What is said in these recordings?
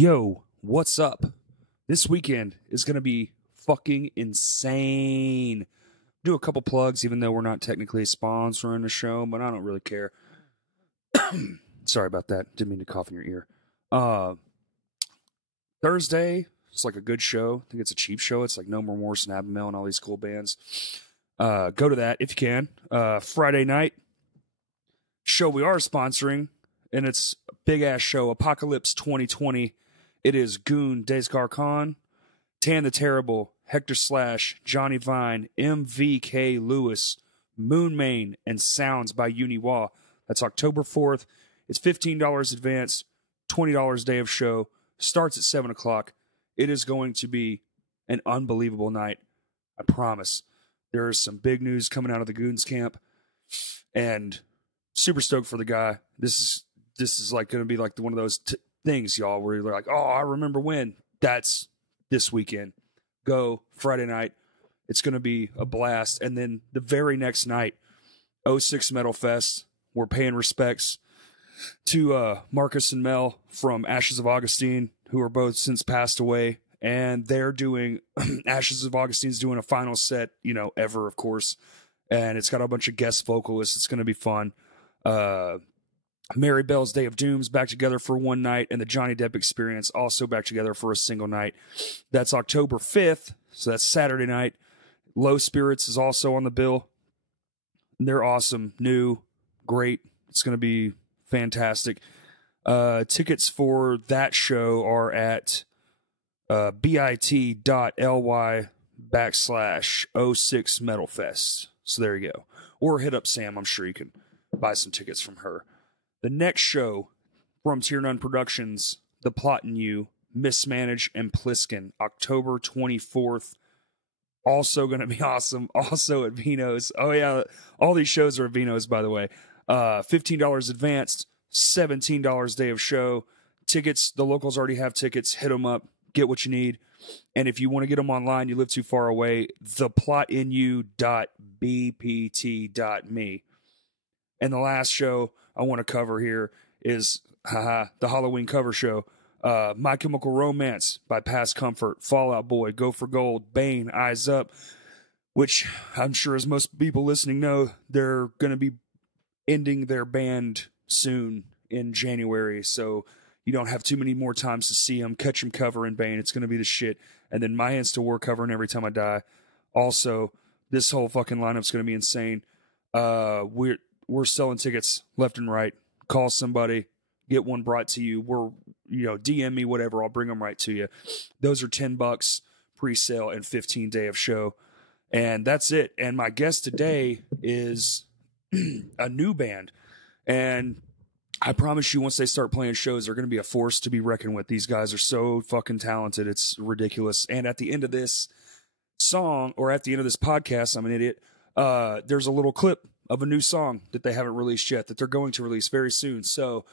Yo, what's up? This weekend is going to be fucking insane. Do a couple plugs, even though we're not technically sponsoring the show, but I don't really care. Sorry about that. Didn't mean to cough in your ear. Thursday, it's like a good show. I think it's a cheap show. It's like No More Morrison, Abimail, and all these cool bands. Go to that if you can. Friday night, show we are sponsoring, and it's a big-ass show, Apocalypse 2020. It is Goon, Deskar Khan, Tan the Terrible, Hector Slash, Johnny Vine, MVK Lewis, Moonmain, and Sounds by Uniwa. That's October 4th. It's $15 advance, $20 day of show. Starts at 7 o'clock. It is going to be an unbelievable night. I promise. There is some big news coming out of the Goons camp, and super stoked for the guy. This is like going to be like one of those things, y'all, where you're like, oh, I remember when. That's this weekend. Go Friday night. It's going to be a blast. And then the very next night, 06 Metal Fest. We're paying respects to Marcus and Mel from Ashes of Augustine, who are both since passed away. And they're doing, Ashes of Augustine's doing a final set, ever, of course. And it's got a bunch of guest vocalists. It's going to be fun. Mary Bell's Day of Doom's back together for one night, and the Johnny Depp Experience also back together for a single night. That's October 5th, so that's Saturday night. Low Spirits is also on the bill. They're awesome, new, great. It's going to be fantastic. Tickets for that show are at bit.ly/06 Metal Fest. So there you go. Or hit up Sam. I'm sure you can buy some tickets from her. The next show from Tier None Productions, The Plot in You, Mismanage, and Pliskin, October 24th. Also going to be awesome. Also at Vino's. Oh, yeah. All these shows are at Vino's, by the way. $15 advanced, $17 day of show. Tickets, the locals already have tickets. Hit them up. Get what you need. And if you want to get them online, you live too far away, theplotinu.bpt.me. And the last show I want to cover here is the Halloween cover show. My Chemical Romance by Past Comfort, Fall Out Boy, Go for Gold, Bane, Eyes Up, which I'm sure as most people listening know, they're going to be ending their band soon in January. So you don't have too many more times to see them. Catch them covering Bane. It's going to be the shit. And then My Hands to War covering Every Time I Die. Also, this whole fucking lineup's going to be insane. We're selling tickets left and right. Call somebody, get one brought to you. DM me, whatever. I'll bring them right to you. Those are $10 pre-sale and 15 day of show. And that's it. And my guest today is a new band. And I promise you, once they start playing shows, they're going to be a force to be reckoned with. These guys are so fucking talented. It's ridiculous. And at the end of this song, or at the end of this podcast, I'm an idiot, there's a little clip of a new song that they haven't released yet, that they're going to release very soon. So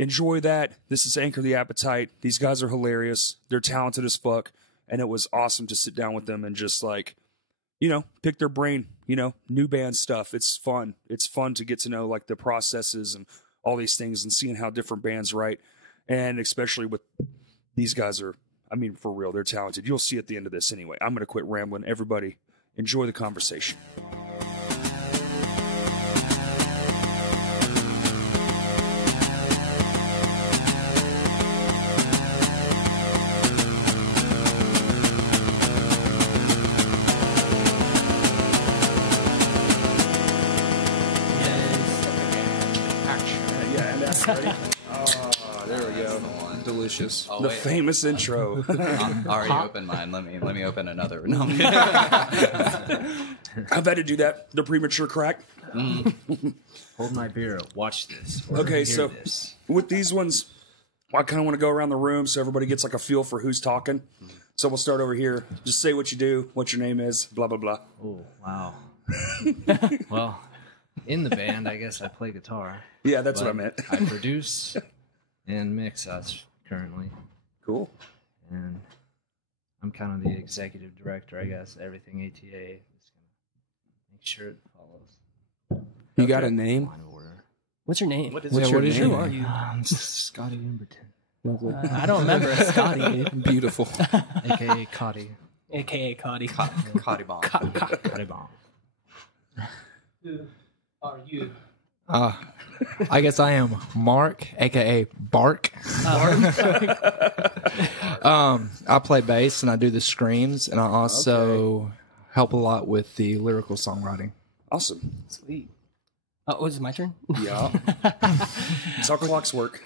enjoy that. This is Anchor the Appetite. These guys are hilarious. They're talented as fuck. And it was awesome to sit down with them and just pick their brain, new band stuff. It's fun. It's fun to get to know the processes and all these things and seeing how different bands write. And especially with these guys for real, they're talented. You'll see at the end of this anyway. I'm going to quit rambling. Everybody, enjoy the conversation. Ready? Oh, there we go. Delicious. Oh, the famous intro. I already opened mine. Let me open another. No. I've had to do that. The premature crack. Hold my beer. Watch this. Okay, so with these ones, I kind of want to go around the room so everybody gets a feel for who's talking. So we'll start over here. Just say what you do, what your name is, blah, blah, blah. Oh, wow. Well, in the band, I guess I play guitar. Yeah, that's what I meant. I produce and mix us currently. Cool. And I'm kind of the executive director, I guess. Everything ATA is going to make sure it follows. You got a name? Line of order. What's your name? What is your name? Scotty Emberton. Lovely. I don't remember Scotty, dude. Beautiful. AKA Cotty. AKA Cotty. Cotty bomb. Cotty Bomb. Who are you? I guess I am Mark, aka Bark. I play bass and I do the screams, and I also help a lot with the lyrical songwriting. Awesome. Sweet. Oh, is it my turn? Yeah. That's how clocks work.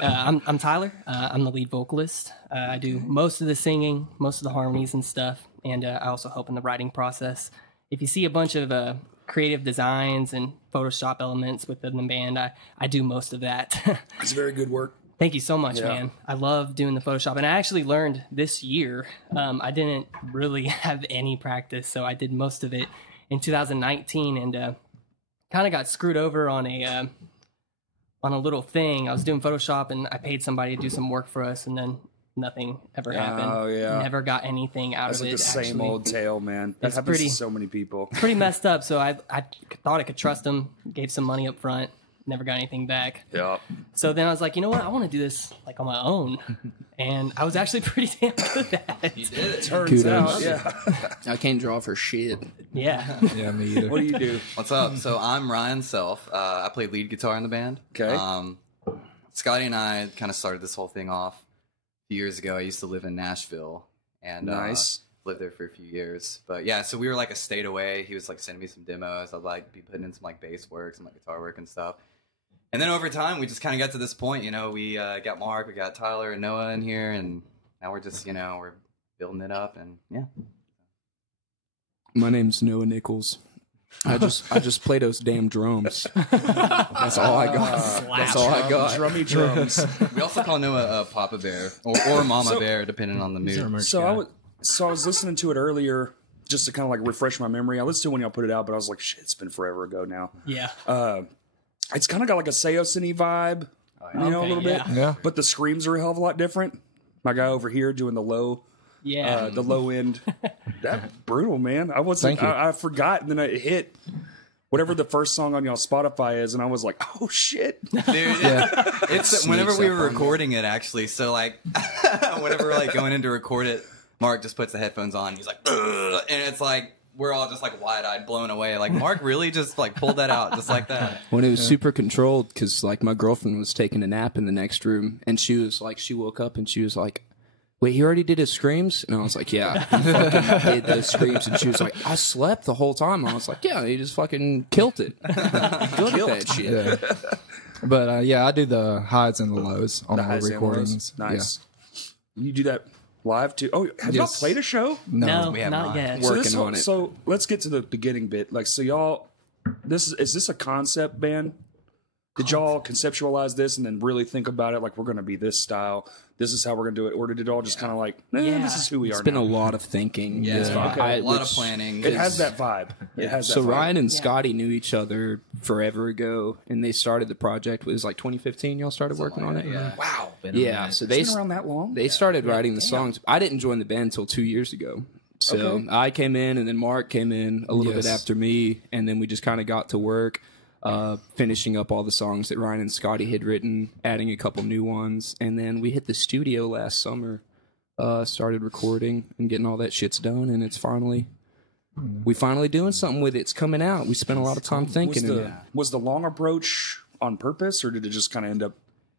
I'm Tyler. I'm the lead vocalist. I do most of the singing, most of the harmonies and stuff, and I also help in the writing process. If you see a bunch of creative designs and Photoshop elements within the band, I do most of that. It's very good work. Thank you so much, Yeah. man. I love doing the Photoshop. And I actually learned this year. I didn't really have any practice, so I did most of it in 2019 and kind of got screwed over on a little thing. I was doing Photoshop and I paid somebody to do some work for us, and then nothing ever happened. Oh, yeah. Never got anything out That's of like it. the same actually. old tale, man. That It's happens pretty- to so many people. Pretty messed up, so I thought I could trust them, gave some money up front, never got anything back. Yeah. So then I was like, you know what? I want to do this like on my own. And I was actually pretty damn good at it. You did it. Turns Kudos. out, yeah. I can't draw for shit. Yeah. Yeah, me either. What do you do? What's up? So I'm Ryan Self. I play lead guitar in the band. Okay. Scotty and I kind of started this whole thing off a few years ago. I used to live in Nashville and Nice. lived there for a few years. But yeah, so we were like a state away. He was like sending me some demos. I'd like be putting in some like bass work, some like guitar work and stuff. And then over time, we just kind of got to this point. You know, we got Mark, we got Tyler and Noah in here, and now we're just we're building it up and yeah. My name's Noah Nichols. I just play those damn drums. That's all I got. That's all I got. Drummy drums. We also call Noah Papa Bear or Mama So- Bear, depending on the He's our mood. merch So guy. I was listening to it earlier just to kind of like refresh my memory. I listened to it when y'all put it out, but I was like, shit, it's been forever ago now. Yeah. It's kind of got like a Seosini vibe, you know, a Okay, little bit. yeah. Yeah. But the screams are a hell of a lot different. My guy over here doing the low end. That brutal, man. I wasn't. Thank you. I forgot, and then it hit whatever the first song on y'all Spotify is, and I was like, oh shit. Dude, it's whenever we were recording it actually. So like, whenever we're like going in to record it, Mark just puts the headphones on. And he's like, "Ugh," and it's like we're all just like wide-eyed, blown away. Like Mark really just like pulled that out just like that. When it was super controlled, because like my girlfriend was taking a nap in the next room, and she woke up and she was like, "Wait, he already did his screams?" And I was like, "Yeah, he fucking did those screams." And she was like, "I slept the whole time." I was like, "Yeah, he just fucking killed it. Good at that shit." Yeah. But yeah, I do the highs and the lows on all Highs the and lows. recordings. Nice. You do that live too? Oh, have y'all Yes. played a show? No, we have not not. yet. Working this on it. So let's get to the beginning bit. Like, so y'all, is this a concept band? Did y'all conceptualize this and then really think about it? Like, we're going to be this style. This is how we're going to do it. Or did it all just kind of like, Yeah. this is who we are It's been now? a lot of thinking. Yeah, Okay. a lot of which- planning. It has that vibe. It has that So vibe. Ryan and Yeah. Scotty knew each other forever ago, and they started the project. It was like 2015. Y'all started working on it. Yeah. Wow. Yeah. So they It's been around that long? they started writing the songs. I didn't join the band until 2 years ago. So Okay. I came in, and then Mark came in a little bit Yes. after me, and then we just kind of got to work, finishing up all the songs that Ryan and Scotty had written, adding a couple new ones, and then we hit the studio last summer, started recording and getting all that shit's done, and it's finally. We finally doing something with it. It's coming out. We spent a lot of time thinking. Was the long approach on purpose, or did it just kind of end up?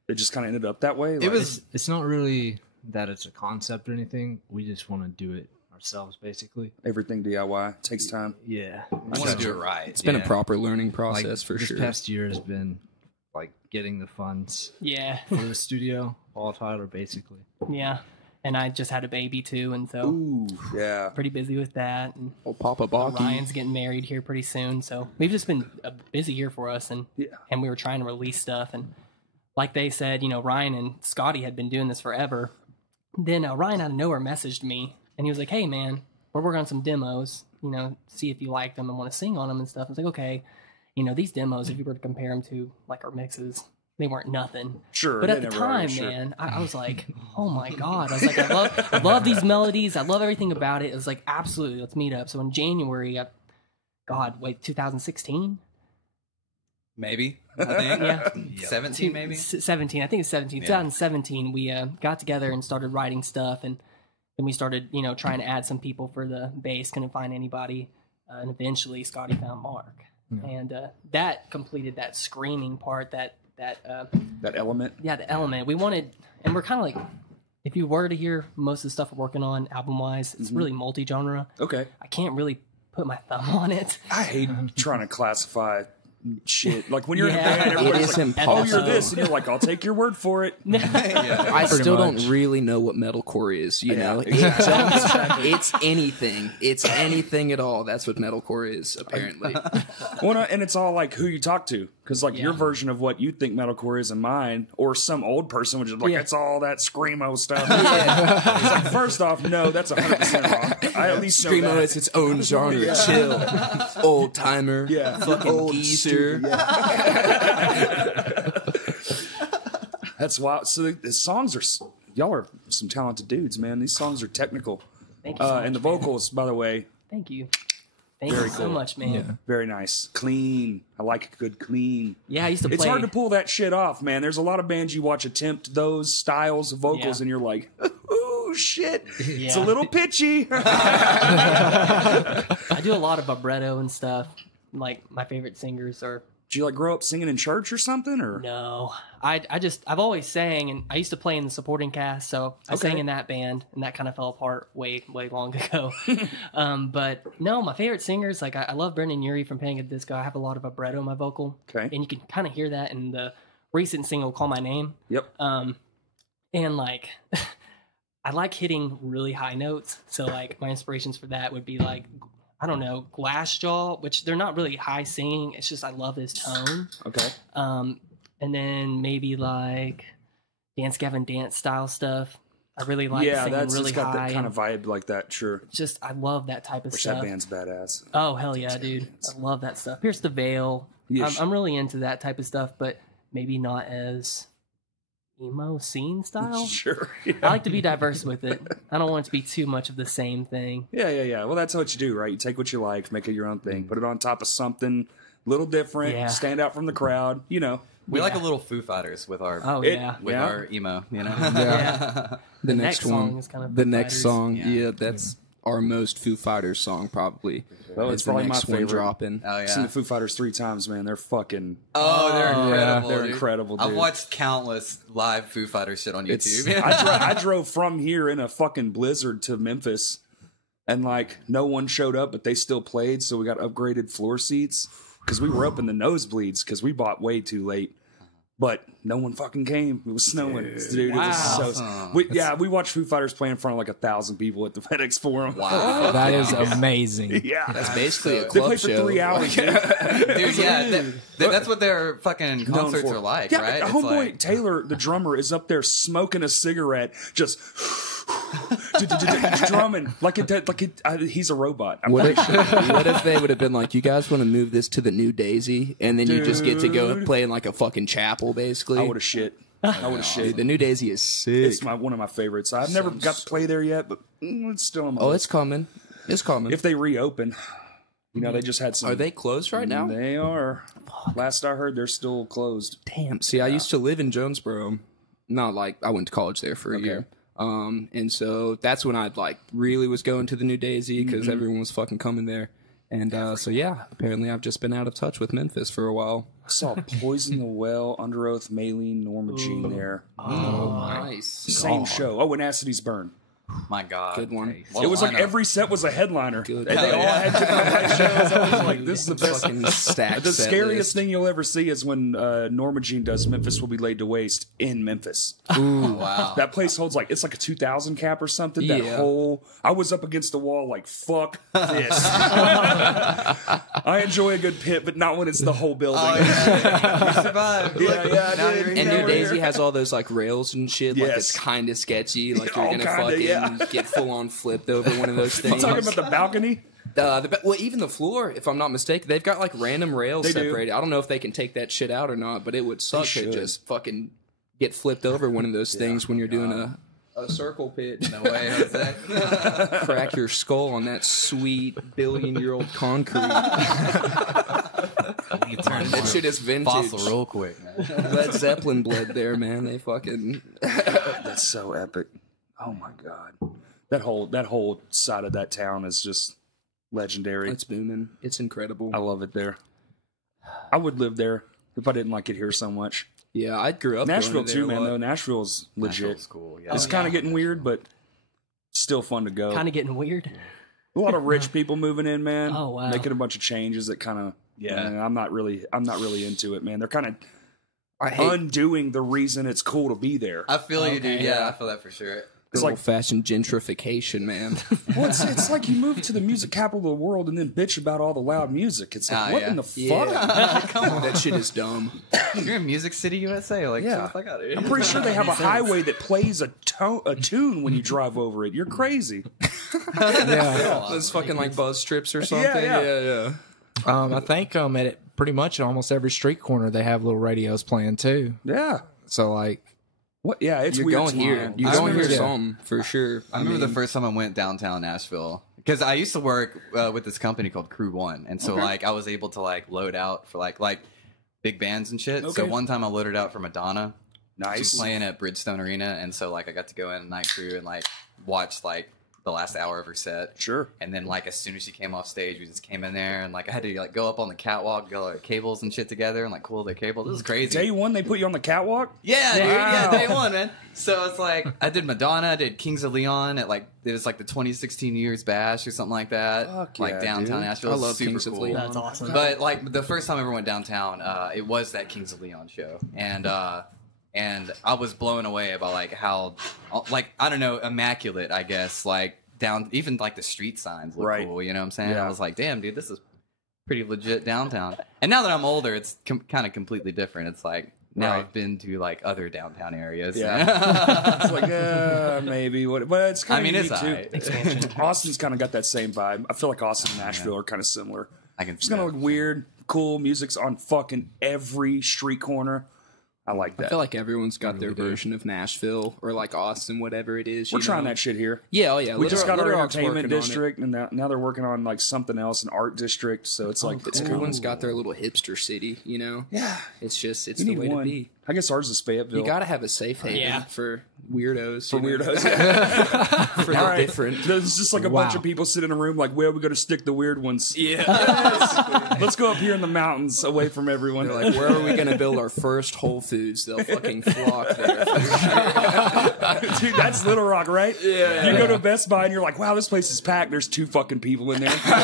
It just kind of ended up that way. It was It's not really that it's a concept or anything. We just want to do it ourselves, basically. everything DIY takes time. Yeah. I want to do it right. It's been a proper learning process for this sure. past year has been like getting the funds Yeah. for the studio. All Tyler, basically. Yeah. And I just had a baby too, and so Ooh, yeah. pretty busy with that. And Oh, Papa Baki. Ryan's getting married here pretty soon, so we've just been a busy year for us, and Yeah. and we were trying to release stuff, and like they said, you know, Ryan and Scotty had been doing this forever. Then Ryan out of nowhere messaged me, and he was like, "Hey man, we're working on some demos, you know, see if you like them and want to sing on them and stuff." I was like, "Okay, you know, these demos, if you were to compare them to like our mixes, they weren't nothing." Sure. But they at the never are, time, sure. man, I was like, "Oh my god!" I was like, I love these melodies. I love everything about it." It was like, absolutely, let's meet up. So in January, 2016, Maybe, I think. Yeah. 17 maybe? 17. I think it's 17. Yeah. 2017, we got together and started writing stuff, and then we started, trying to add some people for the bass. Couldn't find anybody, and eventually Scotty found Mark, and that completed that screaming part. That element. Yeah, the element we wanted, and we're kind of like, if you were to hear most of the stuff we're working on album wise, it's really multi-genre. Okay. I can't really put my thumb on it. I hate trying to classify shit. Like when you're in a Yeah. band, It everybody's is like, impossible. "Oh, you're this," and you're like, "I'll take your word for it." I still much. don't really know what metalcore is. You Yeah, know, it's anything. It's anything at all. That's what metalcore is, apparently. Well, and it's all like who you talk to, because like your Yeah. version of what you think metalcore is and mine, or some old person would just like, Yeah. "It's all that screamo stuff." It's like, first off, no, that's 100% wrong. I at least know Screamo that. is its own genre. Chill, old timer, Yeah. fucking Old, geezer. That's wild. So the songs are, y'all are some talented dudes, man. These songs are technical. Thank you so And the much, man. vocals, by the way, Thank you. Thank you so much, man. very nice. Clean. I like a good clean. Yeah, I used to It's play. hard to pull that shit off, man. There's a lot of bands you watch attempt those styles of vocals, Yeah. and you're like, "Ooh, shit, it's a Yeah. little pitchy." I do a lot of vibrato and stuff. Like my favorite singers are Did you like grow up singing in church or something, or no. I've always sang, and I used to play in the supporting cast, so I Okay. sang in that band, and that kind of fell apart way long ago. But no, my favorite singers, like I love Brendan Urie from Panic at the Disco. I have a lot of vibrato in my vocal, Okay. and you can kind of hear that in the recent single "Call My Name." Yep. And like I like hitting really high notes, so like my inspirations for that would be like, I don't know, Glassjaw, which they're not really high singing. It's just I love his tone. Okay. And then maybe like Dance Gavin Dance style stuff. I really like Yeah, singing that's really it's got high. that kind of vibe like that. Sure. Just I love that type of Which stuff. that band's badass. Oh hell yeah, dude! I love that stuff. Pierce the Veil. Yeah, I'm really into that type of stuff, but maybe not as emo scene style. Sure. I like to be diverse with it. I don't want it to be too much of the same thing. Yeah. Well, that's what you do, right? You take what you like, make it your own thing, put it on top of something a little different, Yeah. stand out from the crowd. You know. We like a Yeah. little Foo Fighters with our Oh It- yeah, with Yeah. our emo, you know. yeah. The next next song one, is kind of the Foo next Fighters. song, Yeah. yeah, that's our most Foo Fighters song probably. Well, Is it's the probably my next one favorite. dropping. Oh I've seen yeah. the Foo Fighters 3 times, man. They're fucking. Oh, they're incredible. they're dude. incredible, I've dude. watched countless live Foo Fighters shit on It's. YouTube. I drove from here in a fucking blizzard to Memphis, and like no one showed up, but they still played. So we got upgraded floor seats because we were up in the nosebleeds because we bought way too late. But no one fucking came. It was snowing, dude. It was so. Awesome. We watched Foo Fighters play in front of like 1,000 people at the FedEx Forum. Wow. That is amazing. Yeah, That's basically a they club played for show. 3 hours. dude. Dude, yeah, that's what their fucking Known concerts for. are like, Yeah, right? It's homeboy like, Taylor, the drummer, is up there smoking a cigarette, just drumming he's a robot. I'm What pretty if, sure. what if they would have been like, you guys want to move this to the New Daisy, and then you just get to go Dude. play in like a fucking chapel, basically? I would have shit. I would have Dude, shit. the New Daisy is sick. It's one of my favorites. I've never got to play there yet, but it's still on my Oh, list. it's coming. It's coming. If they reopen. You know, they just had some. Are they closed right now? They are. Last I heard, they're still closed. Damn. See, I used to live in Jonesboro. Not like I went to college there for a year. And so that's when I like really was going to the New Daisy because everyone was fucking coming there. And so yeah, apparently I've just been out of touch with Memphis for a while. I saw Poison the Well, Under Oath, Maylene, Norma Jean there. Oh, nice. Same show. Oh, and Acidy's Burn. my God. Good one. What It was like lineup. every set was a headliner. Good. And they all had different light shows. I was like, this is the best. Fucking stacked The set scariest list. thing you'll ever see is when Norma Jean does Memphis Will Be Laid to Waste in Memphis. Wow. That place holds like, it's like a 2,000 cap or something. That Yeah. whole, I was up against the wall like, fuck this. I enjoy a good pit, but not when it's the whole building. Oh, yeah. You survived. Yeah, Look, yeah, now dude. you're And here. Yeah, New we're Daisy here. has all those like rails and shit. Like Yes. it's kind of sketchy. Like you're All gonna kinda, fucking yeah. get full on flipped over one of those I'm things. talking about the balcony. Well, even the floor, if I'm not mistaken, they've got like random rails They do. separated. I don't know if they can take that shit out or not, but it would suck to should. just fucking get flipped over one of those things when you're doing a circle pitch. No way, Jose. Crack your skull on that sweet billion-year-old concrete. You turn That shit is vintage. fossil real quick, man. Led Zeppelin bled there, man. They fucking. That's so epic. Oh my god. That whole side of that town is just legendary. It's booming. It's incredible. I love it there. I would live there if I didn't like it here so much. Yeah, I grew up. Nashville going there too, a man. lot. Though Nashville's legit. Nashville's cool. Yeah. It's kind of getting weird, but still fun to go. Kind of getting weird. A lot of rich people moving in, man. Oh, wow. Making a bunch of changes that kind of I'm not really into it, man. They're kind of I hate undoing the reason it's cool to be there. I feel you, dude. Okay. Yeah, I feel that for sure. It's like old-fashioned gentrification, man. well, it's like you move to the music capital of the world and then bitch about all the loud music. It's like, what yeah. in the fuck? Yeah. Come on, that shit is dumb. You're in Music City, USA. Like, Yeah. shut the fuck out of here. I'm pretty sure they have a highway that plays a tune when you drive over it. You're crazy. Those fucking like buzz strips or something. yeah. I think at pretty much almost every street corner they have little radios playing too. Yeah. So like, What? Yeah, it's You're weird going here. time. You're I going remember- here yeah. some for sure. I remember the first time I went downtown Nashville because I used to work with this company called Crew One, and so like I was able to like load out for like big bands and shit. Okay. So one time I loaded out for Madonna. She was Nice. playing at Bridgestone Arena, and so like I got to go in at night crew and like watch like the last hour of her set. Sure. And then like as soon as she came off stage, we just came in there and like I had to like go up on the catwalk, go like cables and shit together and like cool the cables. It was crazy. Day one, they put you on the catwalk? Yeah, dude. Yeah, Wow. day one, man. So it's like I did Madonna, I did Kings of Leon at like it was like the 2016 New Year's Bash or something like that. Fuck like yeah, downtown dude. Nashville. I It was love super Kings of cool. Leon. That's awesome. But like the first time I ever went downtown, it was that Kings of Leon show, and I was blown away about like how like I don't know, immaculate, I guess, like down even like the street signs look Right. cool. You know what I'm saying? Yeah. I was like, damn, dude, this is pretty legit downtown. And now that I'm older, it's kind of completely different. It's like now Right. I've been to like other downtown areas. Yeah. It's like, maybe. But it's kind I of mean, it's unique, too. alright. Expansion. Austin's kind of got that same vibe. I feel like Austin and Nashville are kind of similar. I can. It's kind of like weird, cool music's on fucking every street corner. I like that. I feel like everyone's got their version of Nashville or like Austin, whatever it is. We're you trying know? that shit here. Yeah, oh yeah. We just got our Little Rock's entertainment working on it. district, and now they're working on like something else, an art district. So it's like it's Everyone's got their little hipster city, you know. Yeah, It's just it's we the need way one. to be. I guess ours is Fayetteville. You got to have a safe haven Yeah. for weirdos. for you know? weirdos. for the All right. different. There's just like a bunch Wow. of people sitting in a room, like, well, we got to stick the weird ones. Yeah. Let's go up here in the mountains, away from everyone. They're like, where are we going to build our first Whole Foods? They'll fucking flock there. Dude, that's Little Rock, right? Yeah. You go to Best Buy and you're like, wow, this place is packed. There's 2 fucking people in there. Everybody's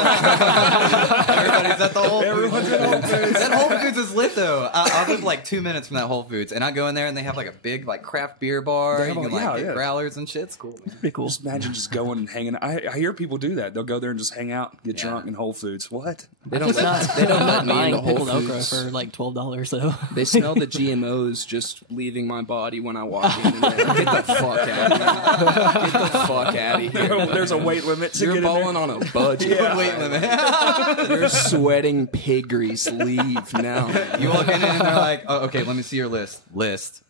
at the Whole Foods. Everyone's at Whole Foods. That Whole Foods is lit though. I live like 2 minutes from that Whole Foods, and I go in there and they have like a big like craft beer bar. They You have can a- like yeah, get yeah. growlers and shit. It's cool, man. Pretty cool. Just imagine just going and hanging. I hear people do that. They'll go there and just hang out, get drunk in Whole Foods. What? They don't It's let, not, they don't let not me buying into Whole pickled okra Foods. for like $12 though. They smell the GMOs just leaving my body when I walk in. And they're like, get the fuck out of here. Get the fuck out of here. There's a weight limit to You're get in there. balling on a budget. Yeah. Wait limit. You're sweating pig grease. Leave now. You walk in and they're like, oh, okay, let me see your list.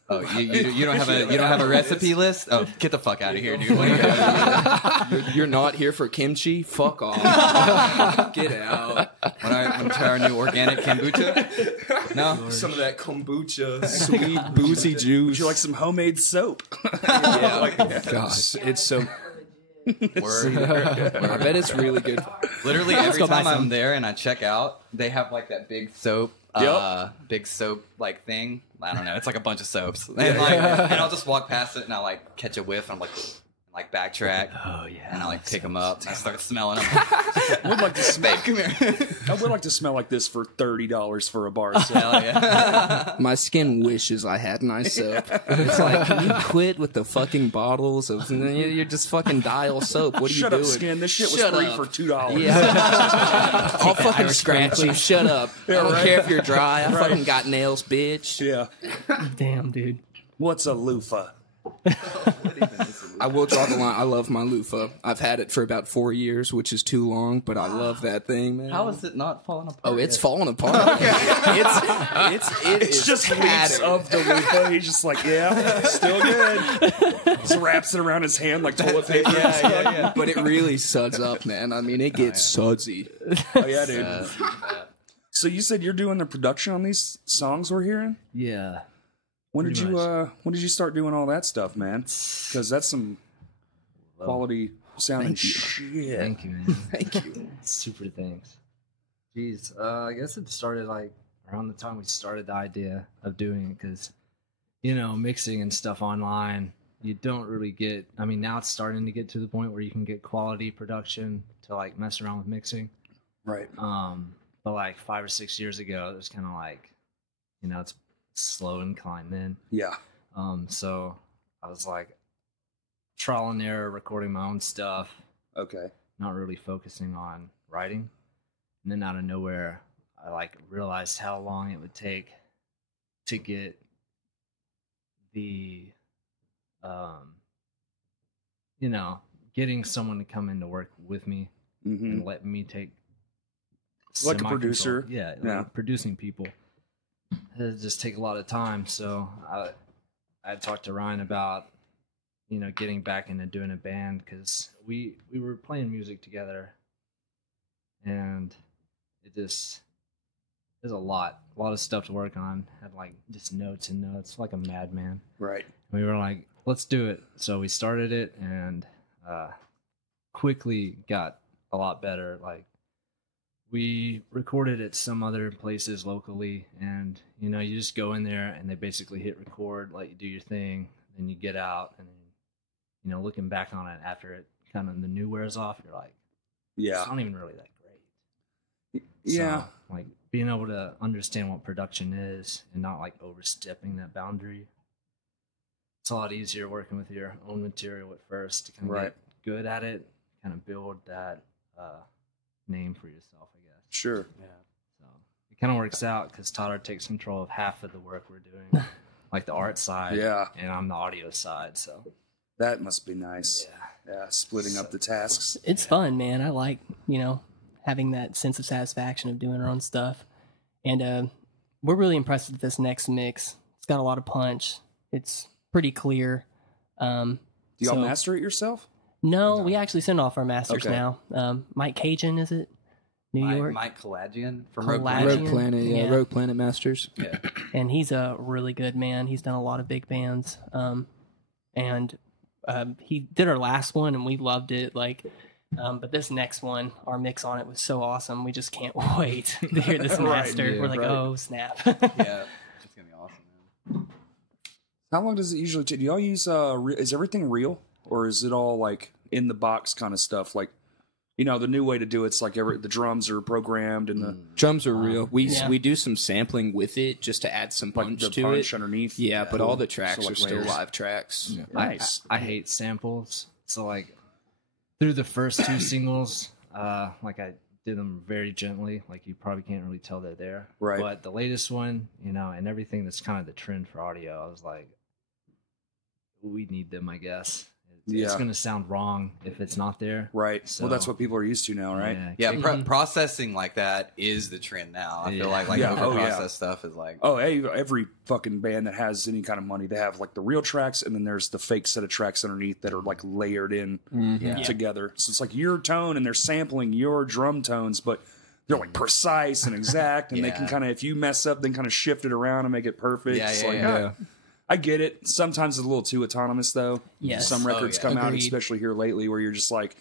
Oh, you don't have a recipe list? Oh, get the fuck out of here, dude. What are you doing? You're not here for kimchi? Fuck off. Get out. Want to try our new organic kombucha? No. Some of that kombucha, sweet boozy juice. Would you like some homemade soap? Yeah. Gosh, it's so. Word. I bet it's really good. Literally Let's every go buy time I'm some. there and I check out, they have like that big soap, like thing. I don't know. It's like a bunch of soaps, and and I'll just walk past it and I like catch a whiff and I'm like backtrack. Oh yeah. And I like pick them up and I start smelling them. I would like to smell. Come here. I would like to smell like this for $30 for a bar soap. Hell yeah. My skin wishes I had nice soap. It's like, can you quit with the fucking bottles of? You're just fucking dial soap. What are Shut you up, doing? Skin. This shit was Shut free up. for $2. Yeah. I'll fucking scratch you. Shut up. I don't care if you're dry. I fucking got nails, bitch. Yeah. Damn, dude. What's a loofah? I will draw the line. I love my loofah. I've had it for about 4 years, which is too long, but I love that thing, man. How is it not falling apart? Oh, it's yet? falling apart. It's just leaves of the loofah. He's just like, yeah, still good. Just wraps it around his hand like toilet paper. yeah. But it really suds up, man. I mean, it gets sudsy. Oh, yeah, dude. So you said you're doing the production on these songs we're hearing? Yeah. When did Pretty you when did you start doing all that stuff, man? Because that's some quality sounding shit. Thank you, man. Thank you. Super thanks. Jeez, I guess it started like around the time we started the idea of doing it, because mixing and stuff online, you don't really get. I mean, now it's starting to get to the point where you can get quality production to like mess around with mixing. Right. But like 5 or 6 years ago, it was kind of like, it's slow incline then. Yeah. So I was like trial and error, recording my own stuff, Okay. not really focusing on writing. And then out of nowhere, I like realized how long it would take to get the, getting someone to come in to work with me Mm-hmm. and let me take Like a semi-control. producer. Yeah, Yeah. like producing people. It just take a lot of time. So I talked to Ryan about getting back into doing a band, because we were playing music together, and there's a lot of stuff to work on. Had like just notes and notes, like a madman. Right. We were like, let's do it. So we started it, and quickly got a lot better. Like, we recorded at some other places locally, and you just go in there and they basically hit record, let you do your thing, then you get out, and then looking back on it after it kind of the new wears off, you're like, Yeah. it's not even really that great. Yeah. So, like, being able to understand what production is and not like overstepping that boundary, it's a lot easier working with your own material at first to kind of Right. get good at it, kind of build that name for yourself, I guess. Sure. So it kind of works out because Toddar takes control of half of the work we're doing, like the art side, Yeah. and I'm the audio side. So That must be nice. yeah, Yeah. Splitting up the tasks. It's fun, man. I like, having that sense of satisfaction of doing our own stuff. And we're really impressed with this next mix. It's got a lot of punch. It's pretty clear. Do y'all master it yourself? No, we actually send off our masters Okay. now. Mike Cajun, is it? New York? Mike Kalajian from Rogue Rogue Planet. Planet. Rogue Planet, yeah, Yeah. Rogue Planet Masters. Yeah. And he's a really good man. He's done a lot of big bands. And he did our last one, and we loved it. But this next one, our mix on it was so awesome. We just can't wait to hear this master. yeah, We're like, right. oh, snap. Yeah. It's gonna be awesome, man. How long does it usually take? Do y'all use is everything real, or is it all like in the box kind of stuff? Like, the new way to do it's like the drums are programmed and the Drums are real. We Yeah. we do some sampling with it just to add some like punch the to punch it. underneath. Yeah, but all the tracks So, like, are still layers. live tracks. Nice. I hate samples. So like through the first two singles, like I did them very gently. Like you probably can't really tell they're there. Right. But the latest one, and everything that's kind of the trend for audio, I was like, we need them, I guess. It's Yeah. going to sound wrong if it's not there. Right. So- well, that's what people are used to now, right? Yeah, kick- processing like that is the trend now. I feel Yeah. like Yeah. Oh, over-processed yeah. stuff is like, Oh, hey, every fucking band that has any kind of money, they have like the real tracks, and then there's the fake set of tracks underneath that are like layered in Yeah. together. So it's like your tone, and they're sampling your drum tones, but they're like precise and exact, and they can Yeah. kind of, if you mess up, then kind of shift it around and make it perfect. Yeah, It's yeah, like, yeah. I get it. Sometimes it's a little too autonomous, though. Yes. Some Oh, records yeah. come out, Agreed. especially here lately, where you're just like,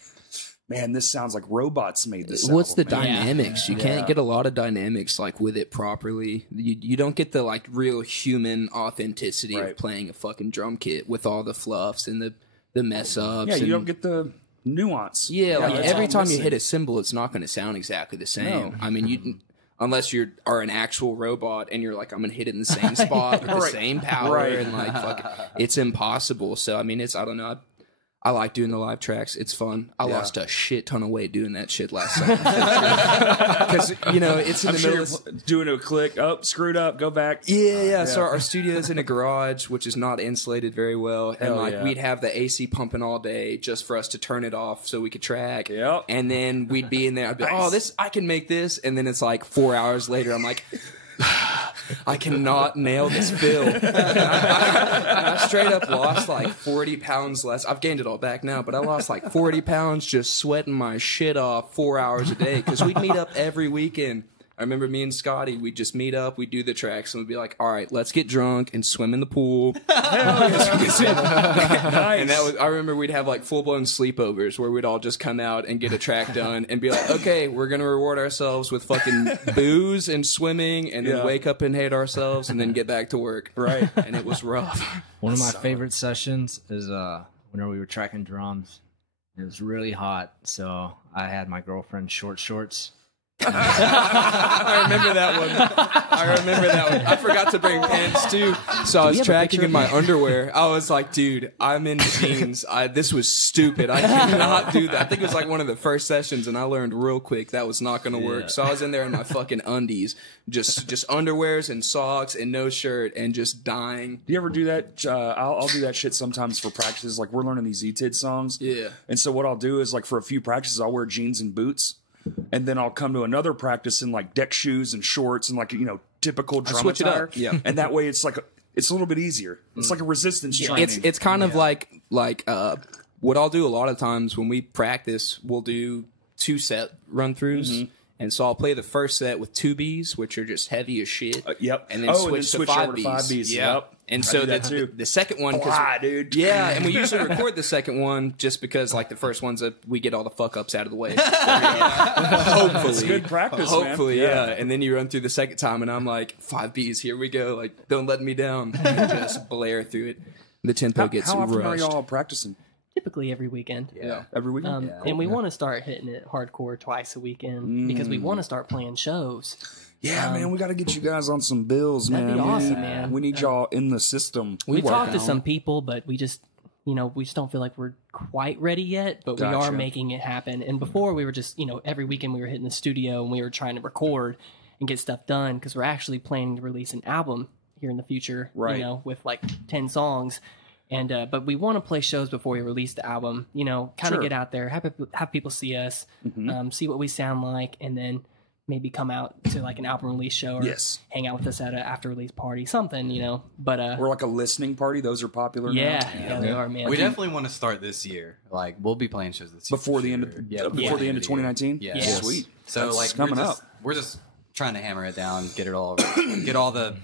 man, this sounds like robots made this. What's the album, man. dynamics? You can't get a lot of dynamics like with it properly. You don't get the like real human authenticity Right. of playing a fucking drum kit with all the fluffs and the mess ups. Yeah, you and- don't get the nuance. Yeah, like that's every all time you missing. hit a cymbal, it's not going to sound exactly the same. No. I mean, you unless you are an actual robot and you're like, I'm going to hit it in the same spot with the Right. same power, Right. and like, fuck, it's impossible. So I mean, I don't know. I like doing the live tracks. It's fun. I Yeah. lost a shit ton of weight doing that shit last summer. Because, it's in I'm the sure middle you're of... doing a click. Oh, screwed up. Go back. Yeah. So our studio is in a garage, which is not insulated very well, and Hell like yeah. we'd have the AC pumping all day just for us to turn it off so we could track. Yep. And then we'd be in there. I'd be like, Nice. "Oh, this I can make this," and then it's like 4 hours later. I'm like, I cannot nail this fill. And I straight up lost like 40 pounds less. I've gained it all back now, but I lost like 40 pounds just sweating my shit off 4 hours a day because we'd meet up every weekend. I remember me and Scotty, we'd just meet up, we'd do the tracks, and we'd be like, all right, let's get drunk and swim in the pool. Nice. And that was, I remember we'd have like full-blown sleepovers where we'd all just come out and get a track done and be like, okay, we're going to reward ourselves with fucking booze and swimming and then Yeah. wake up and hate ourselves and then get back to work. Right. And it was rough. One of my favorite sessions is whenever we were tracking drums. It was really hot, so I had my girlfriend's short shorts. I remember that one. I forgot to bring pants too, so I was tracking in my underwear. I was like, dude, I'm in jeans. This was stupid. I cannot do that. I think it was like one of the first sessions, and I learned real quick that was not going to work. So I was in there in my fucking undies, just underwears and socks and no shirt and just dying. Do you ever do that? I'll do that shit sometimes for practices. Like we're learning these E-Tid songs. Yeah. And so what I'll do is like for a few practices, I'll wear jeans and boots. And then I'll come to another practice in like deck shoes and shorts and like, typical drum switch it attire. up. Yeah. And that way it's like, it's a little bit easier. It's like a resistance training. It's kind of like what I'll do a lot of times when we practice, we'll do 2 set run throughs. And so I'll play the first set with 2 Bs, which are just heavy as shit. Yep. And then switch to 5 over Bs. to 5 Bs. Yeah. Yep. And I so do that too. the second one, Blah, dude. yeah, and we usually record the second one just because like the first one's we get all the fuck ups out of the way. Hopefully, It's good practice, man. hopefully, yeah. And then you run through the second time, and I'm like 5 Bs, here we go. Like, don't let me down. And just blare through it. The tempo gets How often are rushed. y'all practicing? Typically every weekend. Yeah. Every week? And we want to start hitting it hardcore twice a weekend because we want to start playing shows. Yeah, man, we got to get you guys on some bills, That'd man. be We awesome, need- man. We need y'all in the system. We work talked to on some it. people, but we just don't feel like we're quite ready yet, but we are Gotcha. making it happen. And before we were just, every weekend we were hitting the studio and we were trying to record and get stuff done because we're actually planning to release an album here in the future, Right. with like 10 songs. And but we want to play shows before we release the album, kind of Sure. get out there, have people see us, see what we sound like, and then maybe come out to like an album release show or Yes. hang out with us at an after release party, something, But Or like a listening party. Those are popular now. yeah, they are, man. We definitely want to start this year. Like we'll be playing shows this year Before for the end sure. of before the end of 2019. Yeah. Yes. Sweet. So That's like coming we're just trying to hammer it down, get all the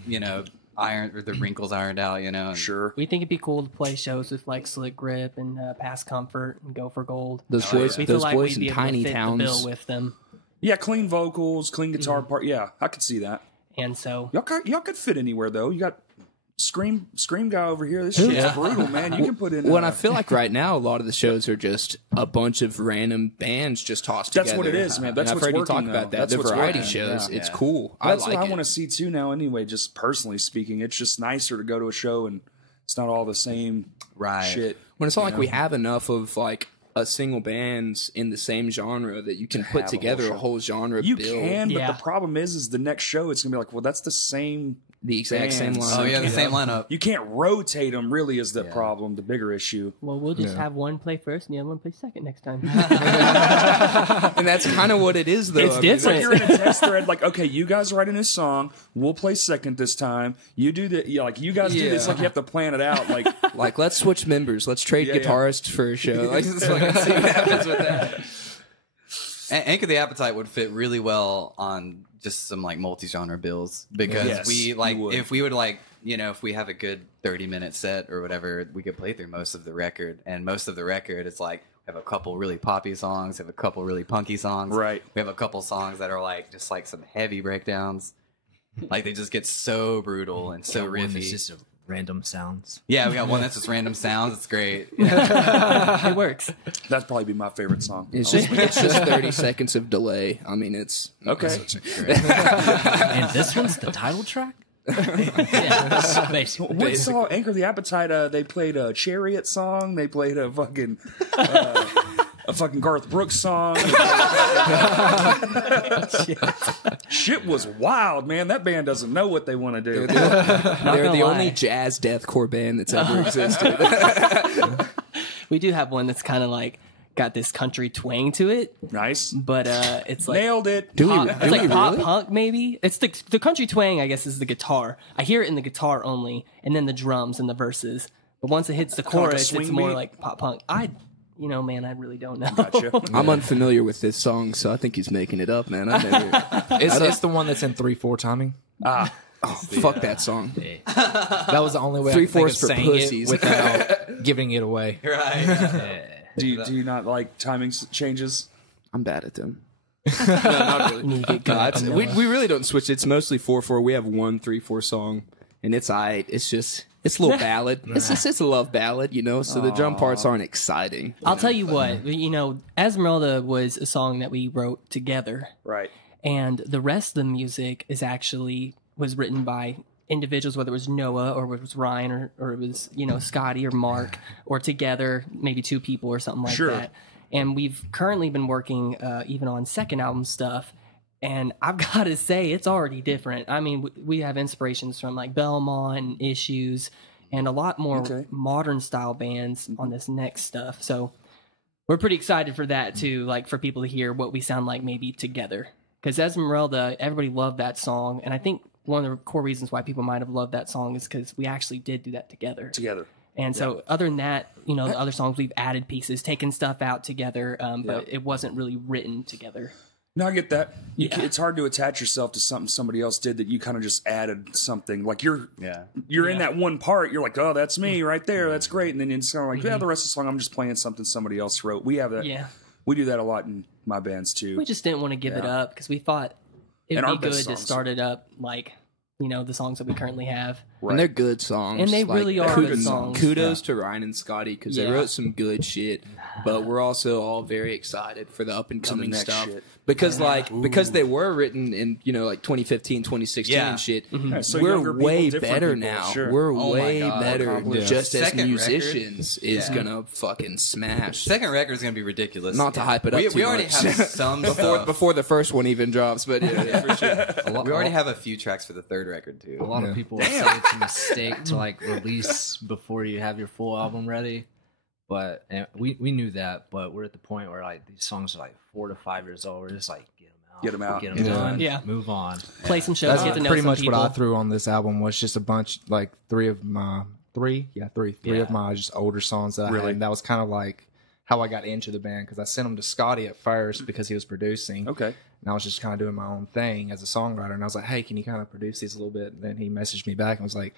iron or the wrinkles ironed out. And Sure. We think it'd be cool to play shows with like Slick Grip and Past Comfort and Go for Gold. Those Oh, boys, yeah. We feel those like boys we'd be in able to tiny fit the bill towns. with them, Yeah, clean vocals, clean guitar part. Yeah, I could see that. and so Y'all could fit anywhere though. You got Scream guy over here. This shit's brutal, man. You can put in. When I feel like right now, a lot of the shows are just a bunch of random bands just tossed That's together. what it is, man. That's and I've what's heard you working, talk though. about that. That's The what's variety working, shows, yeah. it's cool. That's I like what I it. want to see too now. Anyway, just personally speaking, it's just nicer to go to a show and it's not all the same Right. shit. When it's not like we have enough of like a single bands in the same genre that you can put have a together whole a show. whole genre You bill. can, but Yeah. the problem is the next show it's gonna be like, well, that's the same. The exact same bands. lineup. Oh yeah, the same lineup. You can't rotate them. Really, is the Yeah. problem. The bigger issue. well, we'll just have one play first and the other one play second next time. And that's kind of what it is, though. It's I mean, different. Like you're in a text thread, like, okay, you guys write in this song, we'll play second this time. You do the, like you guys do this, Yeah. like you have to plan it out. Like, Like, let's switch members. Let's trade Yeah, yeah. guitarists for a show. Like, let's fucking see what happens with that. Anchor the Appetite would fit really well on just some like multi-genre bills because Yes, we like you would. if we would like if we have a good 30-minute set or whatever, we could play through most of the record, and most of the record is like we have a couple really poppy songs, have a couple really punky songs, Right. We have a couple songs that are like just like some heavy breakdowns, like they just get so brutal and so One that's riffy. just random sounds. Yeah, we got one that's just random sounds. It's great. It works. that'd probably be my favorite song. It's just 30 seconds of delay. I mean, it's Okay. And this one's the title track? Yeah, basically. What song? Anchor the Appetite. They played a Chariot song. They played a fucking Garth Brooks song. Shit was wild, man. That band doesn't know what they want to do. they're gonna the only lie. jazz deathcore band that's ever existed. We do have one that's kind of like got this country twang to it, Nice. but it's like Nailed it. pop, it's like pop really? punk maybe. It's the country twang, I guess, is the guitar. I hear it in the guitar only, and then the drums and the verses. But once it hits the like a chorus, swing it's more beat? like pop punk. You know, man, I really don't know. Gotcha. I'm unfamiliar with this song, so I think he's making it up, man. I never. It's the one that's in 3/4 timing. Fuck that song. That was the only way I could think of 3/4 for saying pussies. it without giving it away. Right. Do you not like timing changes? I'm bad at them. No, not really. You get good No, at it's, them, we Noah. really don't switch. It's mostly 4/4. We have one 3/4 song, and it's aight. It's a little ballad. It's a love ballad, you know. So the drum parts aren't exciting. I'll tell you what, you know, Esmeralda was a song that we wrote together, Right. and the rest of the music was written by individuals, whether it was Noah or it was Ryan or it was, you know, Scotty or Mark, or together, maybe two people or something like Sure. that. And we've currently been working even on second album stuff. And I've got to say, it's already different. I mean, we have inspirations from like Belmont and Issues and a lot more modern style bands on this next stuff. So we're pretty excited for that too, like for people to hear what we sound like maybe together. Because Esmeralda, everybody loved that song. And I think one of the core reasons why people might have loved that song is because we actually did do that together. And so other than that, you know, the other songs, we've added pieces, taken stuff out together, but it wasn't really written together. No, I get that. Yeah. It's hard to attach yourself to something somebody else did that you kind of just added something. Like you're in that one part. You're like, oh, that's me right there. That's great. And then it's kind of like, yeah, the rest of the song, I'm just playing something somebody else wrote. We have that. Yeah. We do that a lot in my bands too. We just didn't want to give it up because we thought it And would our be best good to songs. start it up like, you know, the songs that we currently have. And they're good songs. And they really are good songs. Kudos to Ryan and Scotty because they Yeah. wrote some good shit. But we're also all very excited for the up and coming next stuff. shit. Because because they were written in, you know, like 2015, 2016 Yeah. and shit. Yeah, so we're younger people, way different better people, now. sure. We're Oh my way God. better. Accomplished. Just as Second musicians record? is gonna fucking smash. Second record is gonna be ridiculous. Not to hype it up We too already much. have some stuff. before the first one even drops, but yeah, for sure. We already have a few tracks for the third record too. A lot of people say it's a mistake to like release before you have your full album ready. But and we knew that, but we're at the point where like these songs are like 4 to 5 years old. We're just like Get 'em out. get them Yeah. done, Yeah. move on. Play some shows, That's get to know pretty some much people. what I threw on this album was just a bunch, like three of my just older songs that I had. And that was kind of like how I got into the band because I sent them to Scotty at first because he was producing. Okay. And I was just kind of doing my own thing as a songwriter. And I was like, hey, can you kind of produce these a little bit? And then he messaged me back and was like,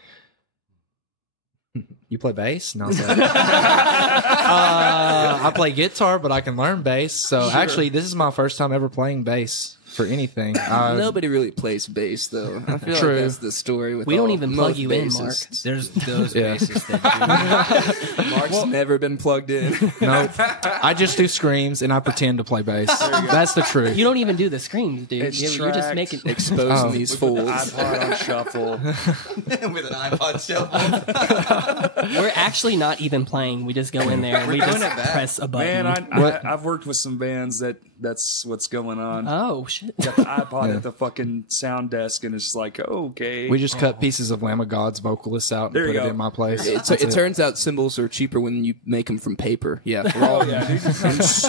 you play bass? And I was like, I play guitar, but I can learn bass. So actually, this is my first time ever playing bass for anything. Nobody really plays bass though. I feel True. like that's the story with We don't all- even plug most you in, Mark. bassists. There's those Yeah. bases that Mark's never been plugged in. Nope. I just do screams and I pretend to play bass. That's the truth. You don't even do the screams, dude. It's You're just tracked. making. Exposing Oh. these Put the fools. iPod on shuffle. With an iPod shuffle. We're actually not even playing. We just go in there and we doing just it back. press a button. Man, I've worked with some bands that's what's going on. Oh shit! Got the iPod at the fucking sound desk, and it's like, okay. We just cut pieces of Lamb of God's vocalists out and There you put it go. in my place. It turns out cymbals are cheaper when you make them from paper. Yeah, for all and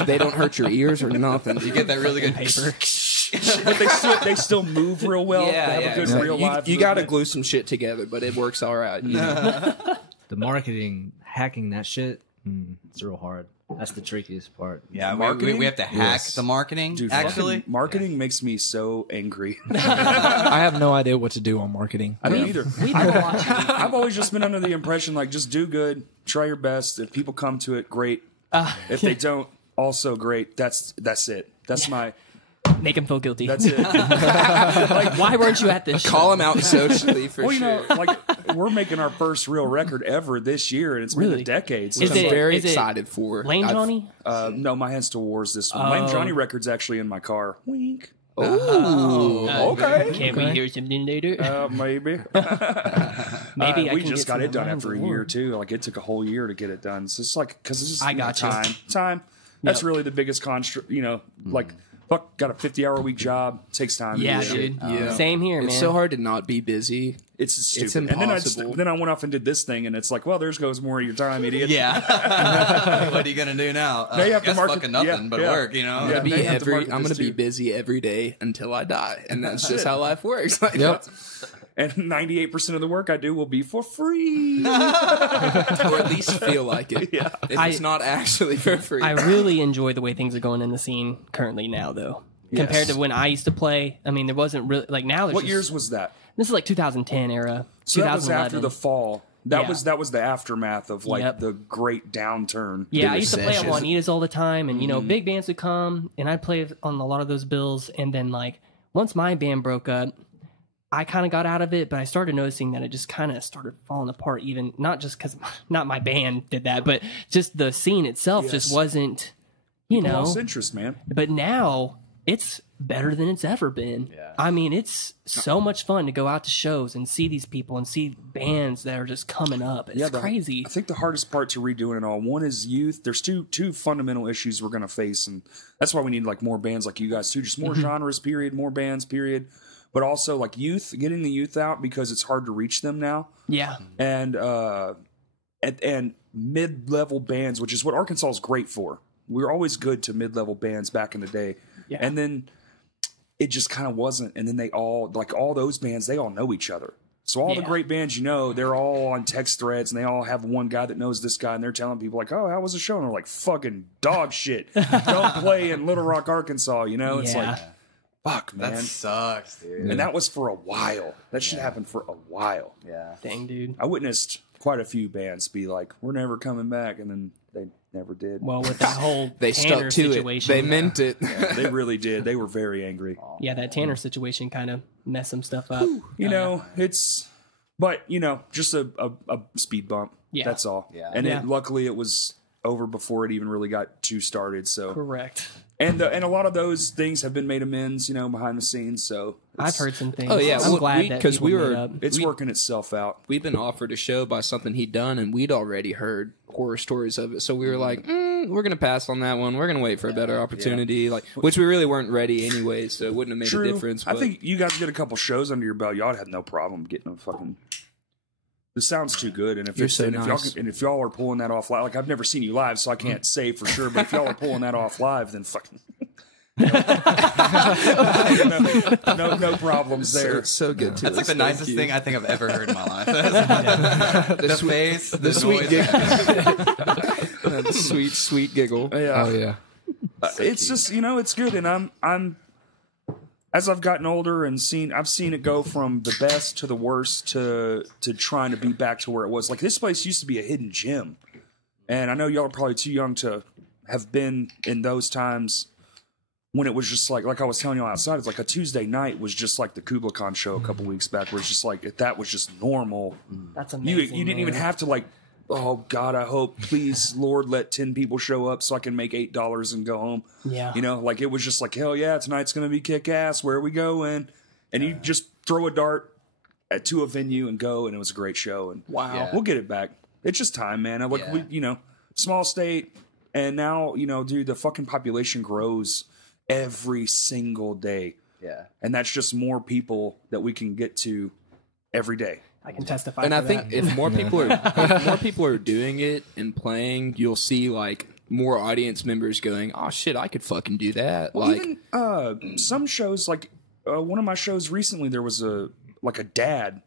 they don't hurt your ears or nothing. You get that really good paper. but they still move real well. They have a good exactly. real live You got to movement. glue some shit together, but it works all right. You know? the marketing, hacking that shit, it's real hard. That's the trickiest part. Yeah, Marketing? we have to hack Yes. the marketing. Dude, actually, fucking marketing makes me so angry. I have no idea what to do on marketing. I don't either. We've been watching. I've always just been under the impression like just do good, try your best. If people come to it, great. If they don't, also great. That's it. That's my. Make him feel guilty. That's it. Like, why weren't you at this? Call them out socially for Well, you sure. know, like we're making our first real record ever this year, and it's been Really? a decade. So Is I'm it- very is it excited for. Lane I've- Johnny? no, my hands to wars this one. Lane Johnny record's actually in my car. Wink. Okay. Can we hear something later? Maybe. Maybe I we can just get got some it done Lions after a of year War. too. Like it took a whole year to get it done. So it's like because it's just I got you. time. That's really the biggest construct. You know, like fuck, got a 50-hour week job. Takes time. to Yeah, do shit. dude. Yeah. Same here, man. It's so hard to not be busy. It's stupid. impossible. And then I went off and did this thing, and it's like, well, there's goes more of your time, idiot. yeah. What are you gonna do now? Now you have to guess market- fucking nothing yeah, but yeah. work. You know. Yeah. Be They have to market I'm this going to be too. busy every day until I die, and that's just how life works. Like, Yep. and 98% of the work I do will be for free. Or at least feel like it. Yeah. If it's not actually for free. I really enjoy the way things are going in the scene currently now, though. Yes. Compared to when I used to play, I mean, there wasn't really like now. There's What just- years was that? This is like 2010 era. So that was 2011. after the fall. That Yeah. was the aftermath of like Yep. the great downturn. Yeah, I used to play on recession. Juanitas all the time, and you Mm-hmm. know, big bands would come, and I'd play on a lot of those bills. And then, like, once my band broke up, I kind of got out of it, but I started noticing that it just kind of started falling apart. Even not just because not my band did that, but just the scene itself Yes. just wasn't, you know. Lost interest, man. But now it's better than it's ever been. Yeah. I mean, it's so much fun to go out to shows and see these people and see bands that are just coming up. It's crazy. I think the hardest part to redoing it all, one is youth. There's two fundamental issues we're going to face, and that's why we need like more bands like you guys too. Just more genres, period. More bands, period. But also like youth, getting the youth out because it's hard to reach them now. Yeah. And mid-level bands, which is what Arkansas is great for. We were always good to mid-level bands back in the day. Yeah. And then it just kind of wasn't. And then they all, like all those bands, they all know each other. So all the Yeah. great bands, you know, they're all on text threads, and they all have one guy that knows this guy, and they're telling people like, "Oh, how was the show?" And they're like, "Fucking dog shit. Don't play in Little Rock, Arkansas." You know, it's Yeah. like, fuck, man. That sucks, dude. And that was for a while. That shit happened for a while. Yeah. Dang, dude. I witnessed quite a few bands be like, "We're never coming back," and then they never did. Well, with that whole They Tanner stuck to situation, it. They meant it. They really did. They were very angry. yeah, that Tanner situation kind of messed some stuff up. You know, but you know, just a speed bump. Yeah. That's all. Yeah. And Yeah. luckily it was over before it even really got too started. So, Correct. and a lot of those things have been made amends, you know, behind the scenes. So I've heard some things. Oh, yeah, I'm well, glad that 'cause people we made were- up. it's working itself out. We've been offered a show by something he'd done, and we'd already heard horror stories of it. So we were like, we're going to pass on that one. We're going to wait for a better opportunity, like which we really weren't ready anyway, so it wouldn't have made True. a difference. I But think you guys get a couple shows under your belt. Y'all had no problem getting a fucking. This sounds too good, and if You're it's, so and if nice. if y'all are pulling that off live, like I've never seen you live, so I can't say for sure. But if y'all are pulling that off live, then fucking no problems there. so good too. That's like the nicest thing I think I've ever heard in my life. the face, the sweet noise. That sweet giggle. Yeah, Oh yeah. it's just it's good, and I'm as I've gotten older and I've seen it go from the best to the worst to trying to be back to where it was. Like this place used to be a hidden gem, and I know y'all are probably too young to have been in those times when it was just like I was telling y'all outside. It's like a Tuesday night was just like the Kubla Khan show a couple weeks back, where it's just like that was just normal. That's You amazing. didn't even have to like. Oh God! I hope, please, Lord, let 10 people show up so I can make $8 and go home. Yeah. You know, like it was just like, hell yeah, tonight's gonna be kick ass. Where are we going? And you just throw a dart to a venue and go, and it was a great show. And Wow. Yeah. we'll get it back. It's just time, man. Like Yeah. we, small state, and now dude, the fucking population grows every single day, Yeah. and that's just more people that we can get to every day. I can testify. And to I think that. if more people are doing it and playing, you'll see like more audience members going, "Oh shit, I could fucking do that." Well, like even some shows, like one of my shows recently, there was a dad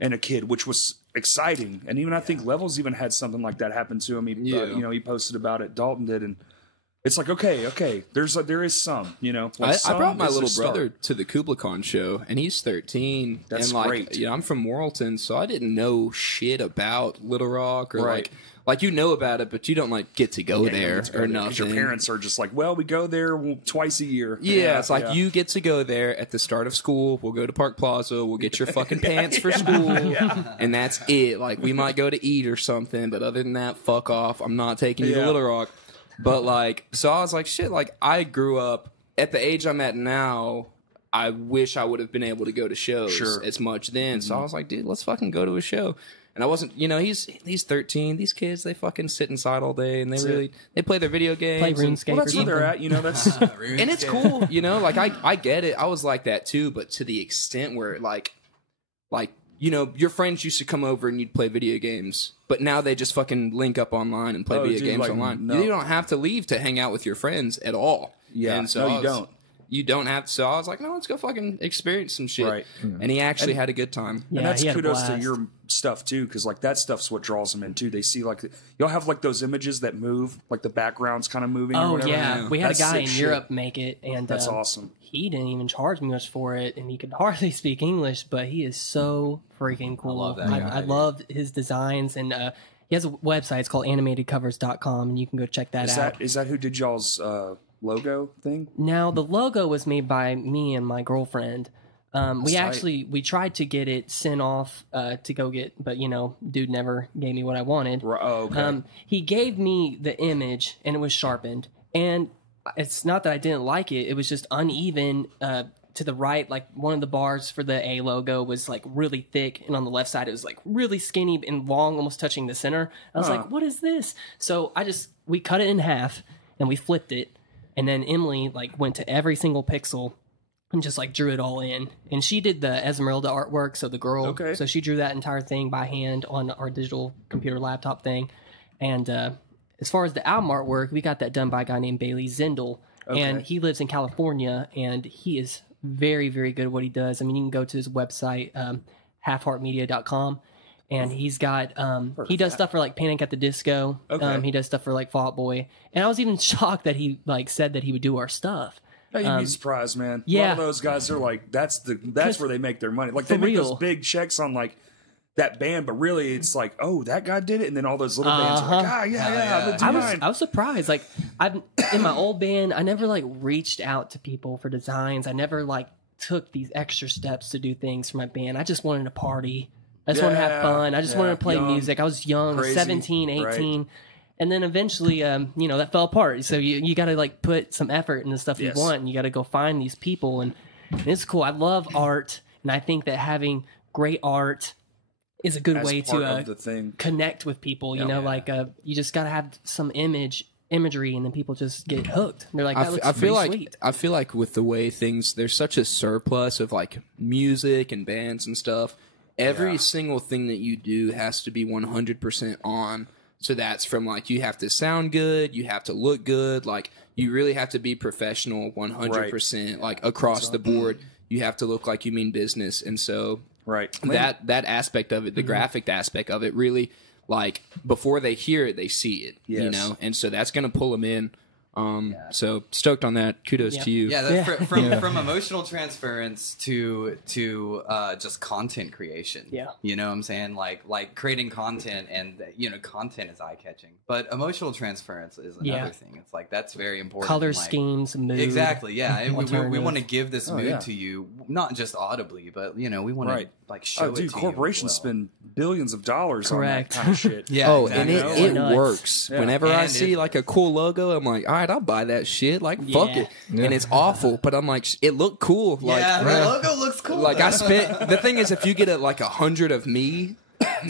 and a kid, which was exciting. And even I think Levels even had something like that happen to him. He, Yeah. he posted about it. Dalton did, and it's like okay, there is some, like I some brought my is a little start. brother to the Kubla Khan show, and he's 13. That's and like, great. I'm from Morrilton, so I didn't know shit about Little Rock or Right. like you know about it, but you don't like get to go Yeah, there it's or good, 'cause nothing. Your parents are just like, well, we go there twice a year. Yeah, it's like yeah. you get to go there at the start of school. We'll go to Park Plaza. We'll get your fucking pants for school, and that's it. Like we might go to eat or something, but other than that, fuck off. I'm not taking you to Yeah. Little Rock. But like, so I was like, shit. Like I grew up at the age I'm at now. I wish I would have been able to go to shows Sure. as much then. So I was like, dude, let's fucking go to a show. And I wasn't, he's 13. These kids, they fucking sit inside all day, and they play their video games. play and- RuneScape. Well, that's or where they're something. at. That's and it's cool, like I get it. I was like that too, but to the extent where like your friends used to come over and you'd play video games, but now they just fucking link up online and play Oh, video dude, games like, online. no. You don't have to leave to hang out with your friends at all. Yeah, and so no, I you was- don't. you don't have. So I was like, no, let's go fucking experience some shit. Right. And he actually had a good time. Yeah, And that's he had a kudos to blast. your stuff too, because like that stuff's what draws them in too. They see like you'll have like those images that move, like the background's kind of moving. or Oh whatever. yeah, we had That's a guy sick in shit. Europe make it, and That's awesome. he didn't even charge me much for it, and he could hardly speak English, but he is so freaking cool. I love that I, guy, I dude. loved his designs, and he has a website. It's called animatedcovers.com, and you can go check that out. Is that who did y'all's logo thing? Now the logo was made by me and my girlfriend. We tight. actually we tried to get it sent off to go get, but dude never gave me what I wanted. Oh, okay. He gave me the image and it was sharpened, and it's not that I didn't like it. It was just uneven to the right. Like one of the bars for the A logo was like really thick, and on the left side it was like really skinny and long, almost touching the center. I was like, what is this? So we cut it in half and we flipped it, and then Emily like went to every single pixel and just like drew it all in. And she did the Esmeralda artwork, so the girl. Okay. So she drew that entire thing by hand on our digital computer laptop thing. And as far as the album artwork, we got that done by a guy named Bailey Zindel. And he lives in California, and he is very, very good at what he does. I mean, you can go to his website, halfheartmedia.com, and he's got he does stuff for like Panic at the Disco. Okay. He does stuff for like Fall Out Boy. And I was even shocked that he like said that he would do our stuff. Hey, you'd be surprised, man. A lot yeah. of those guys are like, that's where they make their money. Like they For make real. those big checks on like that band, but really it's like, oh, that guy did it, and then all those little bands are like, I've been doing mine. I was surprised. Like I've in my old band, I never like reached out to people for designs. I never like took these extra steps to do things for my band. I just wanted to party. I just wanted to have Yeah, fun. I just wanted to play young, music. I was young, crazy, 17, 18. right. And then eventually, that fell apart. So you got to like put some effort in the stuff Yes. you want, and you got to go find these people. And it's cool. I love art, and I think that having great art is a good As way part to of the thing. connect with people. You know, like you just got to have some imagery, and then people just get hooked. They're like, that looks I feel pretty like sweet. I feel like with the way things, there's such a surplus of like music and bands and stuff. Every single thing that you do has to be 100% on. So that's from like you have to sound good, you have to look good, like you really have to be professional 100%, like across the board. You have to look like you mean business, and so Right. that aspect of it, the graphic aspect of it, really like before they hear it, they see it, you Yes. know, and so that's gonna pull them in. So stoked on that. Kudos to you. Yeah, that's from emotional transference to just content creation. Yeah. You know what I'm saying? Like creating content, and content is eye catching, but emotional transference is another thing. It's like that's very important. Color like, schemes, mood. Exactly. Yeah, and we alternative. want to give this mood yeah. to you, not just audibly, but we want Right. to like show Oh, it dude, to corporations you as well. spend billions of dollars Correct. on that kind of shit. Yeah. Oh, exactly. and it Nuts. works. Yeah. Whenever I And see it- like a cool logo, I'm like, all right, I'll buy that shit. Like, fuck Yeah. it. And it's awful, but I'm like, it looked cool. Like, Yeah, the logo looks cool. like though. I spent. The thing is, if you get like 100 of me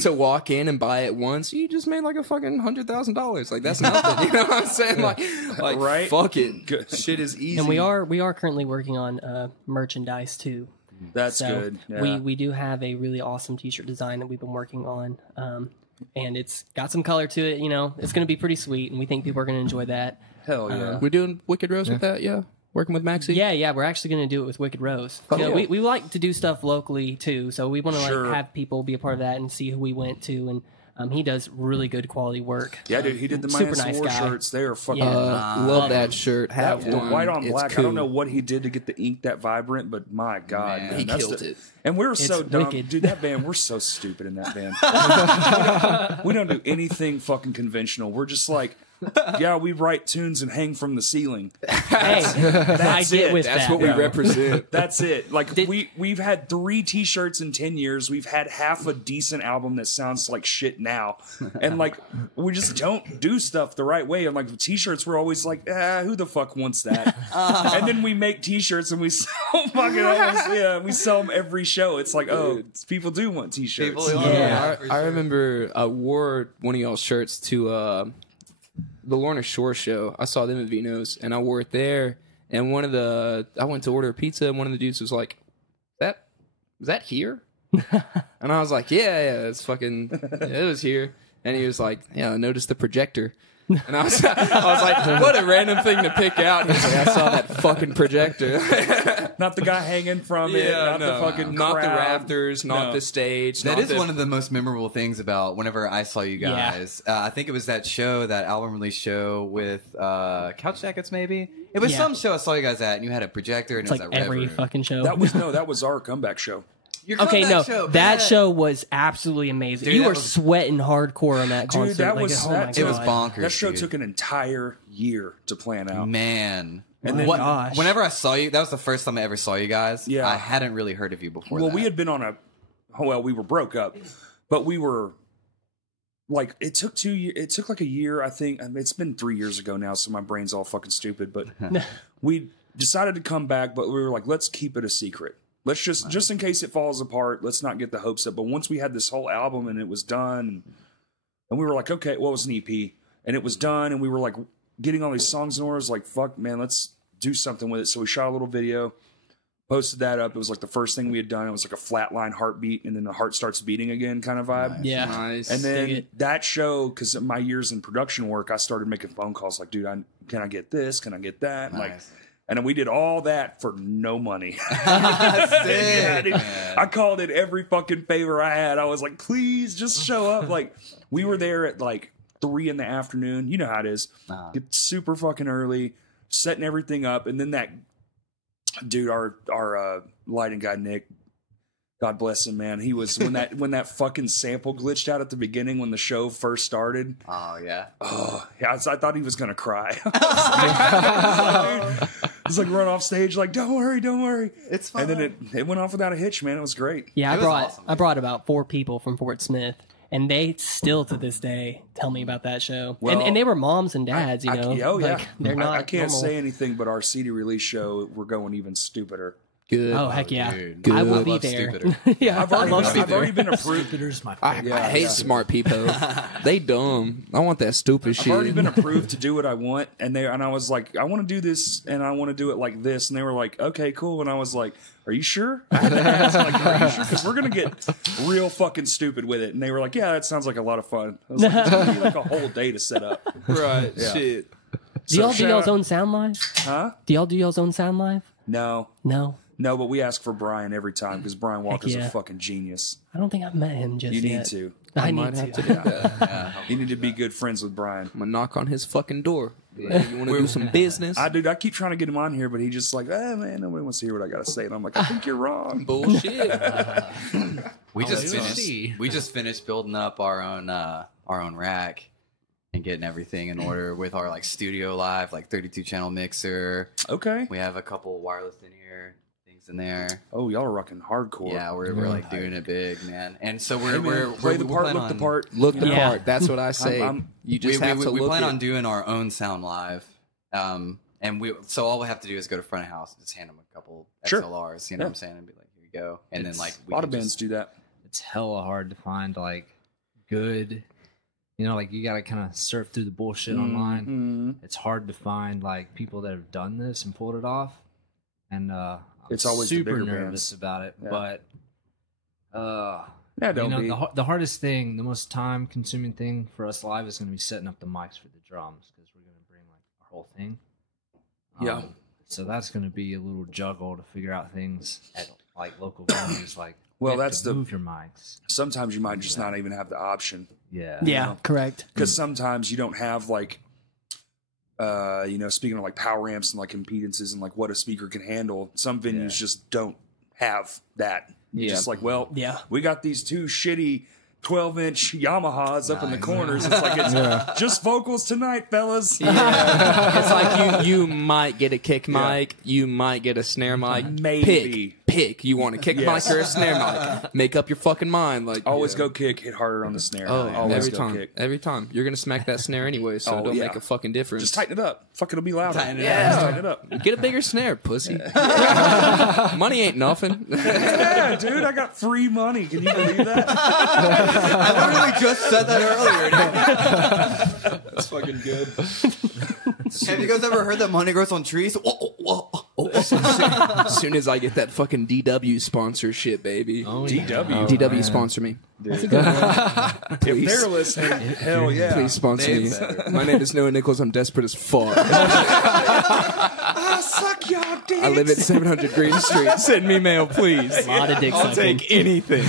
to walk in and buy it once, you just made like a fucking $100,000. Like that's nothing. You know what I'm saying? Like Right. fuck it. Shit is easy. And we are currently working on merchandise too. That's So good. Yeah. we do have a really awesome T-shirt design that we've been working on, and it's got some color to it. You know, it's going to be pretty sweet, and we think people are going to enjoy that. Hell yeah. We're doing Wicked Rose with that. Yeah, working with Maxie. Yeah, we're actually going to do it with Wicked Rose. You know, yeah. we like to do stuff locally too, so we want to Sure. like have people be a part of that and see who we went to, and he does really good quality work. Yeah, dude, he did the super Manus nice War guy. shirts. They are fucking. Yeah. Love that shirt. Have The one. white on It's black. Cool. I don't know what he did to get the ink that vibrant, but my God, Man. man, He that's killed the- it. And we're so dumb, wicked. dude. That band, we're so stupid in that band. we don't do anything fucking conventional. We're just like, yeah, we write tunes and hang from the ceiling. Hey, I get it. with That's that. what we represent. That's it. Like we've had 3 T-shirts in 10 years. We've had half a decent album that sounds like shit now, and like we just don't do stuff the right way. And like T-shirts, we're always like, who the fuck wants that? And then we make T-shirts and we sell we sell them every show. It's like, oh, people do want T-shirts. People- Yeah. for I sure. remember I wore one of y'all's shirts to the Lorna Shore show. I saw them at Vino's, and I wore it there. And I went to order a pizza, and one of the dudes was like, "Was that here?" And I was like, "Yeah, it's fucking, it was here." And he was like, "Yeah, I noticed the projector." And I was like, what a random thing to pick out. He's like, I saw that fucking projector. Not the guy hanging from it. Not the fucking not the crowd. rafters, not the stage. That not is the, one of the most memorable things about whenever I saw you Yeah. guys. I think it was that show, that album release show with Couch Jackets, maybe. It was Yeah. some show I saw you guys at, and you had a projector, and It's it like was at Red every Room. fucking show. That was our comeback show. Your Okay, comeback no, show, that man. show was absolutely amazing. Dude, you that were was- sweating hardcore on that concert. Dude, that like, was oh my that- It was God. bonkers. That show dude. took an entire year to plan out. Man. And My then gosh. Whenever I saw you, that was the first time I ever saw you guys. Yeah. I hadn't really heard of you before. Well, that. we had been on we were broke up, but we were like, it took 2 years. It took like a year, I think. I mean, it's been 3 years ago now, so my brain's all fucking stupid. But we decided to come back, but we were like, let's keep it a secret. Let's just in case it falls apart, let's not get the hopes up. But once we had this whole album and it was done, and we were like, okay, well, it was an EP, and it was done, and we were like getting all these songs in order. It was like, fuck, man, let's do something with it. So we shot a little video, posted that up. It was like the first thing we had done. It was like a flatline heartbeat, and then the heart starts beating again kind of vibe. Yeah. nice. And Dig then it. that show, because of my years in production work, I started making phone calls like, dude, can I get this? Can I get that? Like, Nice. and then we did all that for no money. Sick, Yeah, dude. man. I called it every fucking favor I had. I was like, please just show up. Like, we were there at like 3 p.m. You know how it is. Get super fucking early, setting everything up, and then that dude, our lighting guy Nick, God bless him, man. He was when that fucking sample glitched out at the beginning when the show first started. Oh, yeah. Oh, yeah, I thought he was gonna cry. I was like, run off stage, like, don't worry. It's fine. And then it went off without a hitch, man. It was great. Yeah, It I was brought awesome. I brought about 4 people from Fort Smith, and they still to this day tell me about that show. Well, and they were moms and dads, you know. Oh yeah, Like, they're not. I can't normal. say anything, but our CD release show, we're going even stupider. Good. Oh heck yeah! dude. I will Good. be Love there. Stupider. Yeah, I've I already, love I've Stupider. already been approved. Stupider's my I, favorite. I hate smart people. They dumb. I want that stupid I've shit. already been approved to do what I want, and I was like, I want to do this, and I want to do it like this, and they were like, okay, cool, and I was like, are you sure? I had to ask, like, are you sure? Because we're gonna get real fucking stupid with it, and they were like, yeah, that sounds like a lot of fun. I was like, it's gonna be like a whole day to set up, right. Yeah. Shit. Do y'all do shout y'all's out- own sound live? huh? Do y'all do y'all's own sound live? No, No, but we ask for Brian every time because Brian Walker's yeah. a fucking genius. I don't think I've met him just You need yet. to. I might need have to. to do that. Yeah. You need to be good friends with Brian. I'm gonna knock on his fucking door. Be like, you want to do some business? I keep trying to get him on here, but he just like, man, nobody wants to hear what I gotta say. And I'm like, I think you're wrong. Bullshit. We just we'll finished. see. We just finished building up our own rack and getting everything in order with our like studio live, like 32 channel mixer. Okay. We have a couple wireless in here, things in there. Oh, y'all are rocking hardcore. Yeah, we're like doing it big, man. And so Hey, we're man, play the we part, plan look the on- part. Look the Yeah. part. That's what I say. I'm- You just have to we look plan it. on doing our own sound live. And so all we have to do is go to front of house and just hand them a couple Sure. XLRs, you know Yeah. what I'm saying, and be like, here you go. And then like A lot of bands just, do that. It's hella hard to find like good. You know, like you gotta kind of surf through the bullshit online. Mhm. It's hard to find like people that have done this and pulled it off. And I'm It's always the super bigger nervous bands. about it. Yeah. But Yeah, don't you know, be. the hardest thing, the most time consuming thing for us live is going to be setting up the mics for the drums because we're going to bring like our whole thing. Yeah. So that's going to be a little juggle to figure out things at like local venues. Like, Well, you have that's to the- move your mics. Sometimes you might just not even have the option Yeah. Yeah, know. correct. because sometimes you don't have like, speaking of like power amps and like impedances and like what a speaker can handle. Some venues Yeah. just don't have that. You're Yeah. just like, well, Yeah. we got these 2 shitty 12-inch Yamahas up in the corners. It's like it's just vocals tonight, fellas. it's like you might get a kick mic, you might get a snare mic. Maybe. Pick. You want a kick Yes. mic or a snare mic? Make up your fucking mind. Like Always yeah. go kick, hit harder on the snare. Oh, Always every go time. kick. Every time. You're gonna smack that snare anyway, so Oh, it don't yeah. make a fucking difference. Just tighten it up. Fuck, it'll be louder. Tighten it Just up. tighten it up. Get a bigger snare, pussy. Money ain't nothing. Yeah, dude, I got free money. Can you believe that? I literally just said that earlier. That's fucking good. Have you guys ever heard that money grows on trees? As soon as I get that fucking DW sponsorship, baby. Oh, DW. DW sponsor me. dude. That's a good one. If they're listening, hell yeah. Please sponsor me. better. My name is Noah Nichols. I'm desperate as fuck. I suck y'all dicks. I live at 700 Green Street. Send me mail, please. A lot of dick I'll sucking. take anything.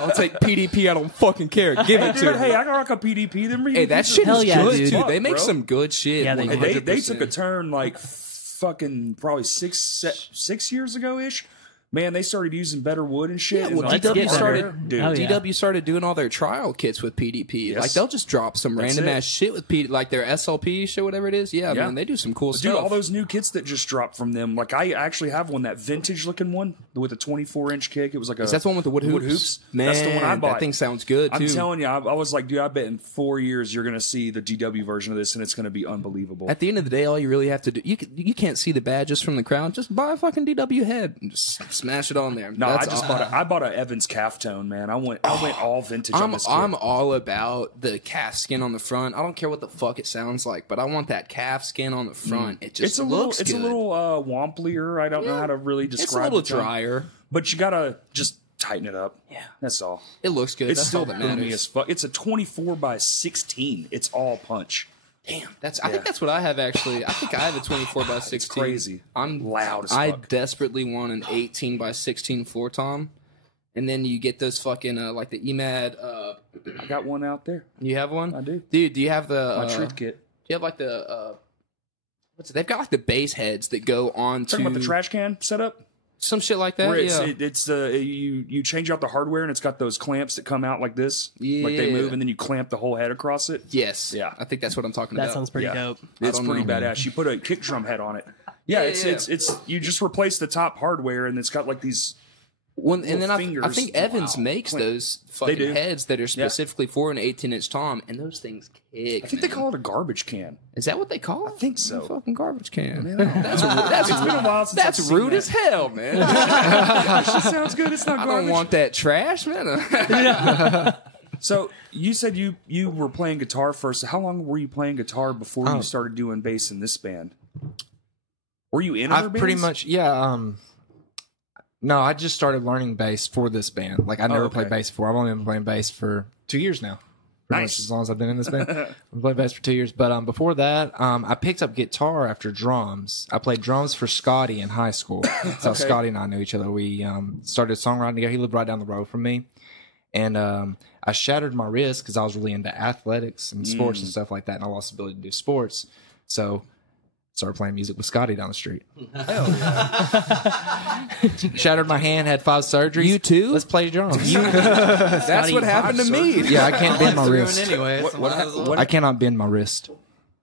I'll take PDP. I don't fucking care. Give it to Dude, me. hey, I can rock a PDP. Them Hey, that shit Hell is yeah, good dude. too. They make Bro. some good shit. Yeah, they do. They took a 100%. turn like fucking probably 6 years ago ish. Man, they started using better wood and shit. Yeah, and well, the Let's DW get started. better. dude. Oh, yeah. DW started doing all their trial kits with PDP. Yes. Like they'll just drop some That's random it. ass shit with like their SLP shit, whatever it is. Yeah, Yeah. man, they do some cool Dude, stuff. all those new kits that just dropped from them. Like I actually have one, that vintage looking one with a 24-inch kick. It was like a. Is that the one with the wood hoops? Man, That's the one I bought. that thing sounds good too. I'm telling you, I was like, dude, I bet in 4 years you're gonna see the DW version of this, and it's gonna be unbelievable. At the end of the day, all you really have to do, you can't see the badges from the crowd. Just buy a fucking DW head and just smash it on there. No, That's I just all. I bought a Evans calf tone, man. I went all vintage on this kit. I'm all about the calf skin on the front. I don't care what the fuck it sounds like, but I want that calf skin on the front. It just it's a little, looks it's good. a little womplier. I don't know how to really describe It's a little the tone. drier. But you gotta just tighten it up. Yeah, that's all. It looks good. It's That's still all that boomy matters. as fuck. It's a 24 by 16. It's all punch. Damn, I think that's what I have actually. I think I have a 24 by 16. It's crazy. I'm Loud as I fuck. desperately want an 18 by 16 floor tom, and then you get those fucking like the EMAD. I got one out there. You have one? I do. Dude, do you have the My truth kit. Do you have like the what's it? They've got like the base heads that go on Talking to about the trash can setup. some shit like that. Where it's Yeah. it's you change out the hardware and it's got those clamps that come out like this, like they Yeah. move, and then you clamp the whole head across it. Yes. Yeah. I think that's what I'm talking That about. sounds pretty Yeah. dope. It's don't pretty know, man. badass. You put a kick drum head on it. Yeah, Yeah, it's you just replace the top hardware and it's got like these. One, and then I fingers. think Evans Wow. makes Clamp. those do. fucking heads that are specifically for an 18-inch tom, and those things kick. I think they call it a garbage can. Is that what they call it? I think so. A fucking garbage can. It's been a while since That's I've seen rude that. as hell, man. That sounds good. It's not I garbage. don't want that trash, man. So you said you were playing guitar first. How long were you playing guitar before Oh. you started doing bass in this band? Were you in other I've bands? pretty much no, I just started learning bass for this band. Like I never okay. played bass before. I've only been playing bass for 2 years now. Pretty Nice. much as long as I've been in this band. I've played bass for 2 years. But before that, I picked up guitar after drums. I played drums for Scotty in high school. That's how Scotty and I knew each other. We started songwriting together. He lived right down the road from me. And I shattered my wrist because I was really into athletics and sports and stuff like that. And I lost the ability to do sports. So started playing music with Scotty down the street. Shattered my hand, had 5 surgeries. You too? Let's play drums. That's what happened to me. Yeah, I can't bend my Ruined wrist. anyway. so might as well. I cannot bend my wrist.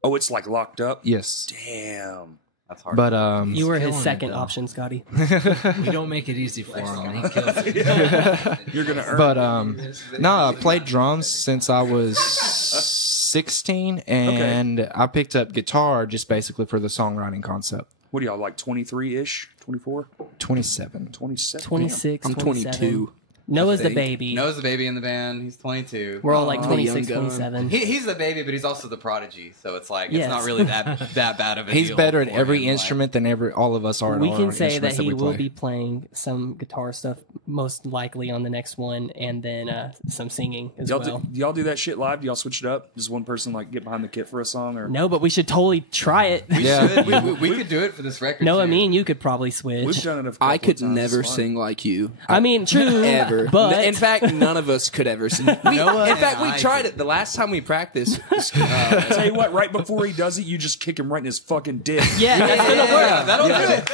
Oh, it's like locked up. Yes, Damn. That's hard. but You were his killing it, second though. option, Scotty. We don't make it easy for him, and he kills it. You're gonna earn. but no, I played drums since I was 16, and I picked up guitar just basically for the songwriting concept. What are y'all like? 23-ish, 24, 27. 27. 26, I'm 27. 22. Noah's the think. baby. Noah's the baby in the band. He's 22. We're all like the 26, young gun. 27. He's the baby, but he's also the prodigy. So it's like Yes. it's not really that bad of a He's deal better at for every him, like- instrument than all of us are. At We all can our say that instruments he we will play. be playing some guitar stuff, most likely on the next one, and then some singing as Y'all, well. do y'all do that shit live? Do y'all switch it up? Does one person like get behind the kit for a song? Or No, but we should totally try it. Yeah. We could do it for this record. Noah, too. me and you could probably we've switch. done it. A couple I could of times. never It's fun. sing like you. I mean, true, Ever. but In fact, none of us could ever sing. Noah In fact, and we I tried could. it the last time we practiced. Tell you what, right before he does it, you just kick him right in his fucking dick. yeah, that's gonna work. Yeah, that'll do it.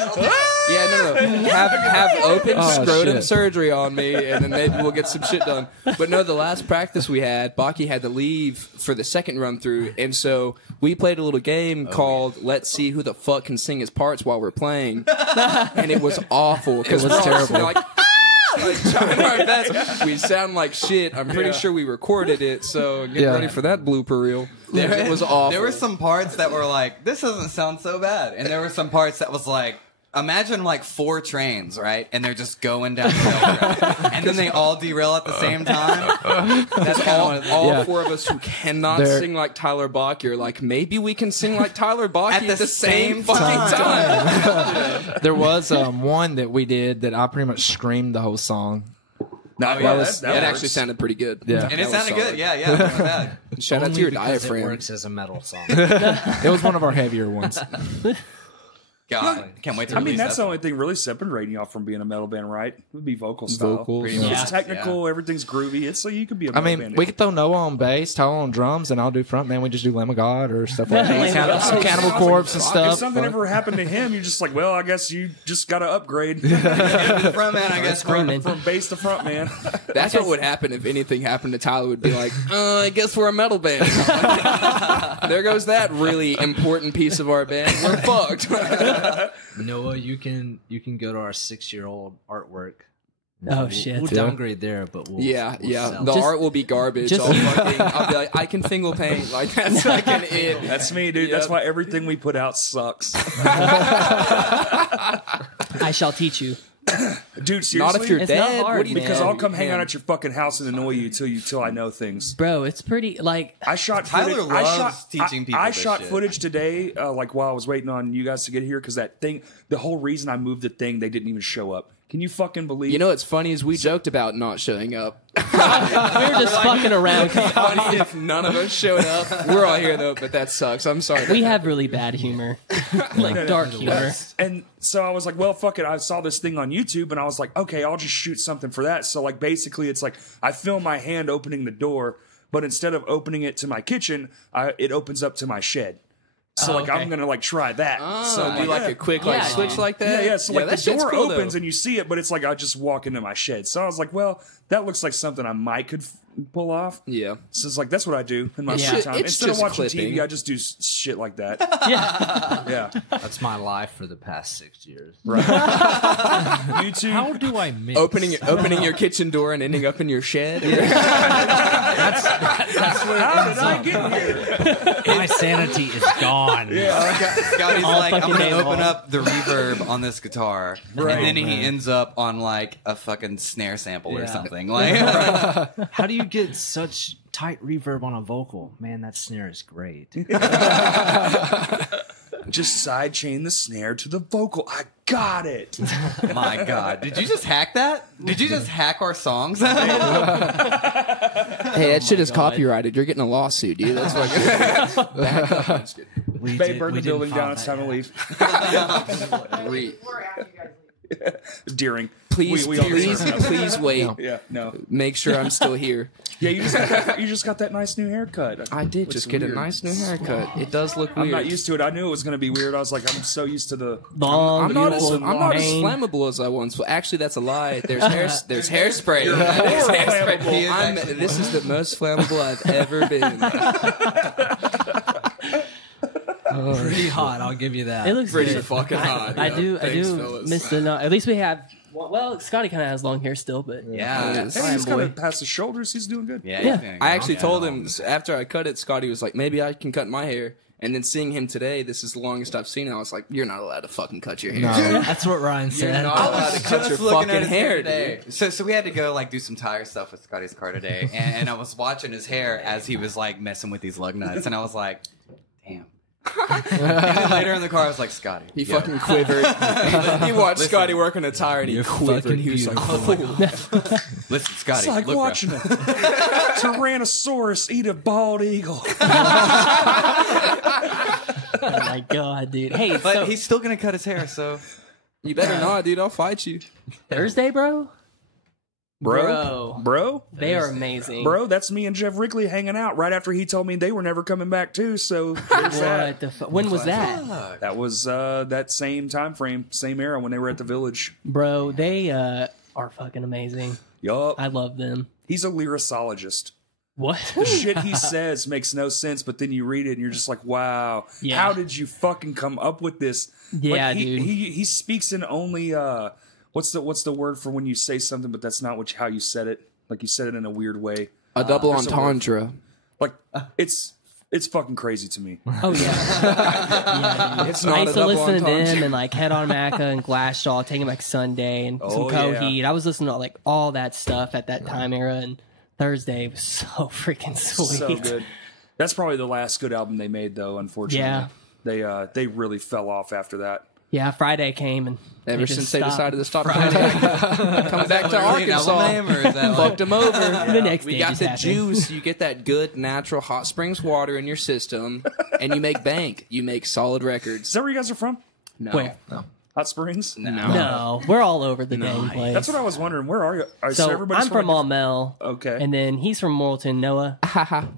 Yeah, no. Have open Oh, scrotum shit. surgery on me, and then maybe we'll get some shit done. But no, the last practice we had, Baki had to leave for the second run through, and so we played a little game called "Let's See Who the Fuck Can Sing His Parts" while we're playing, and it was awful because It was terrible. Like, like trying our best. We sound like shit. I'm pretty sure we recorded it, so get Yeah. ready for that blooper reel. It was awful. There were some parts that were like, this doesn't sound so bad. And there were some parts that was like, imagine like 4 trains, right? And they're just going down the railroad. And then they all derail at the same time. That's kind of all Yeah. 4 of us who cannot They're- sing like Tyler Bach, you're like, maybe we can sing like Tyler Bach At the same same fucking time. There was one that we did that I pretty much screamed the whole song. Not, Oh, yeah, that That works. actually sounded pretty good. Yeah. And it That was sounded solid. good. Yeah, yeah. Not bad. Shout out to Only your because It diaphragm. works as a metal song. It was one of our heavier ones. God, can't wait to I mean, release that's that. the only thing really separating y'all from being a metal band, right? It would be vocal style. Vocals. Pretty It's much. Yeah. technical, everything's groovy. It's so you could be a I metal mean, band. we could throw Noah on bass, Tyler on drums, and I'll do front man. We just do Lamb of God or stuff like that. Lamb of Some God. Cannibal Corpse and If stuff. something ever happened to him, you're just like, well, I guess you just got to upgrade Front man, I guess. Screaming. from bass to front man. That's what would happen if anything happened to Tyler. Would be like, I guess we're a metal band. There goes that really important piece of our band. We're fucked. Noah, you can go to our 6-year-old artwork. Oh, shit. We'll downgrade there, but we'll Yeah, we'll yeah. sell The it. art will be garbage. just- I'll be like, I can fingle paint. Like that's fucking it. That's me, dude. That's Yep. why everything we put out sucks. I shall teach you. Dude, seriously? Not if you're It's not dead. hard, What do you man. because I'll come hang out Man. at your fucking house and annoy you till I know things. Bro, it's pretty, like, I shot Tyler footage. loves teaching people I this shot shit. footage today, like while I was waiting on you guys to get here, because that thing, the whole reason I moved the thing, they didn't even show up. Can you fucking believe? You know what's funny is we joked about not showing up. we were just fucking around. 'cause Funny if none of us showed up. We're all here though, but that sucks. I'm sorry. we have really bad humor. Like, dark humor. And so I was like, well, fuck it. I saw this thing on YouTube, and I was like, okay, I'll just shoot something for that. So like, basically, it's like I film my hand opening the door, but instead of opening it to my kitchen, it opens up to my shed. So like, okay. I'm gonna like try that. so do like a quick like Yeah. switch like Yeah, that. yeah. So like that the shit's door cool, opens though. and you see it, but it's like I just walk into my shed. So I was like, well, that looks like something I might could pull off. Yeah. So it's like that's what I do in my Yeah. free time. It's Instead of just watching clipping. TV, I just do shit like that. Yeah. Yeah, That's my life for the past 6 years. YouTube. How do I mix? Opening your kitchen door and ending up in your shed. That's where How did I get here? my sanity is gone. Scotty's All like, I'm fucking gonna day open long. up the reverb on this guitar, Right. and then he ends up on like a fucking snare sample or Yeah. something. Like, How do you get such tight reverb on a vocal? Man, that snare is great. Just sidechain the snare to the vocal. I got it. my God, did you just hack that? Did you just hack our songs? Hey, that shit is copyrighted. You're getting a lawsuit, dude. That's fucking. Back up. I'm just kidding. Babe, burn the building down. It's time to leave. Re- Deering. Please, We all please, deserve that. please wait. Yeah, no. Make sure I'm still here. Yeah, you just got that nice new haircut. I did Looks just get weird. a nice new haircut. It does look I'm weird. not used to it. I knew it was going to be weird. I was like, I'm so used to the. Long, I'm not, as, beautiful I'm not as mane. flammable as I once was. Actually, that's a lie. There's hairspray. You're There's more hairspray. flammable. He is I'm- actually this is the most flammable I've ever been. Pretty hot, I'll give you that. It looks Pretty good. fucking hot. I yeah. do Thanks, fellas. miss the. No, at least we have. Well, Scotty kind of has long hair still, but yeah, Yes. Hey, he's boy. kind of past his shoulders. He's doing good. yeah. Yeah. yeah. I actually told him after I cut it, Scotty was like, maybe I can cut my hair. And then seeing him today, this is the longest I've seen him. I was like, you're not allowed to fucking cut your hair. No. That's what Ryan You're said. not allowed to cut your Just looking fucking at his hair, today. dude. So we had to go like do some tire stuff with Scotty's car today, and I was watching his hair as he was like messing with these lug nuts, and I was like, damn. And then later in the car, I was like, Scotty, He yo. fucking quivered. He watched Scotty work on a tire and he You're quivered. fucking He was like, beautiful. oh. Listen, Scotty, It's like look, bro. watching a Tyrannosaurus eat a bald eagle. oh my god, dude. Hey, But so he's still gonna cut his hair, so You better not, dude. I'll fight you. Thursday, bro. Bro, They are amazing. that's me and Jeff Wrigley hanging out right after he told me they were never coming back too. So there's that. What the when was that? That was that same time frame, same era when they were at the Village. Bro, they are fucking amazing. Yup. I love them. He's a lyricologist. What? The shit he says makes no sense, but then you read it and you're just like, wow, Yeah. how did you fucking come up with this? Yeah, Like, dude. He speaks in only what's the word for when you say something, but that's not how you said it. Like you said it in a weird way. A double there's a word. entendre. Like it's fucking crazy to me. Oh yeah. Yeah, dude. It's I not a used to double listen to entendre. them and like Head on Maca and Glassjaw, Taking Back Sunday and some Oh, yeah. Coheed. I was listening to like all that stuff at that time era, and Thursday was so freaking sweet. So good. That's probably the last good album they made, though. Unfortunately, Yeah. They really fell off after that. Yeah, Friday came and Ever just since they stopped. decided to stop coming back to Arkansas, Name, or is that like, fucked them over. The next We day got just the happened. juice. You get that good natural hot springs water in your system, and you make bank. You make solid records. Is that where you guys are from? No. Where? Hot Springs? No, we're all over the dang place. That's what I was wondering. Where are you? So everybody's I'm from a Maumelle. Okay. And then he's from Morrilton, Noah.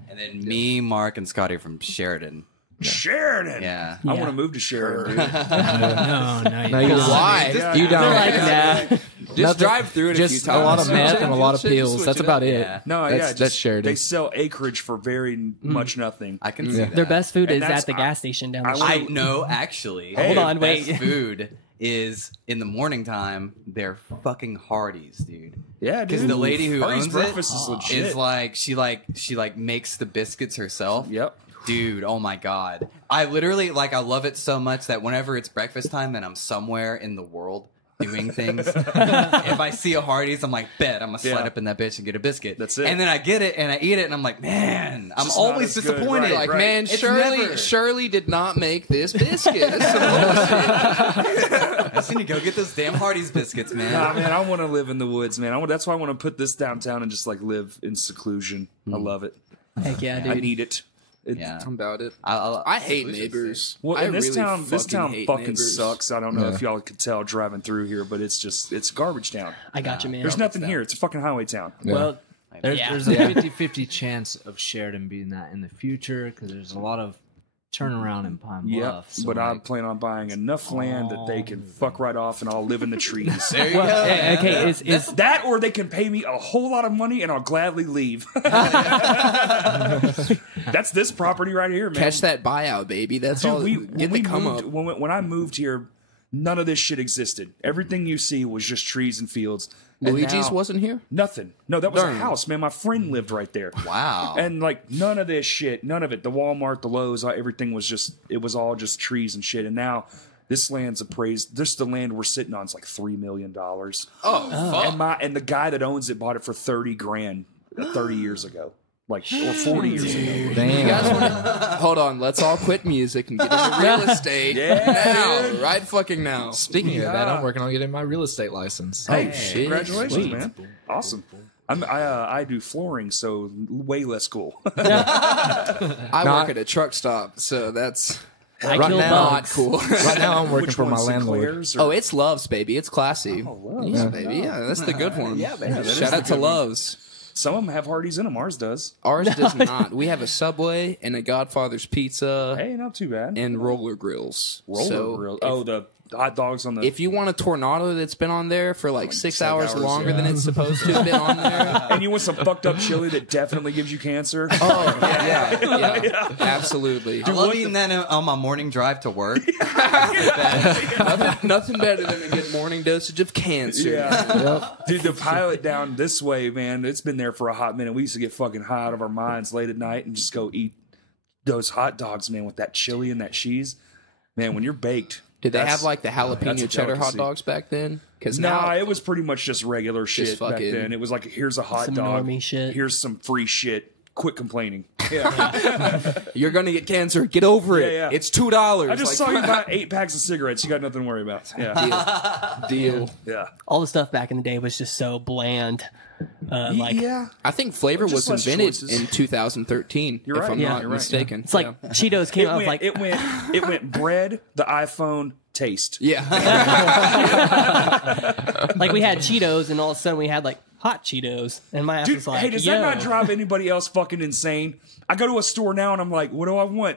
and then me, Mark, and Scotty from Sheridan. Sheridan. Yeah. I Yeah. want to move to Sheridan, dude. No, No, you don't. Why? You don't. They're like, nah. Just Nothing- drive through it Just a few a lot times. of meth and a lot of Just pills. switch That's it about up. it. Yeah. No, That's- yeah, that's just- Sheridan. They sell acreage for very much nothing. I can see Yeah. that. Their best food And is that's- at the gas station down the I street. I know, actually. Hold on, their best wait. food is in the morning time. They're fucking Hardee's, dude. Yeah, dude. Because the lady who Hardee's owns breakfast it is legit. is she makes the biscuits herself. Yep. Dude, oh my god. I literally I love it so much that whenever it's breakfast time and I'm somewhere in the world doing things, if I see a Hardee's, I'm like, bet I'm gonna slide Yeah. up in that bitch and get a biscuit. That's it. And then I get it and I eat it and I'm like, man, I'm Just not always as good, disappointed. right, Like, right. man, It's Shirley never- Shirley did not make this biscuit. This is some bullshit. I just need to go get those damn Hardee's biscuits, man. Nah, man, I want to live in the woods, man. That's why I want to put this downtown and just live in seclusion. I love it. Heck yeah, I dude. need it. Yeah. I'm about it. I I hate solutions neighbors. Well, I in this really town, hate fucking neighbors. sucks. I don't know Yeah. if y'all could tell driving through here, but it's garbage town. I got you, man. There's nothing here. It's a fucking highway town. Yeah. Well, there's, Yeah. there's a 50-50 chance of Sheridan being that in the future because there's a lot of turnaround in Pine Yep, Bluff. So but I like, plan on buying enough land that they can fuck right off, and I'll live in the trees. There you go. okay, is That, or they can pay me a whole lot of money, and I'll gladly leave. That's this property right here, man. Catch that buyout, baby. That's all. Dude, Get the come moved, up. when I moved here, none of this shit existed. Everything you see was just trees and fields. And Luigi's now, wasn't here. nothing. No, that was Darn. a house, man. My friend lived right there. Wow. And like none of this shit, none of it. The Walmart, the Lowe's, everything was just. It was all just trees and shit. And now this land's appraised. This the land we're sitting on is like $3 million. And the guy that owns it bought it for $30,000 30 years ago, like or 40 years ago. You Damn. guys wanna, hold on, let's all quit music and get into real estate now, right fucking now. Speaking of that, I'm working on getting my real estate license. Hey, shit. congratulations, Sweet. man! Awesome. I do flooring, so way less cool. I Not- work at a truck stop, so that's I Right kill now- not bugs. cool. Right now, I'm working Which for my one's landlord. Sinclair's or- Oh, it's Love's, baby. It's classy. Love's. Yeah, baby. Yeah, that's the good one. Yeah, baby. That is Shout the out to good one. Love's. Some of them have Hardee's in them. Ours does. Ours does not. We have a Subway and a Godfather's Pizza Hey, not too bad. and roller grills. Roller So grill. Oh, the hot dogs on the. if you want a tornado that's been on there for like 6 hours, 6 hours, longer yeah. than it's supposed to have been on there. and you want some fucked up chili that definitely gives you cancer. Oh, yeah, absolutely. I love eating that on my morning drive to work. Nothing better than a good morning dosage of cancer. Yeah. Dude, the pilot down this way, man, it's been there for a hot minute. We used to get fucking high out of our minds late at night and just go eat those hot dogs, man, with that chili and that cheese. Man, when you're baked. Did they that's- have like the that's jalapeno a cheddar hot delicacy. dogs back then? Because Nah, now it was pretty much just regular shit back fucking- then. It was like, here's a hot Some dog. normie shit. Here's some free shit. Quit complaining. Yeah. you're gonna get cancer. Get over it. Yeah, yeah. It's $2. I just saw you buy 8 packs of cigarettes. You got nothing to worry about. Yeah. deal. Yeah. All the stuff back in the day was just so bland. Like yeah. I think flavor Just was less invented choices. in 2013. You're if right. I'm Yeah, not you're right. mistaken. it's like Cheetos came out with like it went bread, the iPhone, taste. yeah. like we had Cheetos and all of a sudden we had like hot Cheetos and my ass Dude, was like, hey, does yo. that not drive anybody else fucking insane? I go to a store now and I'm like, what do I want?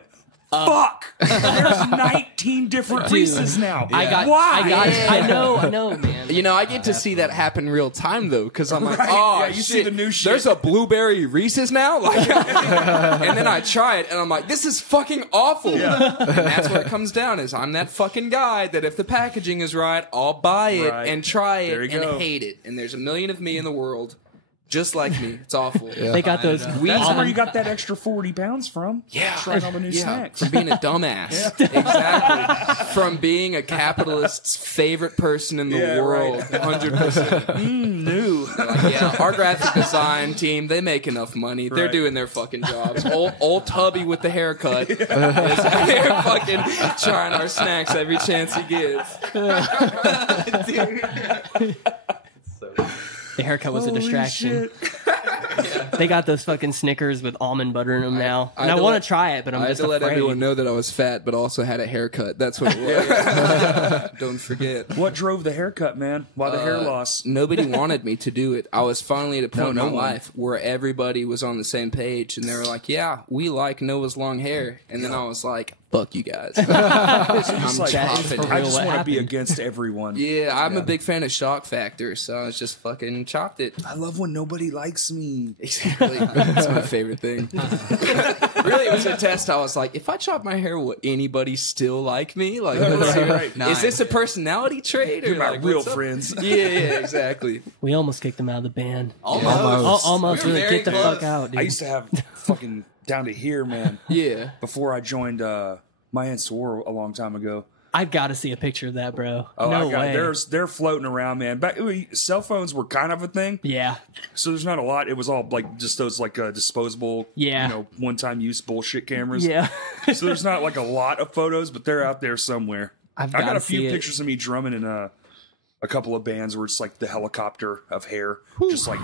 Fuck! There's 19 different Dude. Reese's now. I know, man. You know, I get to see that happen real time though, because I'm like, Right. oh, Yeah, you see shit, the new shit. There's a blueberry Reese's now, like, and then I try it, and I'm like, this is fucking awful. Yeah. And that's what it comes down is I'm that fucking guy that if the packaging is right, I'll buy it Right. and try There it you and go. hate it. And there's a million of me in the world. Just like me. It's awful. They got those. That's where almond- you got that extra 40 pounds from. Yeah. Trying all the new snacks. From being a dumbass. Exactly. From being a capitalist's favorite person in the Yeah, world. right. 100%. New. Like, yeah, our graphic design team, they make enough money. They're Right. doing their fucking jobs. Old Tubby with the haircut is out here fucking trying our snacks every chance he gets. The haircut was a distraction. They got those fucking Snickers with almond butter in them now. I And I had to want let- to try it, but I'm I had just to let afraid. everyone know that I was fat, but also had a haircut. That's what it was. Don't forget. What drove the haircut, man? Why the hair loss? Nobody wanted me to do it. I was finally at a point No in my one. life where everybody was on the same page, and they were like, "Yeah, we like Noah's long hair." And then I was like, "Fuck you guys." I'm like, that is chopping. for I real just what want to be happened. against everyone. Yeah, I'm a big fan of Shock Factor, so I was just fucking chopped it. I love when nobody likes me. Exactly. That's my favorite thing. Really, it was a test. I was like, if I chop my hair, will anybody still like me? Like, let's see. Right. Is this a personality trait? Or You're my like, real what's up? friends. Yeah, exactly. We almost kicked them out of the band. Almost. Almost. We were Really, very get the close. fuck out, dude. I used to have fucking down to here, man. Yeah. Before I joined My Aunt Swore a long time ago. I've got to see a picture of that, bro. Oh, no I got, way. they're floating around, man. Back cell phones were kind of a thing, Yeah. so there's not a lot. It was all like just those like disposable, Yeah. one time use bullshit cameras. Yeah. So there's not like a lot of photos, but they're out there somewhere. I've I got gotta a few see it. pictures of me drumming in a couple of bands where it's like the helicopter of hair, just like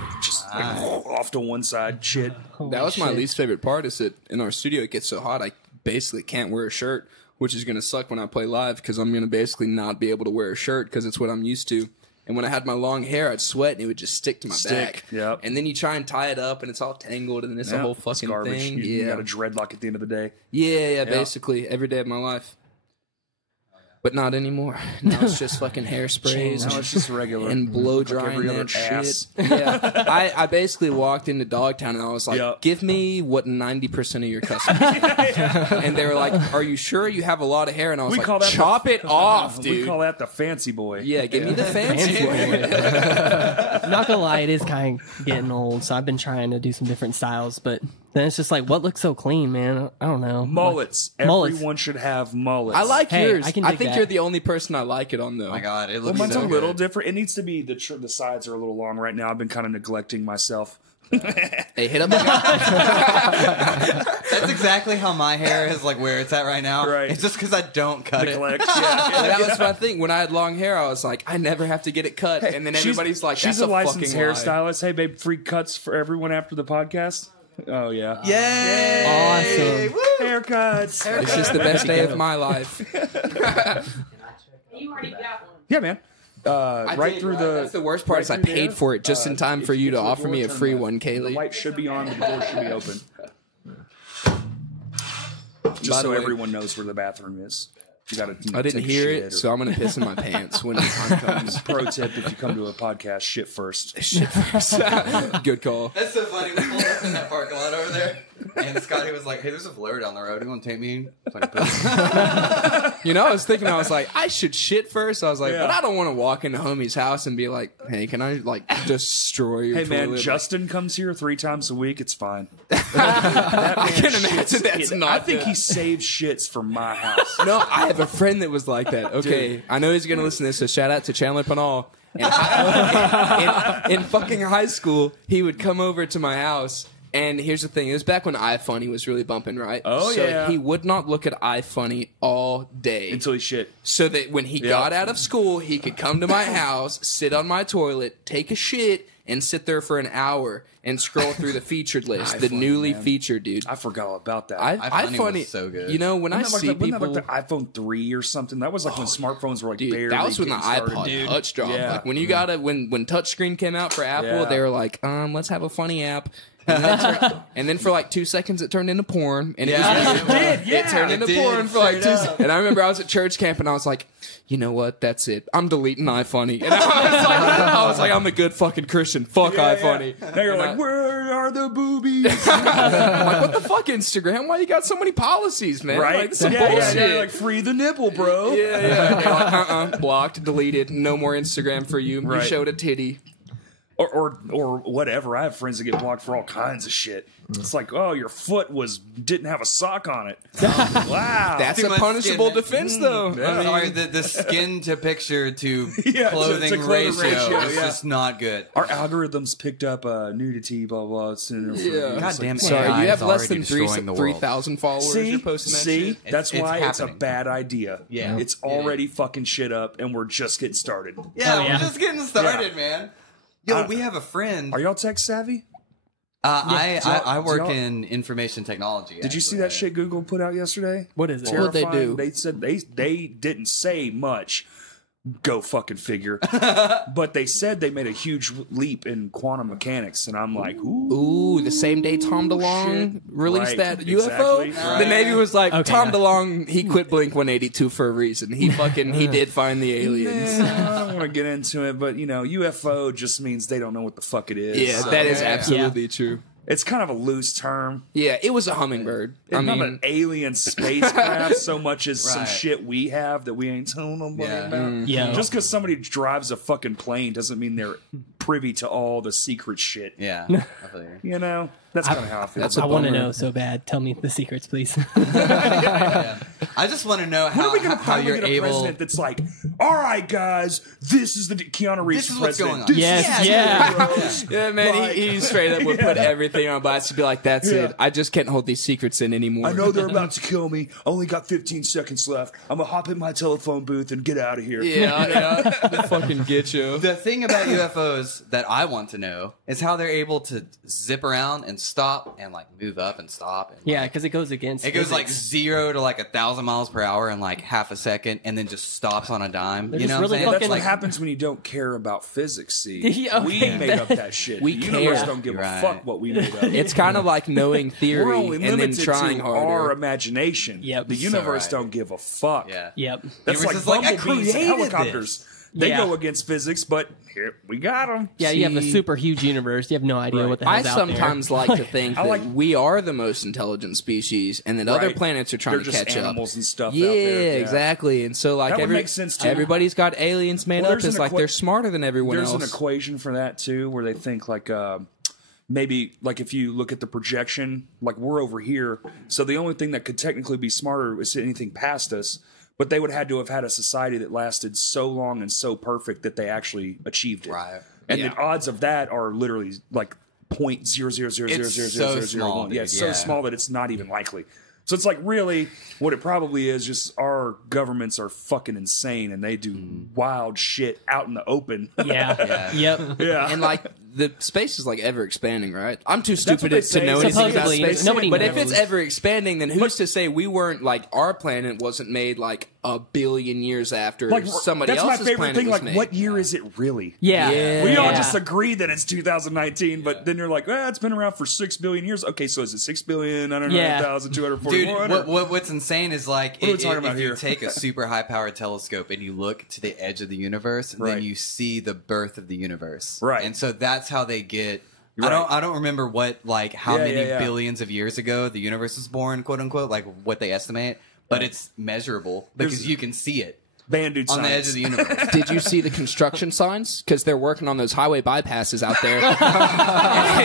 off to one side, shit. That was my shit. least favorite part is that in our studio it gets so hot I basically can't wear a shirt, which is going to suck when I play live because I'm going to basically not be able to wear a shirt because it's what I'm used to. And when I had my long hair, I'd sweat and it would just stick to my back. Yep. And then you try and tie it up and it's all tangled and it's a whole It's fucking garbage. thing. You got a dreadlock at the end of the day. Yeah, basically every day of my life. But not anymore. Now it's just fucking hairsprays Now it's just regular and blow like drying every other that shit. ass. Yeah, I basically walked into Dogtown and I was like, Yep. "Give me what 90% of your customers." And they were like, "Are you sure you have a lot of hair?" And I was We like, call that "Chop it off, We dude." call that the fancy boy. Yeah, give me the fancy Fancy one. Not gonna lie, it is kind of getting old, so I've been trying to do some different styles, but then it's just like, what looks so clean, man? I don't know. Mullets. Mullets. Everyone should have mullets. I like Hey, yours. I can I dig think that. you're the only person I like it on, though. Oh my god, it Well, looks mine's so a little good. different. It needs to be the sides are a little long right now. I've been kind of neglecting myself. Hey, hit up the guy. That's exactly how my hair is, like where it's at right now. Right. It's just because I don't cut it. Neglect. Yeah. That was my thing. When I had long hair, I was like, I never have to get it cut. And then everybody's like, she's that's a a licensed fucking lie. hairstylist. Hey, babe, free cuts for everyone after the podcast. Oh yeah, Yay! Awesome. haircuts. It's just the best day of my life. You already got one. Yeah, man. Right through the. That's the worst part is I right through paid there. for it just in time If for you to get the offer door, me a turn free left. one, The Kaylee. light should be on, but the door should be open. Just By the so way- everyone knows where the bathroom is. You got to. I didn't hear it, so I'm gonna piss in my pants when the time comes. Pro tip: if you come to a podcast, shit first. Shit first. Good call. That's so funny. We pulled up in that parking lot over there, and Scotty was like, "Hey, there's a blur down the road. You want to take me?" It's like, You know, I was like, I should shit first. I was like, Yeah. but I don't want to walk into homie's house and be like, hey, can I like destroy your Hey man, toilet? Justin comes here 3 times a week. It's fine. I can imagine that's not I think good. he saves shits for my house. No, I have a friend that was like that. Okay, I know he's gonna listen to this, so shout out to Chandler Panal. In fucking high school, he would come over to my house. And here's the thing: it was back when iFunny was really bumping, right? Oh, so yeah. he would not look at iFunny all day Until he shit. so that when he got out of school, he could come to my house, sit on my toilet, take a shit, and sit there for an hour and scroll through the featured list, the iFunny, newly man. featured, dude. I forgot all about that. iFunny was so good. You know, when I Wasn't that see like the, people, wasn't that like the iPhone 3 or something? That was like when smartphones were like dude, barely that was when the getting started. iPod Touch dropped. Yeah. Like when you got it, when touchscreen came out for Apple, Yeah. they were like, let's have a funny app. And then for like 2 seconds, it turned into porn. And Yeah, it was it turned into did, porn for like 2 straight up. seconds. And I remember I was at church camp and I was like, you know what? That's it. I'm deleting iFunny. And I was like, I'm a good fucking Christian. Fuck iFunny. Now you're And like, where are the boobies? I'm like, what the fuck, Instagram? Why you got so many policies, man? right? Like, this is yeah, bullshit. yeah, like free the nipple, bro. Yeah. They're like, blocked, deleted, no more Instagram for you. You Right. showed a titty. or whatever. I have friends that get blocked for all kinds of shit. It's like, oh, your foot didn't have a sock on it. Wow, That's Too a much punishable skin. defense, though. Yeah. Sorry, the skin to picture to Yeah, clothing, to clothing ratio, is yeah. just not good. Our algorithms picked up nudity, blah blah. It's Yeah. Goddamn Sorry, AI you have is less already than destroying the world. 3,000 followers. See, You're posting that see, shit. that's It's why it's a happening. bad idea. Yeah. It's already fucking shit up, and we're just getting started. Yeah, Oh, yeah. we're just getting started, man. Yo, we have a friend. Are y'all tech savvy? I work y'all- in information technology. Did you see that shit Google put out yesterday? What is it? What'd they Terrifying. do? They said they didn't say much. Go fucking figure. But they said they made a huge leap in quantum mechanics, and I'm like, ooh. Ooh, the same day Tom DeLonge shit. released Right, that UFO, exactly. the Navy was like, Okay. Tom DeLonge, he quit Blink-182 for a reason. He did find the aliens. I don't want to get into it, but UFO just means they don't know what the fuck it is. Yeah, So that is absolutely true. it's kind of a loose term. Yeah, it was a hummingbird. It's not an alien spacecraft so much as some Right. shit we have that we ain't telling nobody Yeah. about. Yeah. Just because somebody drives a fucking plane doesn't mean they're privy to all the secret shit. Yeah, I feel you. That's kind of how I feel. That's a I want to bummer. know so bad. Tell me the secrets, please. Yeah. I just want to know When are we gonna how finally you're get a able. president that's like, all right, guys, this is the Keanu Reeves This is what's president. going on. This Yes, is yeah. bros." Yeah, man, Like- he straight up would put everything on blast to be like, that's Yeah. it. I just can't hold these secrets in anymore. I know they're about to kill me. I only got 15 seconds left. I'm gonna hop in my telephone booth and get out of here. Yeah, they fucking get you. The thing about UFOs that I want to know is how they're able to zip around and stop and like move up and stop. And, Yeah, because it goes against. It goes like physics. 0 to like 1,000 miles per hour in like half a second, and then just stops on a dime. They're You just know what really I'm saying? That's fucking- what happens when you don't care about physics. See, Yeah, we okay, made up that shit. We the universe care. don't give You're a right. fuck what we made up. It's kind of like knowing We're theory only and then limited trying to harder. our imagination. Yep. The universe right. don't give a fuck. Yeah. Yep. That's Universe like is like, I bumblebees and created helicopters. They Yeah. go against physics, but here we got them. Yeah, you have a See- super huge universe. You have no idea Right. what the I hell's out there. sometimes like to think I that like- we are the most intelligent species, and that other Right. planets are trying They're to just catch animals up. and stuff Yeah, out there. Yeah. exactly. And so, like, That would make sense, too. everybody's got aliens made Well, up. there's It's an like equa- they're smarter than everyone There's else. an equation for that too, where they think like maybe like if you look at the projection, like we're over here, so the only thing that could technically be smarter is anything past us. But they would have had to have had a society that lasted so long and so perfect that they actually achieved it. Right. And Yeah. the odds of that are literally like 0.000000001. It's so small, Yeah, it's dude. so Yeah. small that it's not even likely. So it's like really what it probably is just our governments are fucking insane and they do wild shit out in the open. Yeah. Yep. yeah. And like the space is like ever expanding, right? I'm too what stupid they to say. know anything about Supposedly, space. nobody but if knows. it's ever expanding, then who's to say we weren't like our planet wasn't made like a billion years after like somebody that's else's my favorite planet thing. was Like, made? what year is it really? Yeah. Yeah. We all Yeah. just agree that it's 2019, but then you're like, it's been around for 6 billion years. Okay, so is it 6,909,241? Dude, what's insane is like What are we talking about if you here? take a super high powered telescope and you look to the edge of the universe, Right. then you see the birth of the universe. Right. And so that's how they get. Right. I don't remember what like how Yeah, many yeah, yeah. billions of years ago the universe was born, quote unquote, like what they estimate, but it's measurable because There's- you can see it Band-Aid on the edge science. of the universe. Did you see the construction signs? Because they're working on those highway bypasses out there.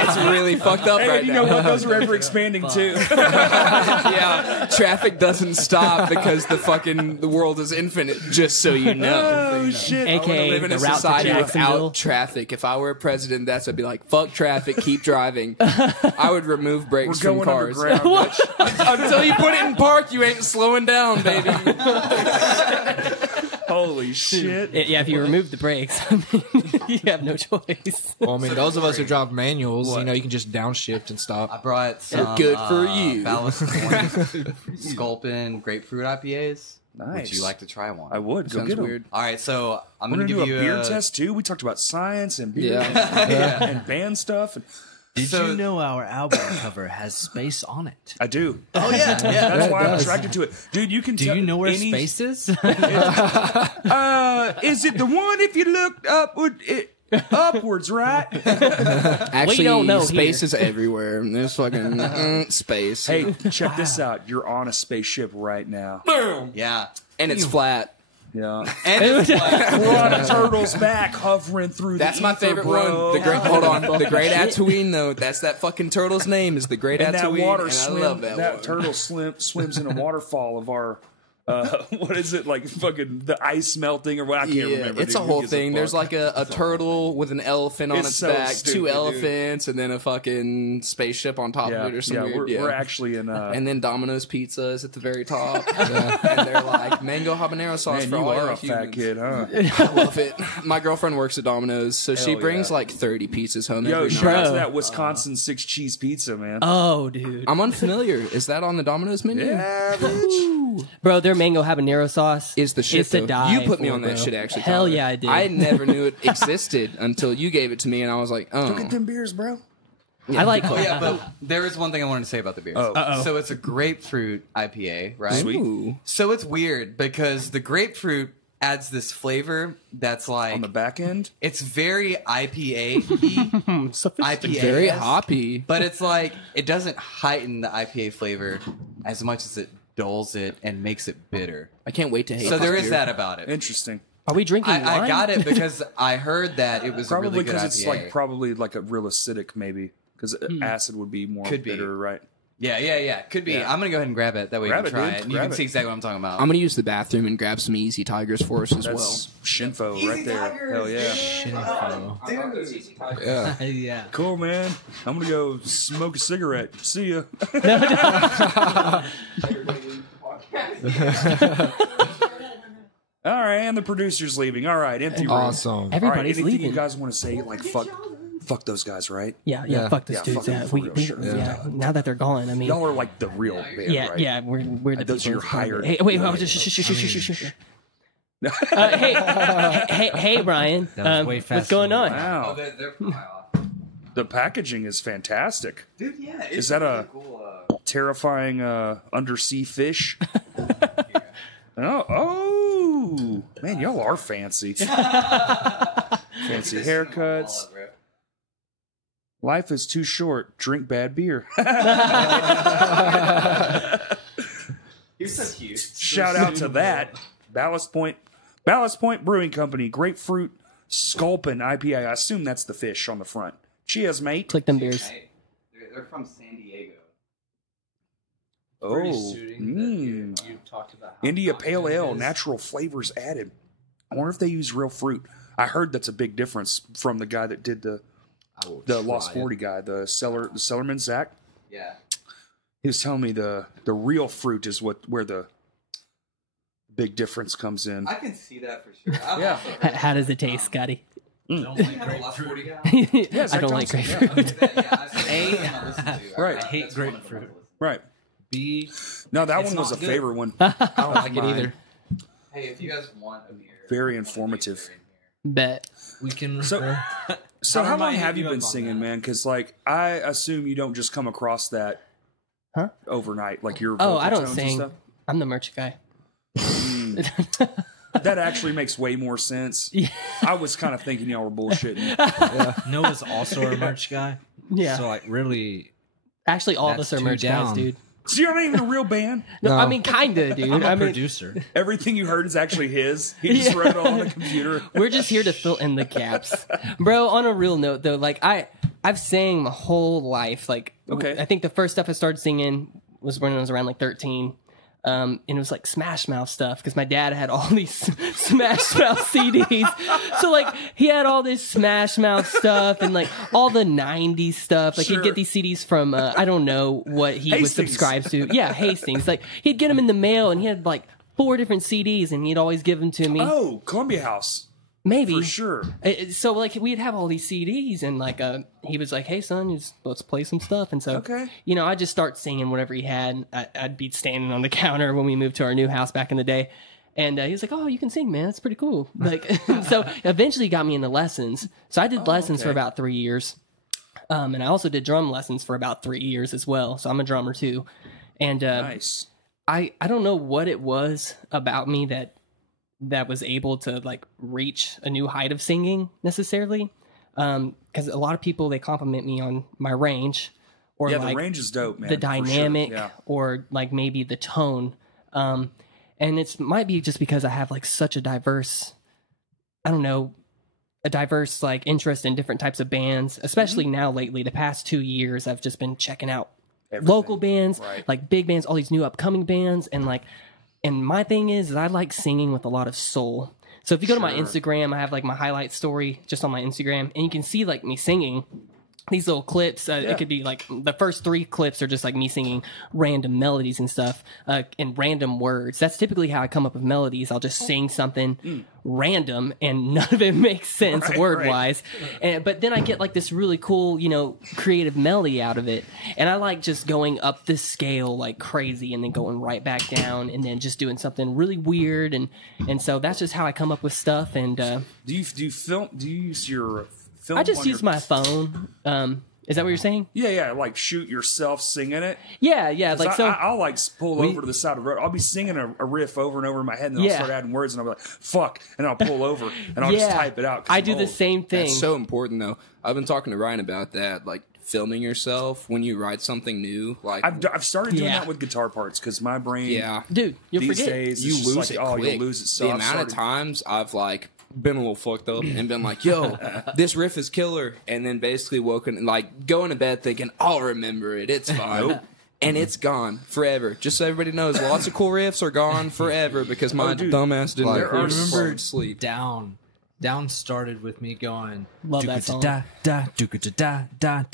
It's really fucked up Hey, right you now. know what? Those are ever expanding too. Yeah, traffic doesn't stop because the world is infinite. Just so you know. Oh shit! I AKA live in the a route to society Jacksonville. without traffic. If I were a president, I'd be like, fuck traffic, keep driving. I would remove We're brakes from going cars. underground. bitch. Until you put it in park, you ain't slowing down, baby. Holy shit! Yeah, if you remove the brakes, you have no choice. Well, I mean, those of us who drive manuals, you know, you can just downshift and I stop. brought some good for you. Ballast Point Sculpin grapefruit IPAs. Would Nice. you like to try one? I would go Sounds get 'em. weird. All right, so I'm We're going to gonna give do you a beer test too. We talked about science and beer Yeah. and band stuff. And Did So- you know our album cover has space on it? I do. Oh yeah, yeah. That's why I'm attracted to it, dude. You can. Do tell you know where any, space is? Is it the one if you look upwards, right? Actually, don't know space here. is everywhere. There's fucking space. Hey, check this out. You're on a spaceship right now. Yeah. and it's flat. Yeah. And it's like, A lot of turtles back hovering through That's the my ether, favorite bro. one. The great, hold on, the Great Tatooine though. That's that fucking turtle's name is the Great And that Tatooine, water and swim, I love that one. turtle swims in a waterfall of our what is it, like fucking the ice melting or what? I can't remember. It's dude. a Who whole gives thing. There's fuck? like a turtle with an elephant on It's its so back, stupid, two dude. elephants, and then a fucking spaceship on top yeah, of it or some yeah, weird. we're actually in and then Domino's Pizza is at the very top, and they're like mango habanero sauce man, for you all are our a fat humans. kid, huh? I love it. My girlfriend works at Domino's, so she Hell brings yeah. like 30 pizzas home Yo, every shout night. out to Bro. that Wisconsin 6 cheese pizza, man. Oh, dude. I'm unfamiliar. Is that on the Domino's menu? Yeah, bitch. Bro, their mango habanero sauce Is the shit is to though. die You put me for, on that bro. shit actually. Hell Tyler. yeah, I did. I never knew it existed until you gave it to me, and I was like, oh. Look at them beers, bro. I like. oh yeah, but there is one thing I wanted to say about the beers. Oh. So it's a grapefruit IPA, right? Ooh. So it's weird because the grapefruit adds this flavor that's like On the back end, it's very IPA, IPA, Very hoppy. but it's like it doesn't heighten the IPA flavor as much as it dulls it and makes it bitter. I can't wait to hate So this there is beer. that about it. interesting. Are we drinking wine? I got it because I heard that it was Probably a really good because IPA. it's like probably like a real acidic, maybe because acid would be more Could be. bitter, right? yeah, could be. Yeah. I'm gonna go ahead and grab it. That way Grab you can it, try dude. it. And you Grab can it. see exactly what I'm talking about. I'm gonna use the bathroom and grab some Easy Tigers for us as That's Shinfo right there. Hell yeah. Yeah. Yeah. Cool, man. I'm gonna go smoke a cigarette. See ya. All right, and the producer's leaving. All right, empty room. Awesome. All right, Everybody's anything leaving. you guys want to say? Like fuck those guys, right? Yeah, Yeah. fuck those Yeah, dudes. fuck them Yeah, for real, sure. yeah. Now that they're gone, I mean, Y'all are like the real band, yeah, right? yeah. We're the Those are people your that's part of hired- it. Hey, wait, wait, shh. Hey, Brian. That was way what's faster going than on? Wow, they're probably off. the packaging is fantastic. Dude, yeah. Is that a terrifying undersea fish? Oh, man, y'all are fancy. Fancy haircuts. Life is too short. Drink bad beer. You're so cute. Shout out to that. Ballast Point Brewing Company. Grapefruit Sculpin IPA. I assume that's the fish on the front. Cheers, mate. Click them beers. They're from San Diego. Oh, India Pale Ale, natural flavors added. I wonder if they use real fruit. I heard that's a big difference from the guy that did the Lost 40 guy, the Cellarman Zach. Yeah. He was telling me the real fruit is where the big difference comes in. I can see that for sure. Yeah. How does it taste, Scotty? Don't like grapefruit. Yeah, I Zach don't like Thompson, grapefruit. Right. I hate grapefruit. Right. B. No, that It's one was a not good. favorite one. I don't like it either. Hey, if you guys want a beer, Very informative. Bet. We can. So Tyler how might long hit have you you been up on singing, that. man? Because like I assume you don't just come across that Huh? overnight, like your Oh, vocal I don't tones and sing. stuff. I'm the merch guy. That actually makes way more sense. Yeah. I was kind of thinking y'all were bullshitting. Noah's also a merch guy. Yeah. So like really, Actually, all of That's us are two merch guys, down. dude. So you're not even a real band. No, No. I mean, kinda, dude. I'm a I mean, producer. Everything you heard is actually his. He just wrote it all on the computer. we're just here to fill in the gaps, bro. On a real note, though, like I've sang my whole life. Like, Okay. I think the first stuff I started singing was when I was around like 13. And it was like Smash Mouth stuff because my dad had all these Smash Mouth CDs. So like he had all this Smash Mouth stuff and like all the 90s stuff. Like Sure. he'd get these CDs from I don't know what he was Hastings. subscribed to. Yeah, Hastings. Like he'd get them in the mail and he had like 4 different CDs and he'd always give them to me. Oh, Columbia House Maybe for sure. So like we'd have all these CDs and like he was like, "Hey son, let's play some stuff." And so Okay. you know, I'd just start singing whatever he had. I'd be standing on the counter when we moved to our new house back in the day, and he was like, "Oh, you can sing, man. That's pretty cool." Like so, eventually got me into lessons. So I did lessons for okay. about 3 years, and I also did drum lessons for about 3 years as well. So I'm a drummer too, and Nice. I don't know what it was about me that was able to like reach a new height of singing necessarily. Because a lot of people, they compliment me on my range or Yeah, like the range is dope, man. the for sure. dynamic Yeah. or like maybe the tone. And And it's might be just because I have like such a diverse, I don't know, a diverse like interest in different types of bands, especially now lately. The past 2 years, I've just been checking out local bands, Right. like big bands, all these new upcoming bands, and my thing is I like singing with a lot of soul. So if you go to my Instagram, I have like my highlight story just on my Instagram, and you can see like me singing these little clips. It could be like the first 3 clips are just like me singing random melodies and stuff, and random words. That's typically how I come up with melodies. I'll just sing something random and none of it makes sense word wise. But then I get like this really cool, creative melody out of it. And I like just going up this scale like crazy and then going right back down and then just doing something really weird. And so that's just how I come up with stuff. And, Do you film? Do you use your film? I just on use your- my phone. Is that what you're saying? Yeah, like shoot yourself singing it. Yeah. 'Cause Like so. I'll like pull over to the side of the road. I'll be singing a riff over and over in my head, and then I'll Yeah. start adding words, and I'll be like, "Fuck," and I'll pull over and I'll just type it out. 'cause I I'm do the old. same thing. That's so important, though. I've been talking to Ryan about that, like filming yourself when you write something new. Like, I've started doing Yeah. that with guitar parts because my brain, yeah, Dude, you'll these forget. days you it's just lose like, it oh, quick. you'll lose it. So the I've amount of started- times I've like been a little fucked up and been like, "Yo, this riff is killer," and then basically woken like going to bed thinking, "I'll remember it. It's fine." And it's gone forever. Just so everybody knows, lots of cool riffs are gone forever because my dude. dumbass didn't There record are it some- before I went to sleep. Down started with me going. Love that song. Da da duka da da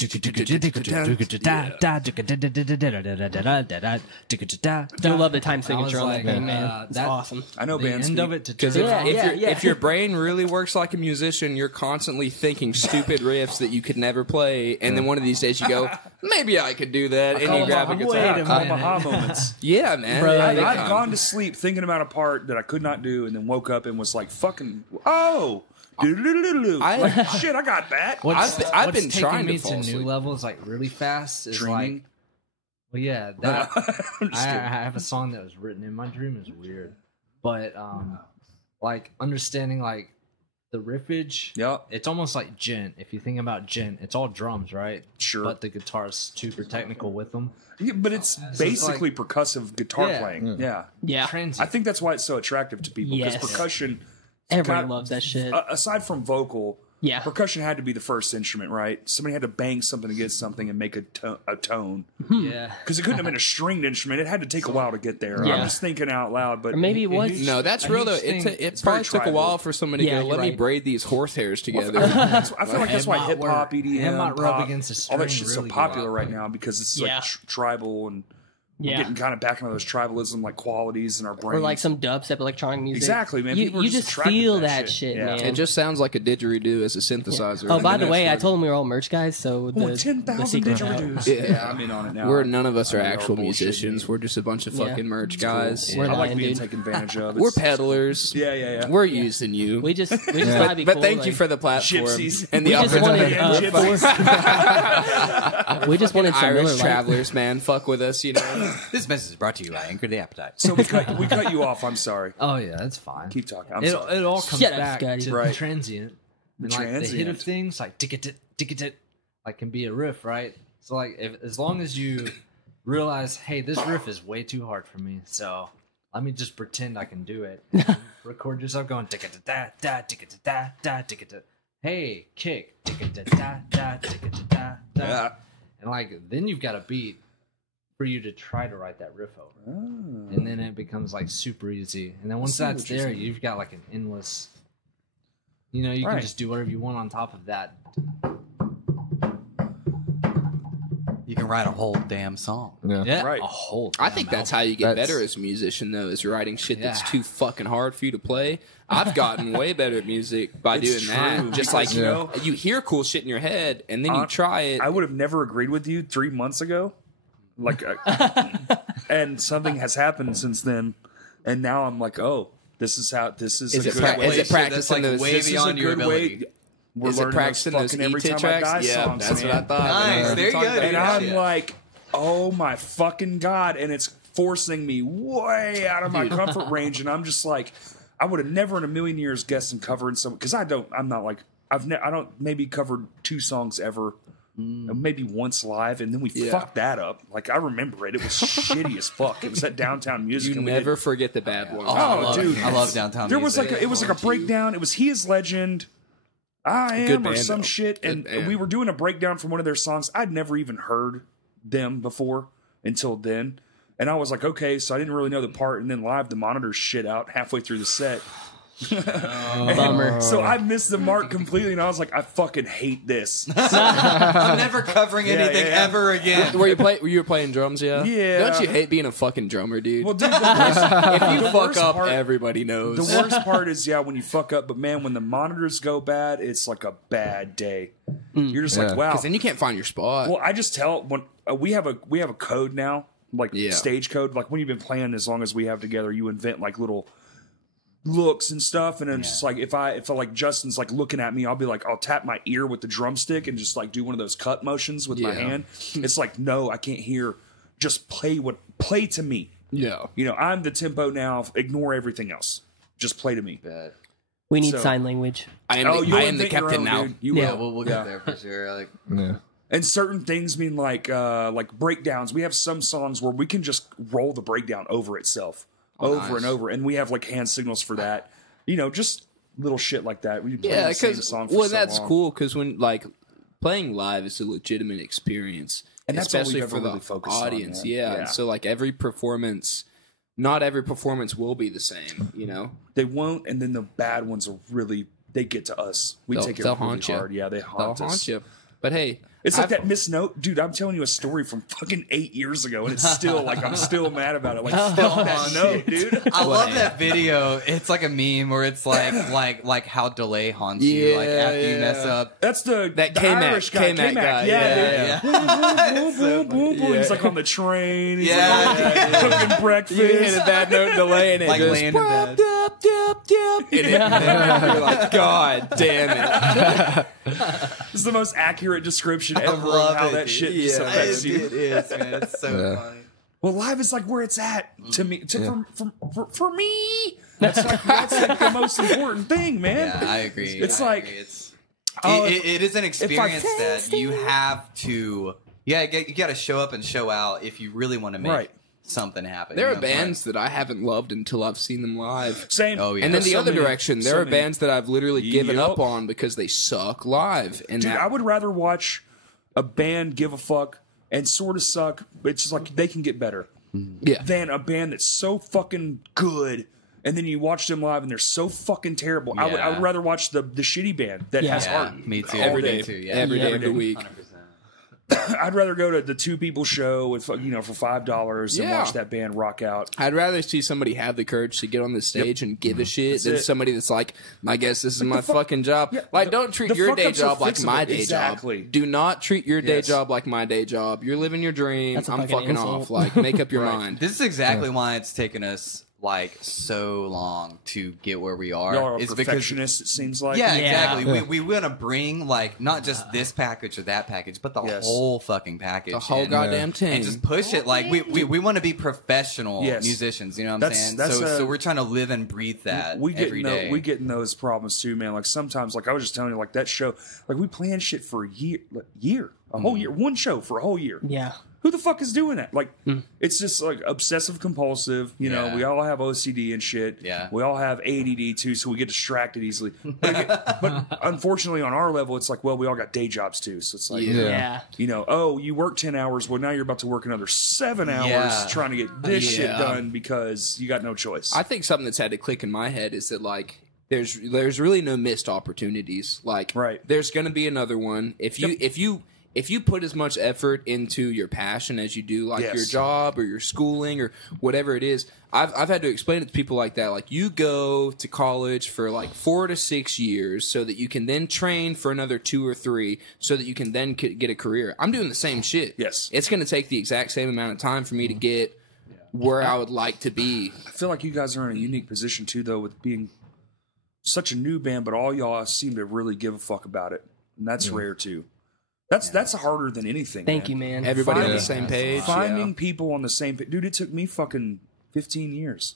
duka da. I love the time I was signature on that like, thing, man. It's that- awesome. I know The bands end speak. of it to Because turn if your brain really works like a musician, you're constantly thinking stupid riffs that you could never play, and then one of these days you go, maybe I could do that, and you grab a guitar. Wait a Call minute. them aha moments. Yeah, man. Bro, Yeah, I've big time. gone to sleep thinking about a part that I could not do, and then woke up and was like, "Fucking oh, doodle-doodle-doo." Like, shit, I got that. I've been taking trying to me fall to new asleep. levels like really fast is Dreaming. like, well, yeah, that I'm just I kidding. have a song that was written in my dream. Is weird, but like understanding like the riffage. Yep. It's almost like gent. If you think about gent, it's all drums, right? Sure. But the guitar's super technical with them. Yeah, but it's basically percussive guitar Yeah. playing. Yeah. Yeah. Transient. I think that's why it's so attractive to people because Yes. percussion. Everybody God, loves that shit. Aside from vocal, Yeah. percussion had to be the first instrument, right? Somebody had to bang something against something and make a tone. Yeah. Because it couldn't have been a stringed instrument. It had to take a while to get there. Yeah. I'm just thinking out loud, but Or maybe it was. No, that's real though. huge thing. It very probably took a tribal. while for somebody to Yeah, go, let you're me right. braid these horse hairs together. I feel like that's It why might hip hop, work. EDM, It might rub pop, against the all that string shit's really so popular well. right now because it's Yeah. like tribal and we're Yeah. getting kind of back into those tribalism like qualities in our brains. Or like some dubstep electronic music. Exactly, man. You, People are you just just attracted to feel that that shit. shit, Yeah. man. It just sounds like a didgeridoo as a synthesizer. Oh, And by then the way, it's I like- told him we were all merch guys, so Oh, the 10,000 secret didgeridoos. Yeah. Yeah, I'm in on it now. We're none of us are I know, actual bullshit, musicians. dude. We're just a bunch of Yeah. fucking merch It's cool. guys. We're I like lying, being dude. taken advantage of. We're It's- peddlers. Yeah. We're using you. We just thought it'd be but cool, thank you like- for the platform Gypsies. and the We just opportunity. wanted, we just wanted some Irish Miller Lite. travelers, man, fuck with us, you know. This message is brought to you by Anchor the Appetite. So we cut you off. I'm sorry. Oh yeah, that's fine. Keep talking. I'm It sorry. all comes Shut up, back Scotty. to Right. the transient. And like the hit transient. of things like tick it, like can be a riff, right? So like as long as you realize, hey, this riff is way too hard for me, so let me just pretend I can do it. And record yourself going tick it da da tick it da da tick it. Hey, kick tick it da da tick it da da. Yeah. And like then you've got a beat for you to try to write that riff over. Oh. And then it becomes like super easy. And then once see that's what you're there, saying. you've got like an endless. You know, you Right. can just do whatever you want on top of that. You can write a whole damn song. Yeah, Right. a whole. I damn think that's how album. you get That's- better as a musician, though, is writing shit that's Yeah. too fucking hard for you to play. I've gotten way better at music by It's doing true, that. Just because, like, you know, you hear cool shit in your head, and then you try it. I would have never agreed with you 3 months ago. Like, and something has happened since then, and now I'm like, oh, this is how. This is, Is a it good pra- way. is it That's practicing like those? way This is a beyond your good ability. way. We're Is it learning practicing those fucking every ET time tracks? I die Yeah, songs, that's man. what I thought. Nice, there you go, dude. And Yeah. I'm like, oh my fucking god! And it's forcing me way out of my comfort range, and I'm just like, I would have never in a million years guessed I'm covering some because I'm not like I don't maybe covered 2 songs ever maybe once live, and then we fucked that up. Like, I remember it. It was shitty as fuck. It was at Downtown Music. You and we never did- forget the bad ones. dude. I love Downtown There was Music. like it was like a breakdown. It was He Is Legend, I Good Am, or band, some though. shit. Good And band. we were doing a breakdown from one of their songs. I'd never even heard them before until then. And I was like, okay, so I didn't really know the part. And then live, the monitors shit out halfway through the set. Bummer. So I missed the mark completely, and I was like, I fucking hate this. I'm never covering anything yeah. ever again. Were you playing drums? Yeah. Yeah. Don't you hate being a fucking drummer, dude? Well, dude, the worst, if you the fuck worst up, part- everybody knows. the worst part is, when you fuck up. But man, when the monitors go bad, it's like a bad day. You're just like, wow. Because then you can't find your spot. Well, I just tell when we have a code now, like stage code. Like when you've been playing as long as we have together, you invent like little looks and stuff. And then just like if I like Justin's like looking at me, I'll be like, I'll tap my ear with the drumstick and just like do one of those cut motions with my hand. It's like, no, I can't hear. Just play to me. Yeah. You know, I'm the tempo now. Ignore everything else. Just play to me. We need So- sign language. I am Oh, the, you'll I am the invent your captain own, now. dude. You Yeah. will. We'll get there for sure. Like, Yeah. And certain things mean like breakdowns. We have some songs where we can just roll the breakdown over itself, over and over, and we have like hand signals for that. You know, just little shit like that. We play Yeah, the same because song for so that's long. cool. Because when like playing live is a legitimate experience, And that's all we've especially ever for the really focused on, audience. yeah. Yeah. Yeah. And so like every performance, not every performance will be the same. You know. They won't, and then the bad ones are really they get to us. We take it they'll really haunt you. hard. Yeah, they They'll haunt us. haunt you. But hey, It's like I've- that Miss Note, dude. I'm telling you a story from fucking 8 years ago, and it's still like I'm still mad about it. Like fuck that note, dude. I love that video. It's like a meme where it's like how delay haunts you. Like after you mess up. That's the K-Mac Irish guy. K-Mac guy. Yeah, dude. Boom, boom, boom. He's like on the train. He's like cooking breakfast. you hit a bad note delay and it Like goes laying in bed. "Dup, dup, dup," and you're like, God damn it. This is the most accurate description ever love of how it, that dude. shit just affects you. It is, man. It's so funny. Well, live is like where it's at to me. For me, that's like the most important thing, man. Yeah, I agree. It's I like, agree. It's oh, it is an experience can't that you have to. Yeah, you got to show up and show out if you really want to make Right. something happen. There you are know? bands that I haven't loved until I've seen them live. Same. Oh, yeah. And then There's the so other many- direction, there so are many. bands that I've literally given Yup. up on because they suck live. And Dude, that, I would rather watch a band give a fuck and sort of suck, but it's just like they can get better, yeah. than a band that's so fucking good. And then you watch them live and they're so fucking terrible. I would Yeah. rather watch the shitty band that Yeah. has Yeah, heart. me too. Every Me day, too. Yeah, every day of the day. week. 100%. I'd rather go to the Two People show with for $5 and Yeah. watch that band rock out. I'd rather see somebody have the courage to get on the stage and give a shit than it. somebody that's like, I guess this is my the fuck- fucking job. Yeah, Like, the- don't treat the your day fuck-ups are job like my fixable. day Exactly. job. Do not treat your day Yes. job like my day job. You're living your dream. That's a I'm fucking fucking insult. off. Like, make up your mind. This is exactly why it's taken us like so long to get where we are. Y'all are It's because perfectionists, it seems like. yeah, Yeah. exactly. We want to bring like not just this package or that package, but the Yes. whole fucking package. The whole and- goddamn team. and just push it. Like we want to be professional Yes. musicians. You know what I'm That's- saying? that's So we're trying to live and breathe that we get every in day. we get in those problems too, man. Like sometimes, like I was just telling you, like that show, like we plan shit for a whole year, one show for a whole year. Yeah. Who the fuck is doing that? Like, it's just like obsessive compulsive. You know, Yeah. we all have OCD and shit. Yeah. We all have ADD too, so we get distracted easily. But unfortunately, on our level, it's like, well, we all got day jobs too. So it's like, Yeah. you know, oh, you work 10 hours. Well, now you're about to work another 7 hours Yeah. trying to get this shit Yeah. done because you got no choice. I think something that's had to click in my head is that like there's really no missed opportunities. Like Right. there's going to be another one if you put as much effort into your passion as you do like Yes. your job or your schooling or whatever it is. I've had to explain it to people like that. Like you go to college for like 4 to 6 years so that you can then train for another 2 or 3 so that you can then get a career. I'm doing the same shit. Yes. It's going to take the exact same amount of time for me to get where I would like to be. I feel like you guys are in a unique position too, though, with being such a new band, but all y'all seem to really give a fuck about it, and that's rare too. That's harder than anything. Thank you, man. Everybody on the Finding- same page. Finding yeah. people on the same page, dude. It took me fucking 15 years,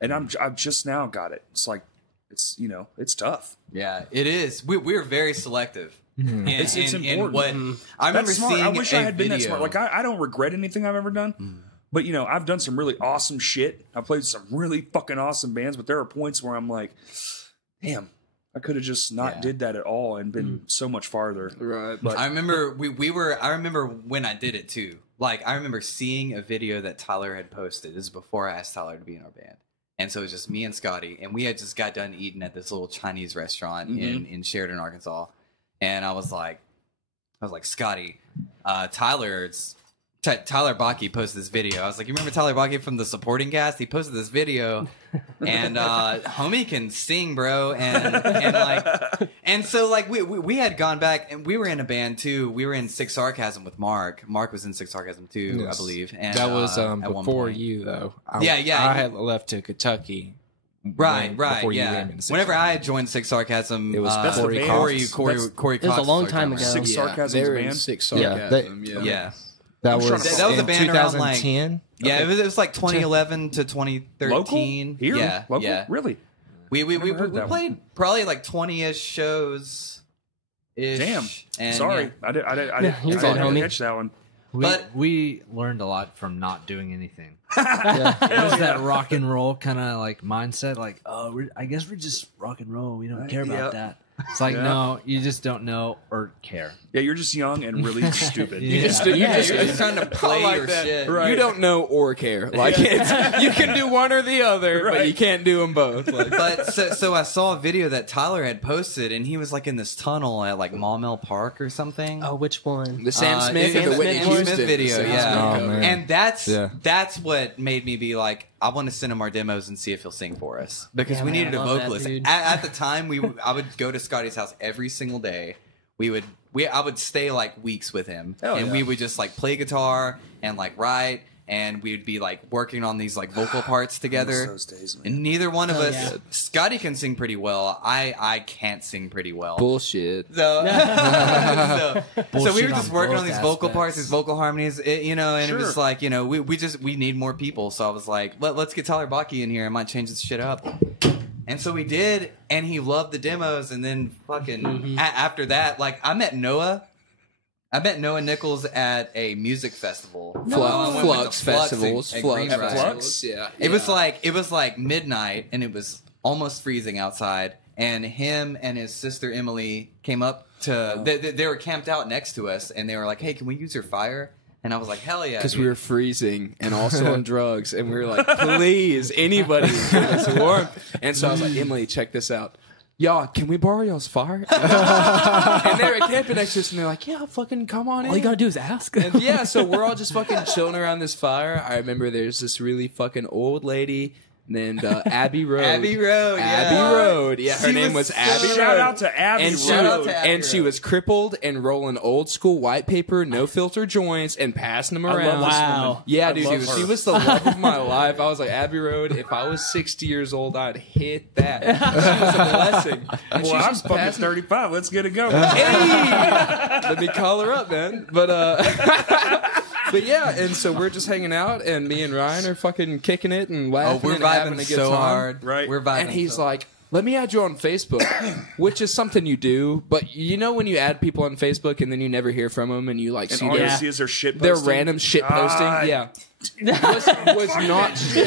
and I've just now got it. It's like it's it's tough. Yeah, it is. We're very selective It's important. what I remember That's smart. seeing. I wish I had been that video. smart. Like I don't regret anything I've ever done. But you know, I've done some really awesome shit. I played some really fucking awesome bands, but there are points where I'm like, damn, I could have just not did that at all and been so much farther. Right. But I remember I remember when I did it too. Like I remember seeing a video that Tyler had posted. This is before I asked Tyler to be in our band. And so it was just me and Scotty, and we had just got done eating at this little Chinese restaurant in Sheridan, Arkansas. And I was like, Scotty, Tyler Baki posted this video. I was like, you remember Tyler Baki from the supporting cast? He posted this video, and homie can sing, bro. And so like we had gone back, and we were in a band too. We were in Sick Sarcasm with Mark. Mark was in Sick Sarcasm too, I believe. And That was at one before point. you though. Yeah. I had left to Kentucky. Right, before you yeah. came into Sick Whenever I had Sarcasm. joined Sick Sarcasm, It was That's the Corey band. Cox. Corey It was a Cox long our time drummer. ago. Sick Sarcasm's They're in band? Sick Yeah, Sarcasm. Yeah. That I'm was trying to- That was a in band around, like- 2010. Yeah, it was like 2011 to 2013. Local here, Yeah, local, yeah. really. We Never heard that played probably like 20-ish shows. Damn. And Sorry, yeah. I didn't you're good, didn't homie. catch that one. We learned a lot from not doing anything. There's that rock and roll kind of like mindset, like, oh, I guess we're just rock and roll. We don't care about that. It's like, no, you just don't know or care. Yeah, you're just young and really stupid. Yeah. You're just trying to play like your that. shit. Right. You don't know or care. Like it's, you can do one or the other, but Right. you can't do them both. Like, But so I saw a video that Tyler had posted, and he was like in this tunnel at like Maumelle Park or something. Oh, which one? the Sam Smith Sam or the Whitney Smith Houston video, the Sam yeah. Smith Oh, cover. man. And Yeah. that's what made me be like, I want to send him our demos and see if he'll sing for us, because Yeah, we man, needed I a love that, vocalist. dude. At the time, I would go to Scotty's house every single day. I would stay like weeks with him, Hell and yeah. we would just like play guitar and like write, and we'd be like working on these like vocal parts together. Those days, man. And neither one of Hell us. yeah. Scotty can sing pretty well. I can't sing pretty well. Bullshit. So, so we Bullshit were just on working both on these vocal aspects. parts, these vocal harmonies, and it was Sure. like, we need more people. So I was like, let's get Tyler Baki in here. I might change this shit up. And so we did, and he loved the demos. And then fucking after that, like I met Noah Nichols at a music festival. I went with Flux the festivals. at Flux Greenbrier. festivals. Yeah. It was like midnight, and it was almost freezing outside. And him and his sister Emily came up to. They were camped out next to us, and they were like, "Hey, can we use your fire?" And I was like, "Hell yeah!" Because dude." we were freezing and also on drugs, and we were like, "Please, anybody, give us warmth." And so I was like, "Emily, check this out. Y'all, can we borrow y'all's fire?" And they were camping next to us, and they're like, "Yeah, fucking come on in." All you gotta do is ask. And yeah, so we're all just fucking chilling around this fire. I remember there's this really fucking old lady named Abby Road. Abby Road, Abby yeah. Road. Yeah, her She name was was Abby so- Road. Shout out to Abby And Road. she, Shout out to Abby and she Road. was crippled and rolling old school white paper, no filter joints, and passing them love around. this Wow. woman. Yeah, I dude, love she her. was the love of my life. I was like, Abbey Road, if I was 60 years old, I'd hit that. She was a blessing. And Well, she's I'm just fucking passing- 35. Let's get it going. Hey! Let me call her up, man. But yeah, and so we're just hanging out, and me and Ryan are fucking kicking it and Oh, laughing we're and having a vibing good so time. hard, Right. We're vibing. And he's so like, "Let me add you on Facebook," which is something you do, but you know when you add people on Facebook and then you never hear from them, and you like And see all you Yeah. see is their shit their posting. random shit God. posting. Yeah,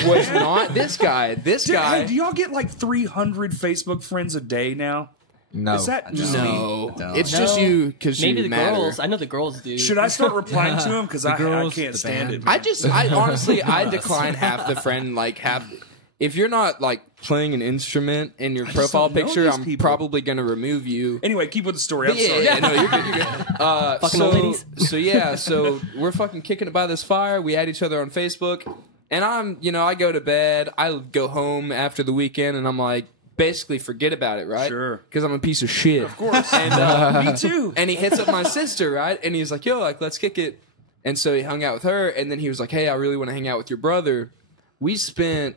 was not this guy. This Dude, guy. hey, do y'all get like 300 Facebook friends a day now? No. Is that just no, I don't. it's just you because Maybe you the matter. girls. I know the girls do. Should I start replying to him? Because I girls, can't the stand band. it. I honestly, I decline half the friend. Like half, if you're not like playing an instrument in your profile don't know picture, these I'm people. probably gonna remove you. Anyway, keep with the story. I'm Yeah, sorry. yeah, no, you're good. You're good. Fucking old ladies. So yeah, so we're fucking kicking it by this fire. We add each other on Facebook, and I go to bed. I go home after the weekend, and I'm like, basically forget about it, right? Sure. Because I'm a piece of shit. Of course. And Me too. and he hits up my sister, right? And he's like, "Yo, like, let's kick it." And so he hung out with her, and then he was like, "Hey, I really want to hang out with your brother." We spent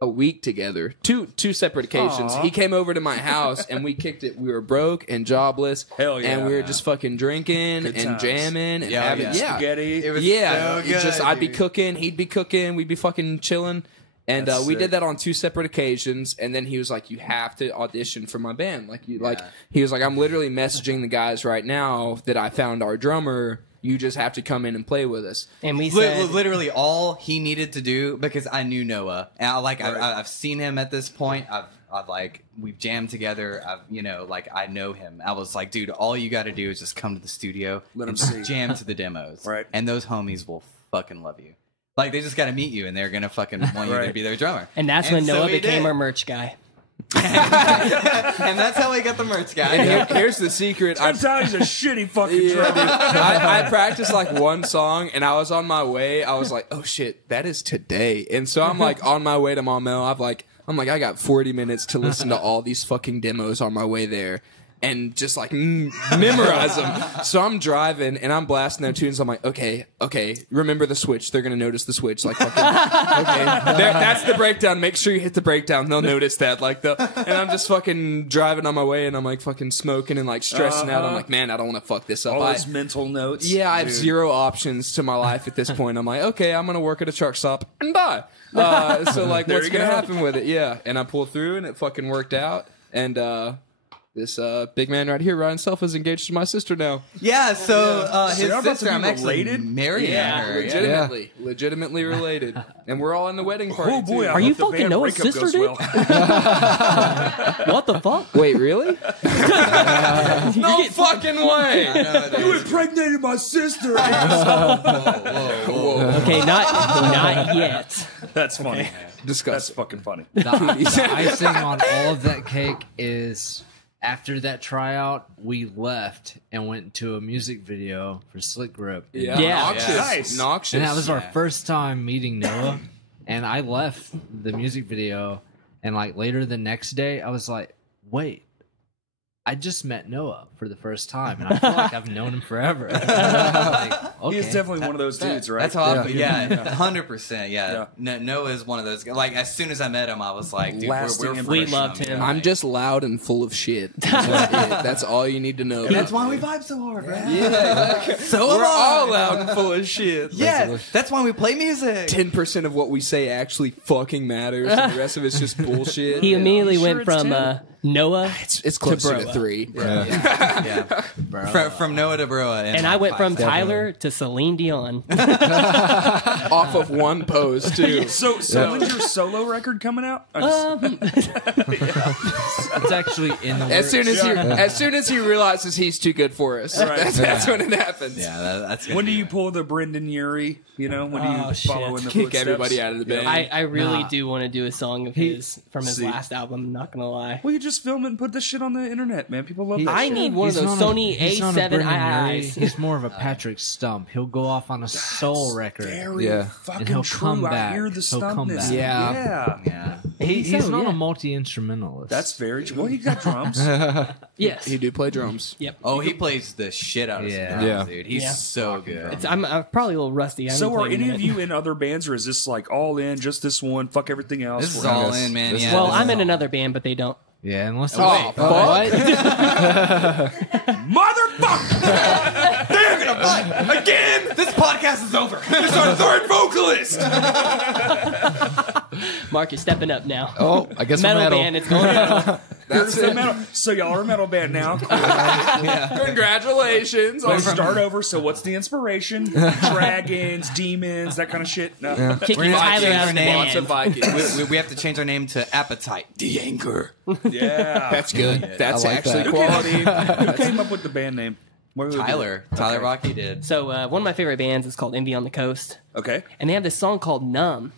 a week together, two separate occasions. Aw. He came over to my house, and we kicked it. We were broke and jobless, Hell yeah. and we were just fucking drinking Good and times. jamming and Yeah, having yeah. yeah. Spaghetti. It was Yeah, so good, I'd be dude. cooking, he'd be cooking, we'd be fucking chilling. And That's we sick. did that on 2 separate occasions. And then he was like, "You have to audition for my band." Like Yeah. he was like, "I'm literally messaging the guys right now that I found our drummer. You just have to come in and play with us." And we said, Literally all he needed to do, because I knew Noah. And I've seen him at this point. I've like, we've jammed together. I know him. I was like, dude, all you got to do is just come to the studio, Let and him see. jam to the demos, Right. And those homies will fucking love you. Like, they just got to meet you, and they're gonna fucking want you to Right. be their drummer. and that's when so Noah he became did. our merch guy. And that's how we got the merch guy. And here's the secret. Turns out he's a shitty fucking drummer. I practiced like one song and I was on my way. I was like, "Oh shit, that is today." And so I'm like on my way to Maumelle. I'm like, I got 40 minutes to listen to all these fucking demos on my way there and just like memorize them. So I'm driving and I'm blasting their tunes. I'm like, okay, remember the switch. They're gonna notice the switch. Like, fucking, okay, that's the breakdown. Make sure you hit the breakdown. They'll notice that. And I'm just fucking driving on my way and I'm like fucking smoking and like stressing out. I'm like, man, I don't want to fuck this up. All those mental notes. Yeah, I have Dude. 0 options to my life at this point. I'm like, okay, I'm gonna work at a truck stop and die. So like, There what's you gonna go. happen with it? Yeah, and I pulled through and it fucking worked out. And this big man right here, Ryan Self, is engaged to my sister now. Yeah, so So his y'all about to sister, be I'm actually related? marrying her. Legitimately related, and we're all in the wedding party. Oh boy, too. I Are you hope the fucking band Noah's breakup sister, goes dude? well. What the fuck? Wait, really? No fucking way. You impregnated my sister. Okay, not yet. That's funny. That's Disgusting. fucking funny. The icing on all of that cake is after that tryout, we left and went to a music video for Slick Grip. Yeah. Yeah. Nice. Noxious. And that was our Yeah. first time meeting Noah. And I left the music video, and like later the next day, I was like, wait, I just met Noah for the first time, and I feel like I've known him forever. Like, okay. He's definitely one of those dudes, right? That's how I feel. Yeah, 100%. Yeah. Yeah. Noah is one of those guys. Like, as soon as I met him, I was like, dude, Lasting we're impression We loved on him. you. I'm just loud and full of shit. That's all you need to know. That's why we vibe so hard, right? Yeah, So we're am I. all loud and full of shit. Yeah, that's why we play music. 10% of what we say actually fucking matters, and the rest of it's just bullshit. He immediately You sure went it's from 10? Noah, It's closer to Broa. 3. Yeah. From Noah to Broa. and I went from Tyler to Celine Dion. Off of one post too. So when's your solo record coming out? I just- It's actually in the As soon as he realizes he's too good for us, Right. that's when it happens. Yeah, that's when do you pull the Brendan Urie? You know, when do you Oh, shit. follow in the Kick footsteps? everybody out of the band. I really Nah. do want to do a song of his from his See. last album. I'm not gonna lie. Well, you just film it and put this shit on the internet, man. People love that I shit. need one of those Sony A7 He's more of a Patrick Stump. He'll go off on a soul record. Very Yeah. fucking And he'll true. come I back. hear the He'll come stumpness. back. Yeah. Yeah. He's So, not yeah. a multi-instrumentalist. That's very true. Well, he got drums. Yes. He do play drums. Yep. Oh, he plays the shit out of some Yeah. drums, Yeah. dude. He's Yeah. so good. I'm probably a little rusty. I So haven't are played in a any of minute. you in other bands, or is this like all in, just this one, fuck everything else? This is We're all gonna- in, man. this is Yeah. Well, this I'm is in all- another band, but they don't. yeah, unless Oh, what? Motherfucker! Damn it! Again! This podcast is over. It's our third vocalist! Mark is stepping up now. Oh, I guess metal, we're metal. band, it's going on. That's it. Metal. So y'all are a metal band now. Congratulations. Let's start over. So what's the inspiration? Dragons, demons, that kind of shit? No. Kicking We're gonna Tyler change out our of the name Lots of band. Vikings. we have to change our name to Appetite. The Anchor. Yeah. That's good. That's I like actually that. quality. Who came up with the band name? Who did it? Tyler Rocky did. So one of my favorite bands is called Envy on the Coast, Okay. and they have this song called Numb.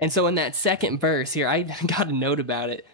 And so in that second verse here, I got a note about it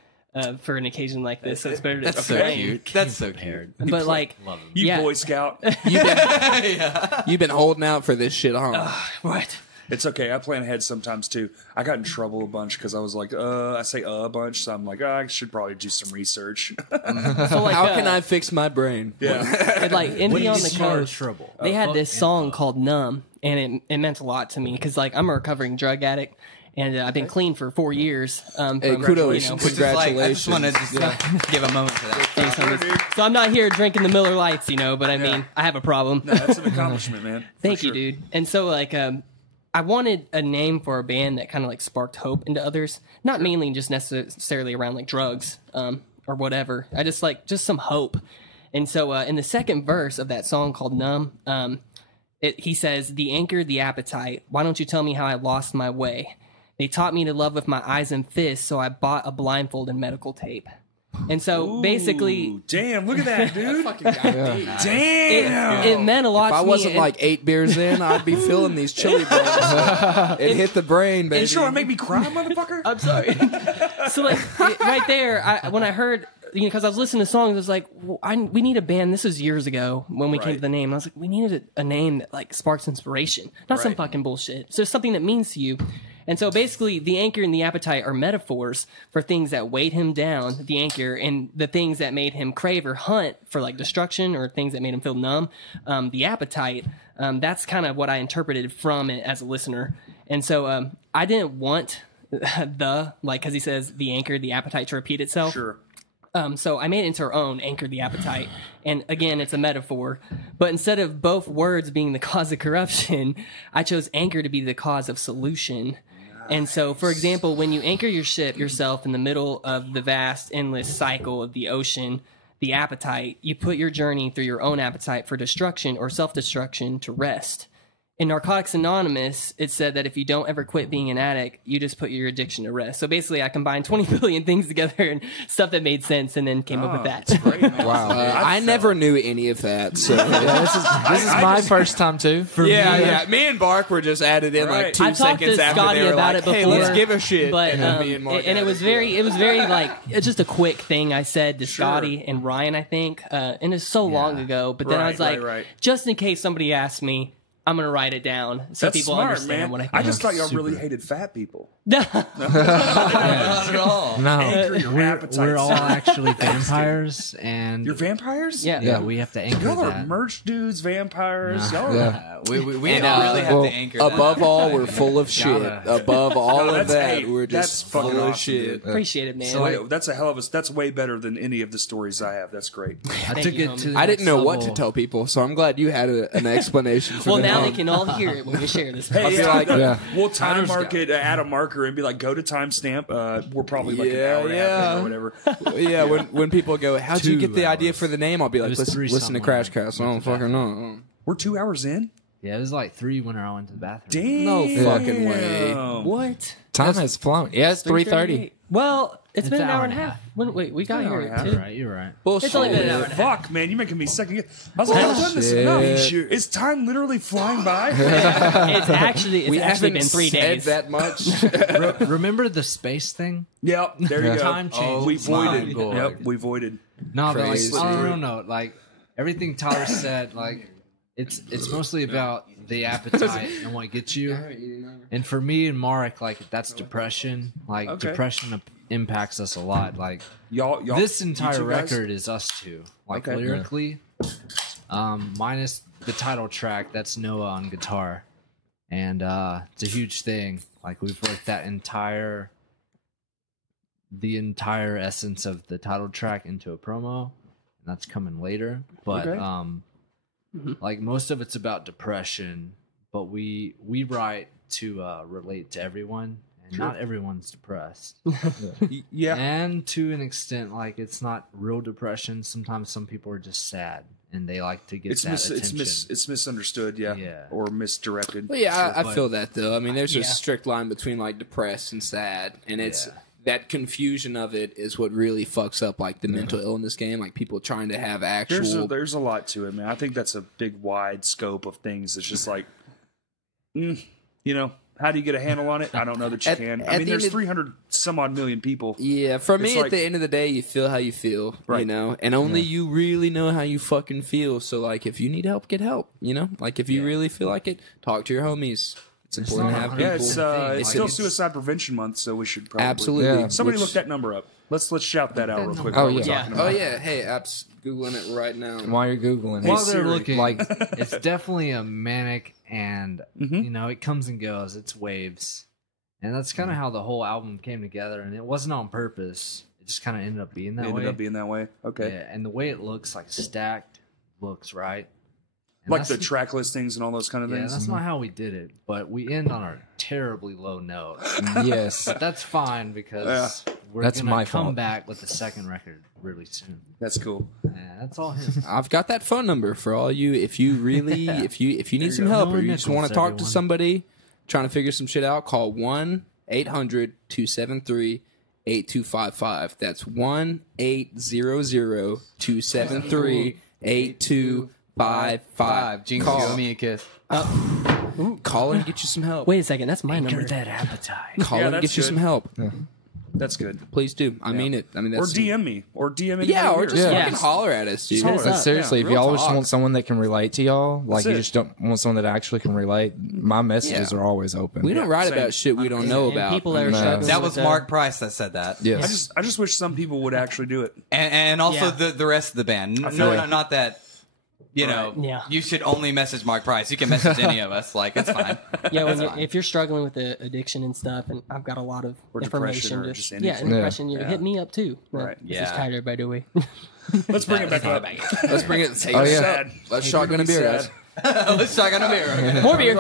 for an occasion like this, so it's better to That's so explain. cute. That's so cute. But like, You yeah, Boy Scout. You've been holding out for this shit, huh? what? It's okay. I plan ahead sometimes too. I got in trouble a bunch because I was like, I say a bunch. So I'm like, I should probably do some research. So like, How can I fix my brain? yeah. like Envy on the Smart Coast? trouble. They had this song called Numb, and it meant a lot to me because like I'm a recovering drug addict. And I've been clean for 4 years. Hey, kudos. You know, Which is like, I just want to Congratulations. give a moment for that. Thanks, homies. So I'm not here drinking the Miller Lights, you know, but I mean, I have a problem. No, that's an accomplishment, man. For Thank you, sure. dude. And so like I wanted a name for a band that kind of like sparked hope into others, not mainly just necessarily around like drugs or whatever. I just like just some hope. And so in the second verse of that song called Numb, he says, "The anchor, the appetite. Why don't you tell me how I lost my way? They taught me to love with my eyes and fists, so I bought a blindfold and medical tape." And so basically, Ooh, damn, look at that, dude. it, it meant a lot If to I me. wasn't and- like 8 beers in, I'd be feeling these chili bones. It hit the brain, baby. You sure want to make me cry, motherfucker? I'm sorry. So like right there, when I heard, because I was listening to songs, I was like, we need a band. This was years ago when we came Right. to the name. I was like, we needed a name that like sparks inspiration, not some Right. fucking bullshit. So something that means to you. And so basically, the anchor and the appetite are metaphors for things that weighed him down, the anchor, and the things that made him crave or hunt for like destruction or things that made him feel numb. The appetite, that's kind of what I interpreted from it as a listener. And so I didn't want because he says the anchor, the appetite to repeat itself. Sure. So I made it into our own anchor the appetite. And again, it's a metaphor. But instead of both words being the cause of corruption, I chose anchor to be the cause of solution. And so, for example, when you anchor your ship yourself in the middle of the vast, endless cycle of the ocean, the appetite, you put your journey through your own appetite for destruction or self-destruction to rest. In Narcotics Anonymous, it said that if you don't ever quit being an addict, you just put your addiction to rest. So basically, I combined 20 billion things together and stuff that made sense and then came up with that. Wow. I never knew any of that. So This is my first time too. yeah. Me and Bark were just added in like Right. 2 I've talked seconds to after Scotty they were about like, it "Hey, before, let's give a shit." But and then me and Mark and it added was in. very like it's just a quick thing I said to Scotty and Ryan, I think, and it's so long ago. But then I Right, was like, right. just in case somebody asks me, I'm gonna write it down so That's people smart, understand man. what I think. I just thought y'all really hated fat people. Not at all. No, Anchor your appetites. We're all actually vampires, and You're vampires? Yeah. yeah, we have to anchor Y'all are that. merch dudes, vampires. Y'all are Yeah. We And, don't really have well, to anchor that above all, appetite. we're full of shit. Gotta. Above all No, of that's- that, hey, we're that's just fucking full of awesome, shit. dude. Appreciate it, man. So, like, That's a hell of a. That's way better than any of the stories I have. That's great. I Thank took you, it homie. to the I didn't next know what to level. tell people, so I'm glad you had an explanation for well, the now name. they can all hear it when we share this. Hey, feel like- yeah. we'll time Tyler's mark got- it, add a marker, and be like, go to timestamp. We're probably like an Yeah, hour and a half in yeah. or whatever. Yeah, when people go, "How'd you 2 get the idea hours. for the name?" I'll be like, was "Listen, 3 listen to something Crash when I Cast." I went don't to the fucking know. We're 2 hours in. Yeah, it was like 3 when I went to the bathroom. Damn. No fucking way. What? Time has flown. Yeah, it's 3:30. Well, it's been an an hour and a half. Wait, we got an hour here and a half. too. You're right. You're right. It's only been an hour and a half. Fuck, man, you're making me second guess. I was like, I've done this enough. Shit. Is time literally flying by? It's actually We actually haven't been 3 said days. that much. Remember the space thing? Yep, there you go. Time change. We my voided. God. Yep, we voided. No, but like, Crazy. I don't know. Like everything Tyler said, like it's mostly about the appetite and what gets you. And for me and Mark, like that's depression. Like Okay. depression impacts us a lot. Like Y'all, this you entire two guys? record is us two. Like Okay. lyrically, minus the title track. That's Noah on guitar, and it's a huge thing. Like we've worked the entire essence of the title track into a promo, and that's coming later. But Okay. like most of it's about depression, but we write to relate to everyone, and not everyone's depressed. Yeah. And to an extent, like it's not real depression. Sometimes some people are just sad and they like to get that attention. It's misunderstood, yeah. Yeah. Or misdirected. Well, yeah, I but- feel that though. I mean, there's a Yeah. strict line between like depressed and sad, and it's Yeah. that confusion of it is what really fucks up like the mental illness game. Like people trying to have actual. There's a lot to it, man. I think that's a big, wide scope of things. It's just like, you know, how do you get a handle on it? I don't know that you At- can. at I mean, the there's end of- 300 some odd million people. Yeah, for me, It's at like- the end of the day, you feel how you feel, you Right. know, and only you really know how you fucking feel. So, like, if you need help, get help, you know? Like, if you really feel like it, talk to your homies. It's important to not have 100% people. Yeah, it's Like, still it's- Suicide Prevention Month, so we should probably Absolutely. Yeah. Somebody Which- look that number up. Let's shout that out real quick. Oh, while we're yeah. talking Oh, about it. yeah. Hey, app's Googling it right now. While you're googling, While Hey, they're Siri. looking, like it's definitely a manic, and Mhm. you know it comes and goes. It's waves, and that's kind of how the whole album came together. And it wasn't on purpose. It just kind of ended up being that It ended way. up being that way. Okay. Yeah, and the way it looks like stacked looks right. Like the track listings and all those kind of Yeah, things. that's not how we did it, but we end on a terribly low note. Yes. But that's fine because we're That's gonna my come fault. back with the second record really soon. That's cool. Yeah, that's all him. I've got that phone number for all you. If you really, if you need some help, or you just want to talk to somebody, trying to figure some shit out, call 1-800-273-8255. That's 1-800-273-8255. Jinx, Call. you owe me a kiss. Call and get you some help. Wait a second, that's my number. that appetite. Call Yeah, and that's get you good. some help. That's good. Please do. I mean it. I mean Or that's DM me. Or DM anybody Yeah, or here. just Yeah. fucking holler at us, dude. Hit us But up. seriously, Yeah, if real y'all just talk. want someone that can relate to y'all, like That's you it. just don't want someone that actually can relate, my messages Yeah. are always open. We don't write same. about shit we don't know And about. people that are No. struggling That with was Mark Price that said that. Yes. I just wish some people would actually do it. And also Yeah. the rest of the band. feel No, like- not that, you know, Yeah. you should only message Mark Price. You can message any of us. Like, it's fine. Yeah, when That's you, fine. if you're struggling with the addiction and stuff, and I've got a lot of Or depression information, or just just yeah, anything. depression. You Yeah. hit me up too. Right. This Yeah. is Tyler, by the way. Let's bring it back up. Let's bring it. Take Oh, us yeah. out. Let's shotgun a beer, guys. Let's talk on a mirror. More beer.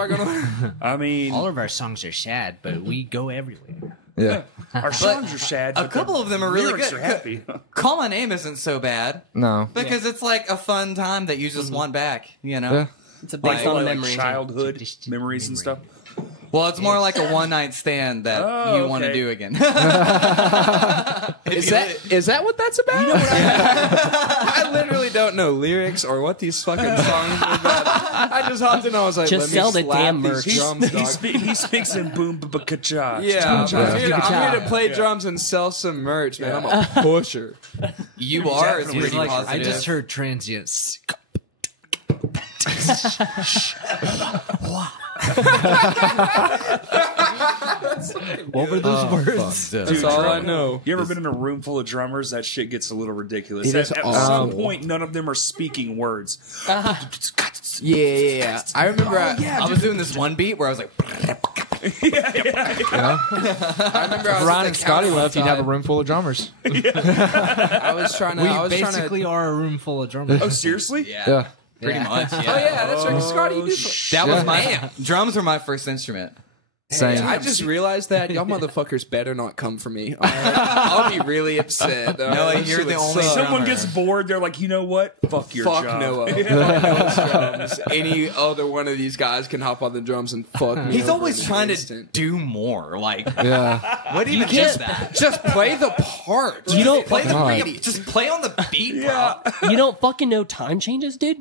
I mean, All of our songs are sad, but we go everywhere. Yeah. our songs are sad. A but couple the of them are really lyrics good. Are happy. Call My Name isn't so bad No. because it's like a fun time that you just want back, you know? Yeah. It's a like, based on like memory. childhood memories and stuff. Well, it's more like a one-night stand that Oh, you want to okay. do again. Is that what that's about? I literally don't know lyrics or what these fucking songs are about. I just hopped in and I was like, Just let me sell the slap damn these merch. drums, He, dog. he speaks in boom ba ba cha. Yeah, I'm here to play drums and sell some merch, man. I'm a pusher. You are. It's Definitely. pretty Like, positive. I just heard transients. What were those words? That's all I know. You ever been in a room full of drummers? That shit gets a little ridiculous. It is At awful. some point, none of them are speaking words. Yeah. I remember. I was doing this one beat where I was like, I remember. I was Ryan at and the Scotty counter left, one you'd have a time. room full of drummers. I was trying to. We I was trying basically to. are a room full of drummers. Oh, seriously? yeah, pretty much. Yeah. Oh yeah, that's right. Scotty, you do. That was Yeah. my drums were my first instrument. Same. I just realized that y'all motherfuckers better not come for me. All right? I'll be really upset. Noah, That you're shit the would only suck. drummer. Someone gets bored. They're like, you know what? Fuck your Fuck job. Noah. Fuck Noah's drums. Any other one of these guys can hop on the drums and fuck me. He's over always in an trying to instant. do more. Like, Yeah. what even is that? Just play the part. You don't Play the God. beat. Just play on the beat, bro. You don't fucking know time changes, dude.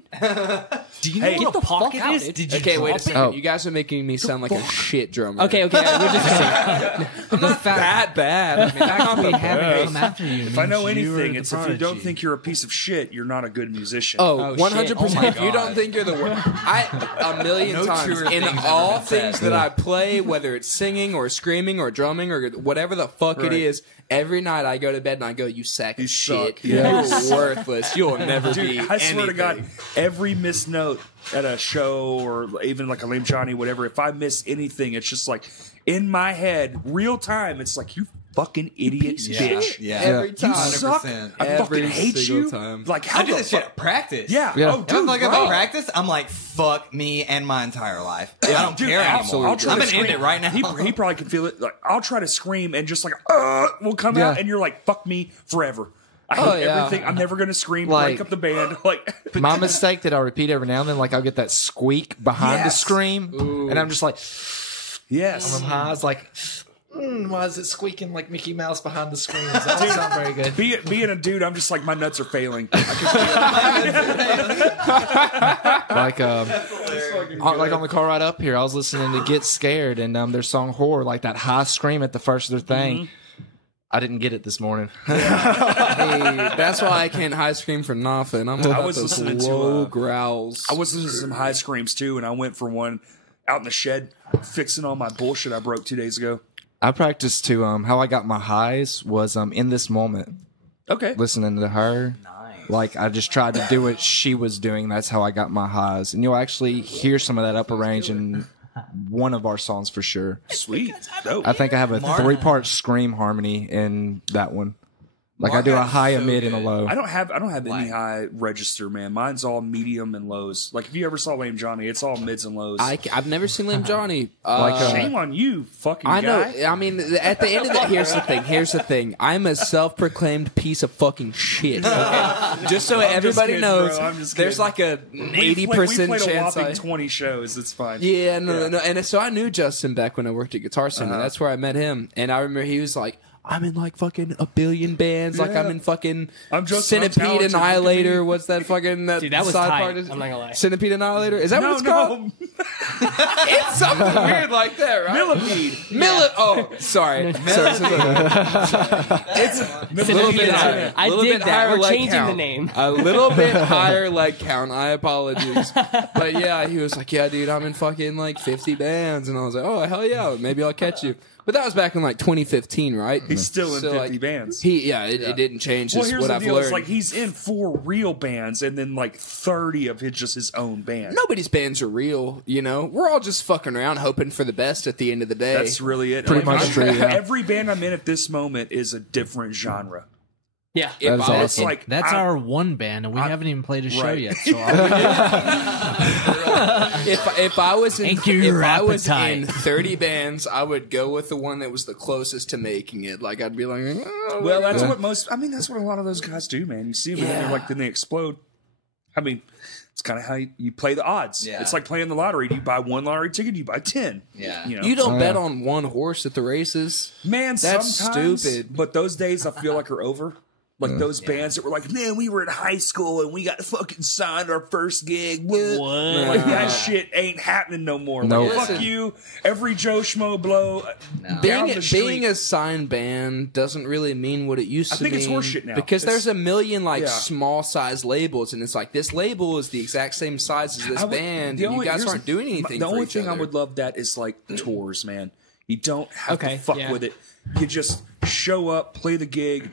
Do you Hey, know get the fuck pocket out, is? dude. Did you Okay, wait a drop second. Oh. You guys are making me sound like a shit drummer. Okay, we're just it? The fact That bad. I mean, that we best. haven't come after you. If I know means you were anything, the it's if you don't prodigy. think you're a piece of shit, you're not a good musician. Oh, shit. 100%. Oh my If you don't God. think you're the worst, a million No times truer in things ever all been said. things that I play, whether it's singing or screaming or drumming or whatever the fuck Right. it is, every night I go to bed and I go, "You sack of You shit. suck. Yeah. You're worthless. You'll never be." Dude, I swear to God, anything." every missed note at a show or even like a Lame Johnny, whatever, if I miss anything, it's just like in my head, real time, it's like, you fucking idiot bitch. Yeah. Every time. You suck. 100%. I Every fucking hate single you. time. Like, how I do the this shit fuck? at practice. Yeah. Yeah. Oh, If I'm dude, like right. about practice, I'm like, fuck me and my entire life. I don't Dude, care I'll anymore. try I'm to gonna end scream. it right now. He probably can feel it. Like, I'll try to scream and just like, will come Yeah. out, and you're like, fuck me forever. I hate Oh, yeah. everything. I'm never gonna scream. Like- break up the band. Like, My mistake that I repeat every now and then, like I'll get that squeak behind the Yes. scream, and I'm just like, yes. I'm high. It's like, why is it squeaking like Mickey Mouse behind the screen? That doesn't sound very good. Being a dude, I'm just like, my nuts are failing. Like like on the car ride up here, I was listening to Get Scared and their song Horror, like that high scream at the first of their thing. I didn't get it this morning. Hey, that's why I can't high scream for nothing. I'm about was those listening to, low growls. I was listening to some high screams too, and I went for one out in the shed, fixing all my bullshit I broke 2 days ago. I practiced to how I got my highs was in this moment, Okay. listening to her. Like I just tried to do what she was doing. That's how I got my highs, and you'll actually hear some of that upper range in one of our songs for sure. Sweet. Dope. I think I have a 3-part scream harmony in that one. Like Mark I do a Adam's high, a so mid, and a good. low. I don't have any Like- high register, man. Mine's all medium and lows. Like if you ever saw Lame Johnny, it's all mids and lows. I've never seen Lame Johnny. Shame on you, fucking I know. guy. I mean, at the end of that, here's the thing. I'm a self-proclaimed piece of fucking shit. Okay? Just so everybody kidding, knows, bro. I'm just there's kidding. like a We 80% played a chance. whopping 20 shows. It's fine. Yeah, no. And so I knew Justin back when I worked at Guitar Center. Uh-huh. That's where I met him. And I remember he was like, I'm in like fucking a billion bands. Like Yeah. I'm in fucking I'm Justin, I'm Centipede talented, look at Annihilator. me. What's that fucking Dude, that was side tight. part is? I'm not gonna lie. Centipede Annihilator. Is that what No, it's called? no. It's something weird like that, right? Millipede. Oh, sorry. Sorry. It's a little bit higher. I little dig bit that. higher We're leg changing count. the name. A little bit higher leg count. I apologize. But yeah, he was like, yeah, dude, I'm in fucking like 50 bands. And I was like, oh, hell yeah. Maybe I'll catch you. But that was back in like 2015, right? He's still in So, 50 like, bands. It didn't change Well, just here's what the I've deal. learned. It's like he's in 4 real bands and then like 30 of his own band. Nobody's bands are real, you know? We're all just fucking around hoping for the best at the end of the day. That's really it. Pretty much true, yeah. Every band I'm in at this moment is a different genre. Yeah. If That is I was awesome. Like That's I'm- our one band, and we haven't even played a show Right. yet. So if I was in Thank you, your if I was appetite. in 30 bands, I would go with the one that was the closest to making it. Like I'd be like, oh, Well, that's Yeah. what that's what a lot of those guys do, man. You see them and Yeah. they're like, then they explode. I mean, it's kind of how you play the odds. Yeah. It's like playing the lottery. Do you buy 1 lottery ticket? Do you buy 10? Yeah. You know? you don't Oh, bet yeah. on one horse at the races. Man, That's sometimes, stupid. But those days I feel like are over. Like those bands that were like, man, we were in high school and we got fucking signed our first gig. What? Like that shit ain't happening no more. Nope. Like, fuck Listen. you. Every Joe Schmo blow. No. Down Being, the street. being a signed band doesn't really mean what it used I to think it's mean. horseshit now. Because It's- there's a million like Yeah. small size labels, and it's like this label is the exact same size as this I would- band, the and only- you guys here's aren't doing anything. The for only each thing I other. would love that is like tours, man. You don't have Okay, to fuck yeah. with it. You just show up, play the gig,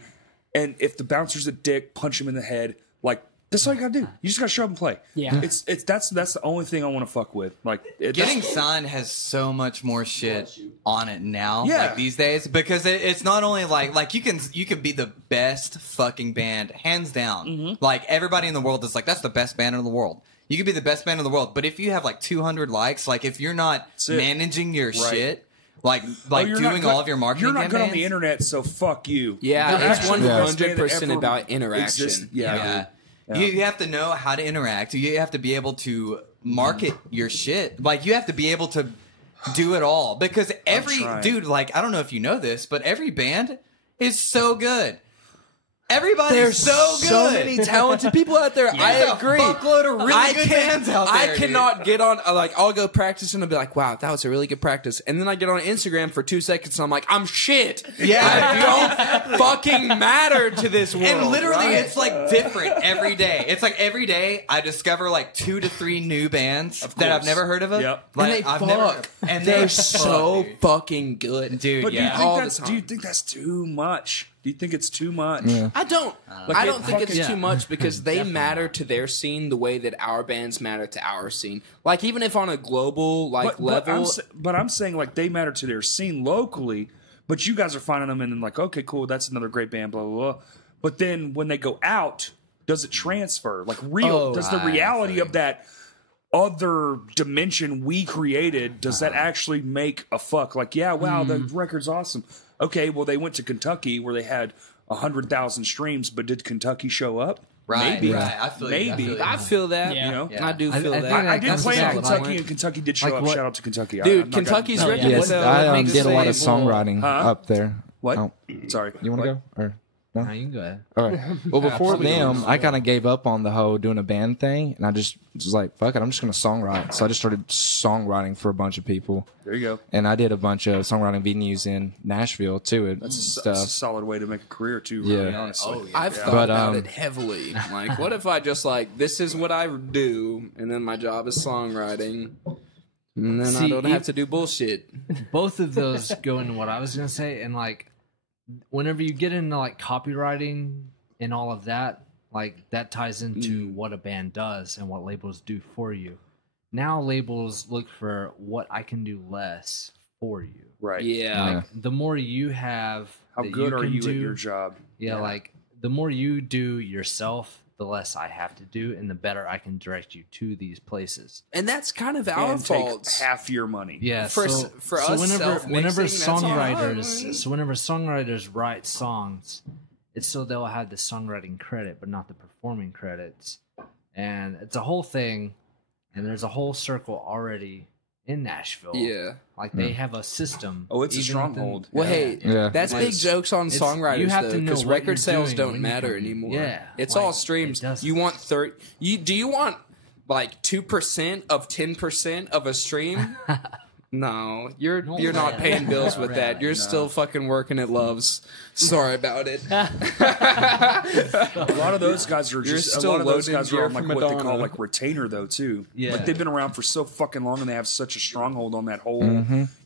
and if the bouncer's a dick, punch him in the head. Like that's all you gotta do. You just gotta show up and play. Yeah. it's that's the only thing I want to fuck with. Like Getting signed has so much more shit on it now, Yeah. like these days, because it's not only like you can be the best fucking band hands down. Mm-hmm. Like everybody in the world is like that's the best band in the world. You could be the best band in the world, but if you have like 200 likes, like if you're not That's it. managing your Right. shit, like Oh, you're not doing good- all of your marketing, You're not good on the campaigns, internet, so fuck you. Yeah, You're it's actually the best band that 100% ever about interaction. existed. Yeah. Yeah. You have to know how to interact. You have to be able to market your shit. Like you have to be able to do it all because every trying. dude, like I don't know if you know this, but every band is so good. Everybody's There's so good. so many talented people out there. I There's a agree. fuckload of really good can- bands out I there, cannot get on. Like, I'll go practice and I'll be like, "Wow, that was a really good practice." And then I get on Instagram for 2 seconds and I'm like, "I'm shit. Yeah. I don't fucking matter to this world." And literally, right? it's like different every day. It's like every day I discover like 2 to 3 new bands that I've course. never heard of. Yep. Like, and they I've fuck. never, and They're they so fuck, fucking good, dude. But yeah. all the do you time. think that's too much? Do you think it's too much? Yeah. I don't. Like, I it don't think it's fucking- too much because they matter to their scene the way that our bands matter to our scene. Like even if on a global level, But I'm saying like they matter to their scene locally, but you guys are finding them and then like, okay, cool, that's another great band, blah blah blah. But then when they go out, does it transfer? Like does the right, reality of that other dimension we created, does that actually make a fuck? Like, yeah, wow, the record's awesome. Okay, well they went to Kentucky where they had 100,000 streams, but did Kentucky show up? Right, Maybe. right. I feel you, Maybe. feel you. I feel that. Yeah. You know? Yeah. I do I feel think that. I did comes play in down to Kentucky, point. and Kentucky did show Like up. what- Shout out to Kentucky. Dude, I'm not gonna- Kentucky's Oh, yeah. record Yes, though, I makes did a lot of label- songwriting Huh? up there. What? Oh, Sorry. you want to What? go? Or Nah, you can go ahead. all right. Well, before Absolutely. them, I kind of gave up on the whole doing a band thing, and I just was like, "Fuck it, I'm just gonna songwrite." So I just started songwriting for a bunch of people, There you go. and I did a bunch of songwriting venues in Nashville too, and That's a stuff. solid way to make a career too. Really, Yeah. honestly. I've thought But, about it heavily. Like, what if I just like this is what I do, and then my job is songwriting, and then I See, don't have to do bullshit. Both of those go into what I was gonna say, and like whenever you get into like copywriting and all of that, like that ties into what a band does and what labels do for you. Now labels look for what I can do less for you. Right. Yeah. Like the more you have, How that good are can you do, at your job? Yeah, like the more you do yourself, the less I have to do, and the better I can direct you to these places. And that's kind of our And take fault. half your money. Yeah, For so us, whenever self-mixing, that's songwriters write songs, it's so they'll have the songwriting credit, but not the performing credits, and it's a whole thing. And there's a whole circle already in Nashville. Yeah. Like they have a system. Oh, it's a even stronghold. Well, hey, Yeah. that's big jokes on It's- songwriters you have though, to know because what record you're sales doing don't when you matter come in. anymore. Yeah, it's like, all streams. it doesn't. You want do you want like 2% of 10% of a stream? No, you're not really. paying bills with Not that. really, You're still fucking working at Love's. Sorry about it. A lot of those guys are You're just. A still lot of those loading guys are gear on like from what they call Madonna. like retainer though too. Yeah. Like they've been around for so fucking long and they have such a stronghold on that whole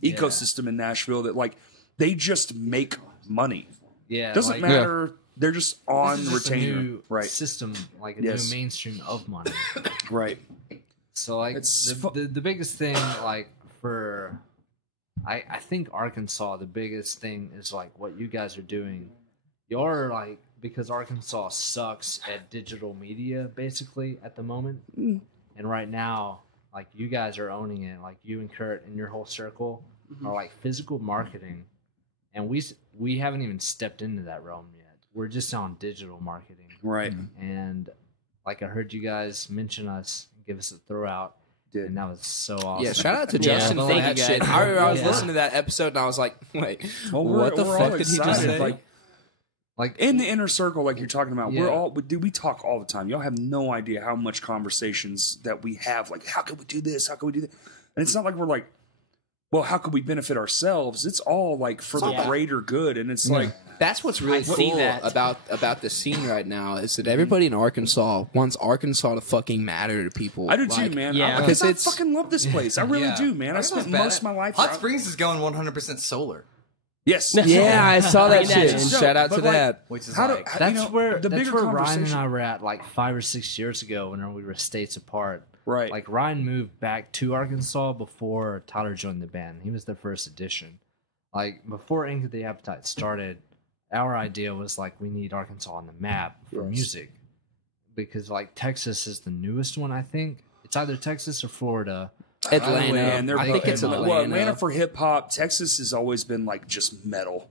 ecosystem in Nashville that like they just make money. Yeah, Doesn't like, matter. They're just on this is just a retainer. new Right. system, like a Yes. new mainstream of money. Right. So like It's the biggest thing, like for, I think Arkansas, the biggest thing is like what you guys are doing. You're like, because Arkansas sucks at digital media basically at the moment, and right now, like you guys are owning it. Like you and Kurt and your whole circle are like physical marketing, and we haven't even stepped into that realm yet. We're just on digital marketing. Right. And like I heard you guys mention us, give us a throw out, Did. and that was so awesome. Yeah, shout out to Yeah, Justin for thank that you, shit. guys. I remember I was Yeah. listening to that episode and I was like, wait, Well, what the we're fuck all did he just excited. say? Like In the inner circle, like you're talking about, Yeah. we're all, dude, we talk all the time. Y'all have no idea how much conversations that we have. Like, how can we do this? How can we do that? And it's not like we're like, well, how could we benefit ourselves? It's all like for the Yeah. greater good. And it's like, That's what's really I see cool that. about the scene right now is that everybody in Arkansas wants Arkansas to fucking matter to people. I do Like, too, man. yeah. Because Because I fucking love this place. I really Yeah. do, man. I spent most of my life Hot around- Springs is going 100% solar, Yes. Yeah, I saw that Bring that shit. in. Shout out But to like, that. which is How do, like how- that's you know, where the bigger Ryan and conversation. I were at like 5 or 6 years ago when we were states apart. Right. Like Ryan moved back to Arkansas before Tyler joined the band. He was the first addition. Like before Ink of the Appetite started, our idea was like we need Arkansas on the map for Yes. music, because like Texas is the newest one. I think it's either Texas or Florida. Atlanta. and they're I think it's Well, Atlanta. Atlanta for hip hop. Texas has always been like just metal.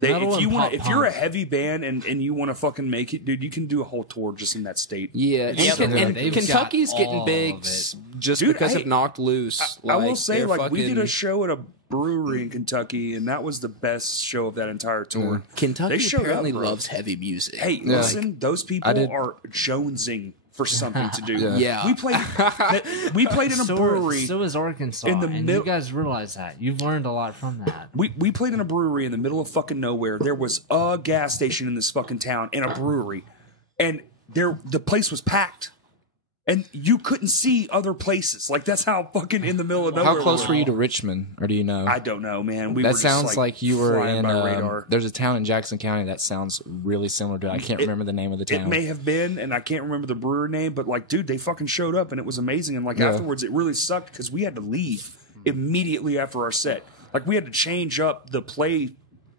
They, Metal if you and want, pop if you're a punk. heavy band and you want to fucking make it, dude, you can do a whole tour just in that state. Yeah, and, Yep. and They've Kentucky's got getting all big of it. just Dude, because hey, of Knocked Loose. I will say, they're like, we did a fucking- show at a brewery in Kentucky, and that was the best show of that entire tour. Kentucky They showed apparently up, bro. loves heavy music. Hey, Yeah. listen, those people I did- are jonesing for something to do. Yeah. Yeah. we played in a brewery. So is Arkansas, in the and mid- you guys realize that. You've learned a lot from that. We played in a brewery in the middle of fucking nowhere. There was a gas station in this fucking town and a brewery, and the place was packed, and you couldn't see other places. Like that's how fucking in the middle of nowhere. How close we were you to Richmond, or do you know? I don't know, man. We that were just, sounds like you were flying in. by radar. There's a town in Jackson County that sounds really similar to. I can't remember the name of the town. It may have been, and I can't remember the brewer name, but like, dude, they fucking showed up, and it was amazing. And like Yeah. afterwards, it really sucked because we had to leave immediately after our set. Like we had to change up the play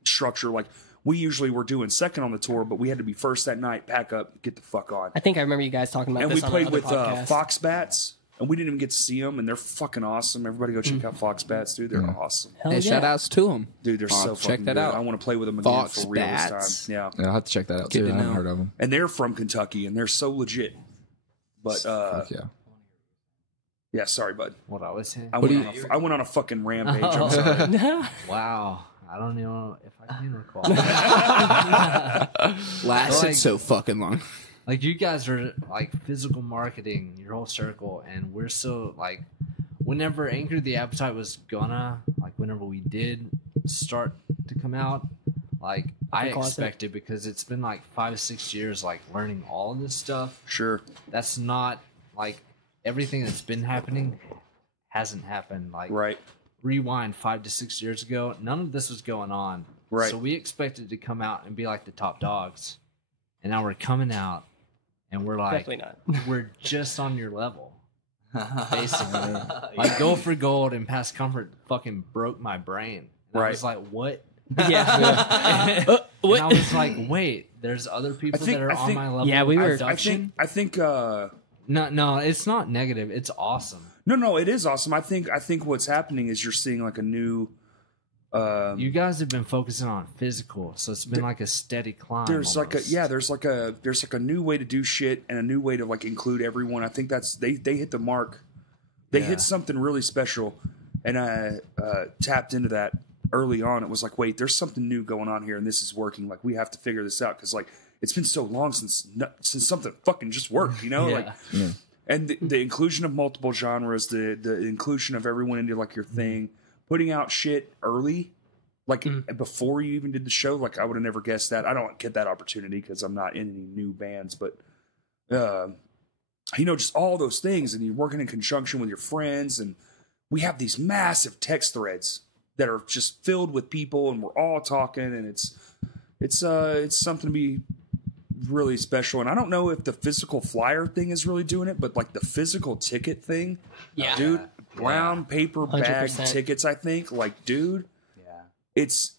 structure. Like we usually were doing second on the tour, but we had to be first that night, pack up, get the fuck on. I think I remember you guys talking about And this we on played another with podcast. Fox Bats, and we didn't even get to see them, and they're fucking awesome. Everybody go check out Fox Bats, dude. They're awesome. Hell Hey, yeah. shout outs to them. Dude, they're so check fucking that good. out. I want to play with them again Fox for real Bats. this time. Yeah. Yeah, I'll have to check that out Good too. to I haven't know. heard of them. And they're from Kentucky, and they're so legit. But Yeah. yeah, sorry, bud. What I was saying. I went on a fucking rampage. I'm sorry. Wow, I don't know if I can recall. Lasted Like- so fucking long. Like you guys are like physical marketing, your whole circle, and we're so like, whenever Anchor the Appetite was gonna, like whenever we did start to come out, like I The closet. expected, because it's been like 5-6 years like learning all of this stuff. Sure. That's not like everything that's been happening hasn't happened. Like Right. rewind 5 to 6 years ago, none of this was going on. Right. So we expected to come out and be like the top dogs, and now we're coming out, and we're like, Definitely not. we're just on your level, basically. Like Go for Gold and Past Comfort fucking broke my brain. And I Right. was like, what Yeah. And I was like, wait, there's other people that are on my level. Yeah, we of were- production? I think No, it's not negative. It's awesome. no, it is awesome. I think what's happening is you're seeing like a new You guys have been focusing on physical, so it's been like a steady climb. there's like almost. there's like a new way to do shit and a new way to like include everyone. I think that's they hit the mark. They hit something really special, and I tapped into that early on. It was like, wait, there's something new going on here, and this is working. Like we have to figure this out because like it's been so long since something fucking just worked, you know? Yeah. Like, and the inclusion of multiple genres, the inclusion of everyone into like your thing, putting out shit early. Like before you even did the show, like I would have never guessed that. I don't get that opportunity because I'm not in any new bands, but you know, just all those things, and you're working in conjunction with your friends, and we have these massive text threads that are just filled with people, and we're all talking, and it's something to be really special. And I don't know if the physical flyer thing is really doing it, but like the physical ticket thing, Yeah. dude, brown paper bag 100%. tickets. I think, like, dude, Yeah. it's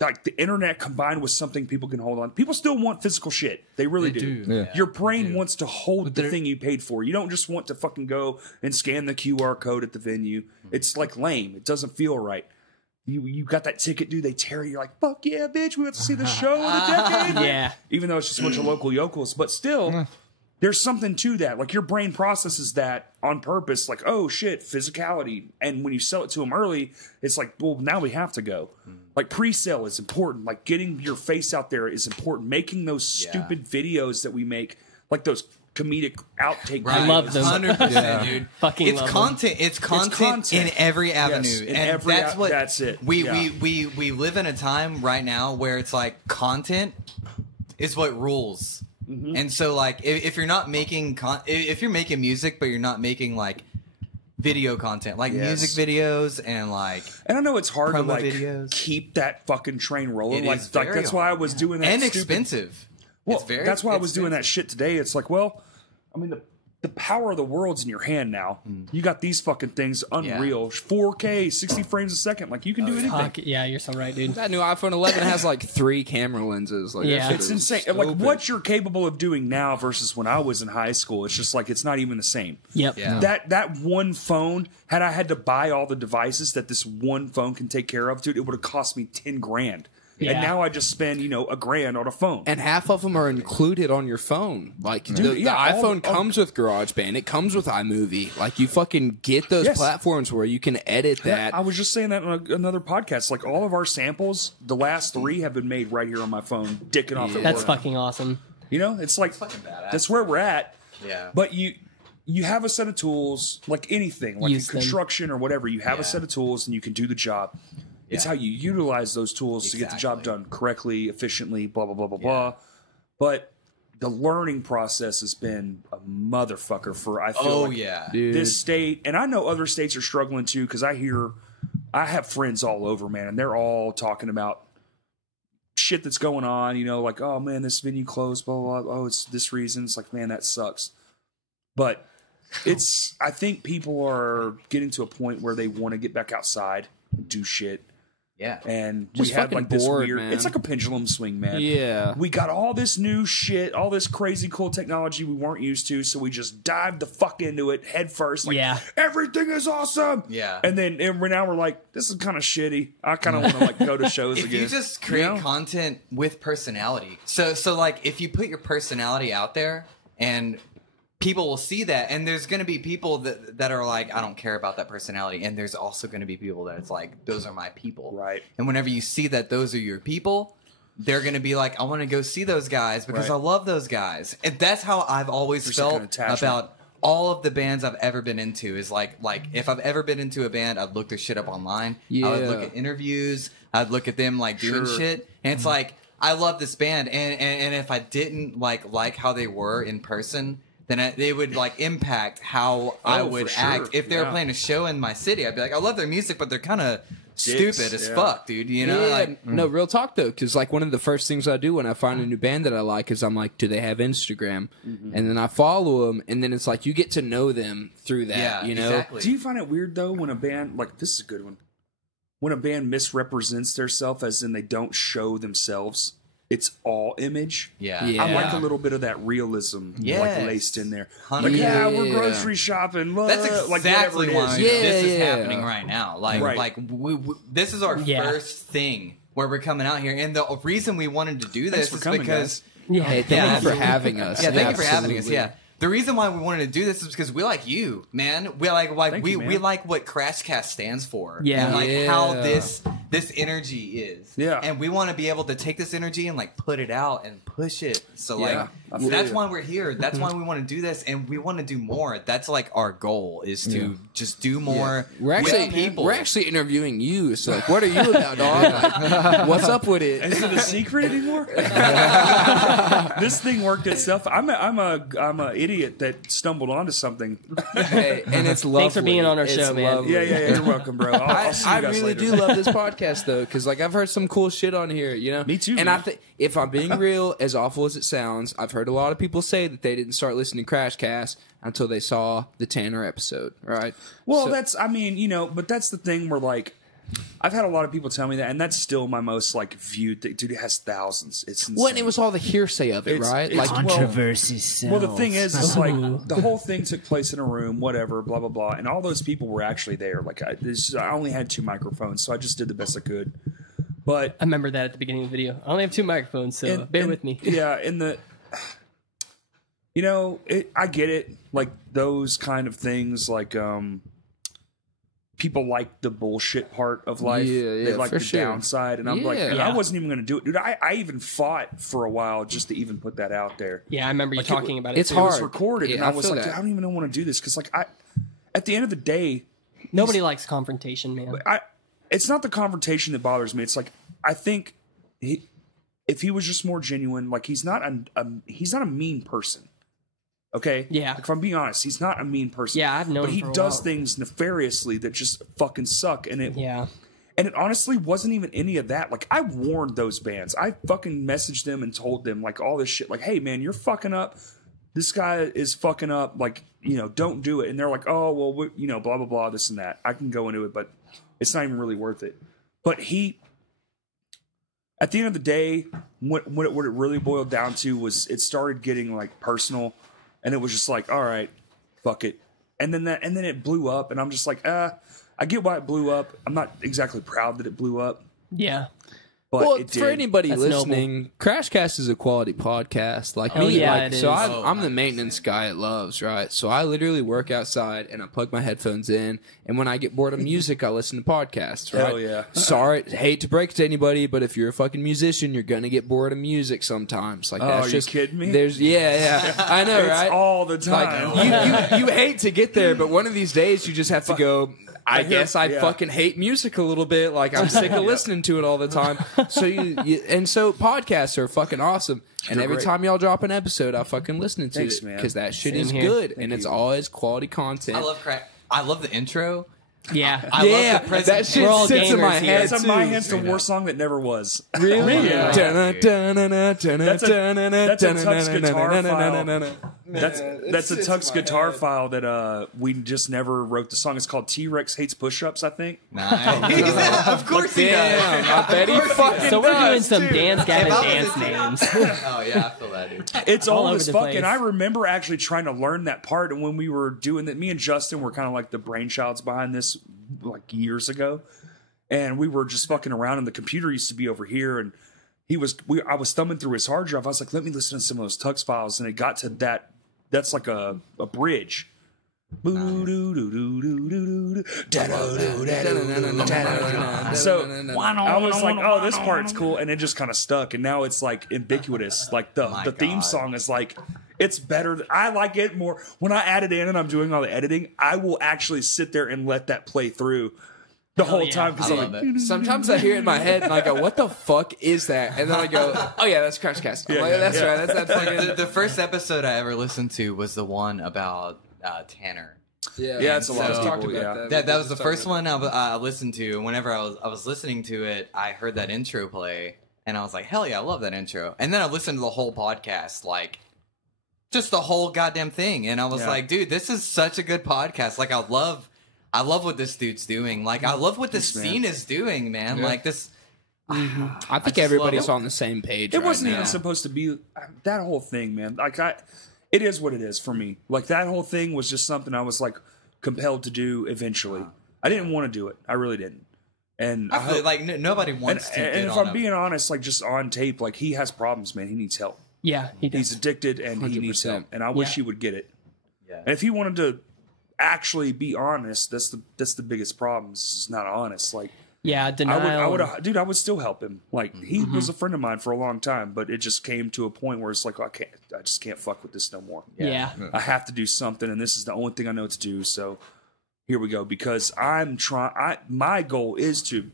like the internet combined with something people can hold on. People still want physical shit. They really They do. do. Yeah. Your brain wants to hold But the they're- thing you paid for. You don't just want to fucking go and scan the QR code at the venue. It's like lame. It doesn't feel right. You got that ticket, dude. They tear you. You're like, fuck yeah, bitch. We went to see the show of the decade. Yeah. Even though it's just a bunch of local yokels, but still, there's something to that. Like your brain processes that on purpose. Like, oh shit, physicality. And when you sell it to them early, it's like, well, now we have to go. Like pre-sale is important. Like getting your face out there is important. Making those stupid videos that we make, like those comedic outtake. Right. I love them. 100%, dude. Fucking it's love them. content. It's content content. in every avenue, Yes, in and every that's what. that's it. We, Yeah. we live in a time right now where it's like content is what rules, Mm-hmm. and so like if you're not making if you're making music but you're not making like video content, like Yes. music videos and like And I know it's hard to Promo like videos. keep that fucking train rolling. It Like, is like very that's why I hard, was doing that. and stupid- expensive. Well, It's very that's why I was doing that expensive. shit today. It's like, well, I mean, the power of the world's in your hand now. You got these fucking things unreal. 4K, 60 frames a second. Like, you can do anything. Fuck, yeah, you're so right, dude. That new iPhone 11 has like 3 camera lenses. Like, that Yeah. shit It's is insane. so Like, big. what you're capable of doing now versus when I was in high school, it's just like, it's not even the same. Yep. Yeah. That one phone, had I had to buy all the devices that this one phone can take care of, dude, it would have cost me 10 grand. Yeah. And now I just spend, $1,000 on a phone. And half of them are included on your phone. Like the yeah, all- iPhone comes with GarageBand. It comes with iMovie. Like you fucking get those Yes. platforms where you can edit that. I was just saying that on another podcast. Like all of our samples, the last 3 have been made right here on my phone, dicking off at That's work. fucking awesome. It's like fucking badass. that's where we're at. Yeah. But you have a set of tools, like anything, like Use in them. construction or whatever. You have a Yeah. set of tools and you can do the job. It's Yeah. how you utilize those tools to get the job Exactly. done correctly, efficiently, blah blah blah blah blah. But the learning process has been a motherfucker for I feel Oh like yeah. Dude. this state, and I know other states are struggling too because I have friends all over, man, and they're all talking about shit that's going on. Like, oh man, this venue closed, blah blah blah. Oh, it's this reason. It's like, man, that sucks. But I think people are getting to a point where they want to get back outside and do shit. Yeah. And Just we had fucking like this bored, weird. man. It's like a pendulum swing, man. Yeah. We got all this new shit, all this crazy cool technology we weren't used to, so we just dived the fuck into it head first. Like, Yeah. everything is awesome. Yeah. And then now we're like, this is kind of shitty. I kind of want to like go to shows If again. you just create know? content with personality, so like if you put your personality out there and people will see that, and there's going to be people that are like, I don't care about that personality, and there's also going to be people that it's like, those are my people, Right. And whenever you see that those are your people, they're going to be like, I want to go see those guys because Right. I love those guys, and that's how I've always There's that felt kind of attachment. about all of the bands I've ever been into. Is like if I've ever been into a band, I'd look their shit up online. I would look Yeah. at interviews. I'd look at them like doing Sure. shit, and it's like I love this band, and if I didn't like how they were in person, then they would like impact how I would for sure. act. If they were Yeah. playing a show in my city, I'd be like, I love their music, but they're kind of stupid as yeah. fuck, dude. You know, Yeah, like no, real talk though, because like one of the first things I do when I find a new band that I like is I'm like, do they have Instagram? And then I follow them, and then it's like you get to know them through that. yeah, you know, exactly. Do you find it weird though when a band like this is a good one? when a band misrepresents themselves, as in they don't show themselves, it's all image. Yeah. Yeah. I like a little bit of that realism, like Yes. laced in there. 100%. Like, yeah, we're Yeah. grocery shopping. That's like exactly whatever why it is. this is Yeah. happening right now. Like, Right. like this is our Yeah. first thing where we're coming out here, and the reason we wanted to do Thanks this for is coming, because Yeah. Hey, thank Yeah. you for having us. yeah, thank you for having us. Absolutely. Yeah, the reason why we wanted to do this is because we like you, man. We like Thank we you, man. we like what Crashcast stands for. Yeah. and like Yeah. how this energy is. Yeah. and we want to be able to take this energy and like put it out and push it. So Yeah, I feel that's you. why we're here. That's why we want to do this, and we want to do more. That's like our goal is to just do more. We're with actually people. We're actually interviewing you. So like, what are you about, dog? Like, what's up with it? Is it a secret anymore? This thing worked itself. I'm a idiot that stumbled onto something. Hey, and it's lovely. Thanks for being on our It's show, man. lovely. Yeah, you're welcome, bro. I'll see you I guys really later. do love this podcast though, because like I've heard some cool shit on here, you know. Me too, And man. I think if I'm being real, as awful as it sounds, I've heard a lot of people say that they didn't start listening to Crashcast until they saw the Tanner episode, right? Well, So- but that's the thing where like I've had a lot of people tell me that, and that's still my most like viewed thing. Dude, it has thousands. It's insane. well, and it was all the hearsay of it, It's- right? it's- Like, Controversy sells. Well, the thing is like the whole thing took place in a room, whatever, blah blah blah, and all those people were actually there. Like I only had 2 microphones, so I just did the best I could. But I remember that at the beginning of the video. I only have 2 microphones, so bear with me. Yeah, I get it. Like those kind of things, like people like the bullshit part of life. Yeah, They like for the sure. downside, and I'm like, Yeah. and Yeah. I wasn't even going to do it, dude. I even fought for a while just to even put that out there. Yeah, I remember you Like, talking about it. it's too. It was hard. recorded, Yeah, and I I was feel like, that. I don't even want to do this because, like, at the end of the day, Nobody likes confrontation, man. it's not the confrontation that bothers me. It's like I think if he was just more genuine, like he's not a mean person. Okay, Yeah. Like, if I'm being honest, he's not a mean person. Yeah, I've known but him he for a does while. things nefariously that just fucking suck. And it Yeah. and it honestly wasn't even any of that. Like I warned those bands. I fucking messaged them and told them like all this shit. Like, hey man, you're fucking up. This guy is fucking up. Like, don't do it. And they're like, oh well, blah blah blah, this and that. I can go into it, but it's not even really worth it. But at the end of the day, what it really boiled down to was it started getting like personal, and it was just like, all right, fuck it. And then it blew up, and I'm just like, I get why it blew up. I'm not exactly proud that it blew up, Yeah. but well, it did. for anybody That's listening, Crashcast is a quality podcast. Like Oh, me, yeah, like it so is. I'm the maintenance guy at Loves, right? So I literally work outside and I plug my headphones in, and when I get bored of music, I listen to podcasts. Right? Hell yeah. Sorry, hate to break it to anybody, but if you're a fucking musician, you're gonna get bored of music sometimes. Like that's Oh, you just kidding me? There's yeah, I know, It's right? all the time. Like you hate to get there, but one of these days you just have to go. I guess I yeah. fucking hate music a little bit. Like I'm sick of listening to it all the time. So so podcasts are fucking awesome. And They're every great. time y'all drop an episode, I fucking listen to Thanks, it man. because that shit Same is here. good and it's always quality content. I love the intro. Yeah. I yeah, love the presentation. that shit We're all sits in my gamers here. head That's too. My Hand's the worst song that never was. Really? Yeah. That's That's a Tux guitar file. That's a Tux guitar file that we just never wrote the song. It's called T-Rex Hates Push-Ups, I think. Nice. Of course he Damn, does. I bet he fucking So we're doing does, some too. Dance Gavin If I was dance a team- names. Oh yeah, I feel that, dude. It's All old over as the fuck, place. and I remember actually trying to learn that part. And when we were doing that, me and Justin were kind of like the brainchilds behind this, like years ago. And we were just fucking around, and the computer used to be over here, and I was thumbing through his hard drive. I was like, let me listen to some of those Tux files, and it got to that. That's like a bridge. So I was like, oh, this part's cool, and it just kind of stuck, and now it's like ubiquitous. Like the theme God. song is like, it's better. I like it more when I add it in and I'm doing all the editing. I will actually sit there and let that play through the whole yeah. time because I I'm love like, it. Sometimes I hear it in my head and I go, "What the fuck is that?" And then I go, "Oh yeah, that's Crashcast." I'm like, that's right. That's that fucking. The first episode I ever listened to was the one about Tanner. Yeah, it's a lot of So- people. Yeah. That was the first one I listened to. And whenever I was listening to it, I heard that intro play, and I was like, "Hell yeah, I love that intro!" And then I listened to the whole podcast, like just the whole goddamn thing, and I was Yeah. like, "Dude, this is such a good podcast." Like, I I love what this dude's doing. Like, I love what this scene is doing, man. Like, this. I think everybody's on the same page. It wasn't right even now. supposed to be that whole thing, man. Like it is what it is for me. Like that whole thing was just something I was like compelled to do eventually. I didn't want to do it. I really didn't. And I feel like nobody wants to. and if I'm being honest, like just on tape, like he has problems, man. He needs help. Yeah, he does. He's addicted and he needs 100%. help. And I wish Yeah. he would get it. Yeah. And if he wanted to actually be honest, that's the biggest problem. He's not honest. Like yeah, denial. I would still help him. Like he was a friend of mine for a long time, but it just came to a point where it's like I just can't fuck with this no more. Yeah. I have to do something, and this is the only thing I know to do. So here we go. Because my goal is to,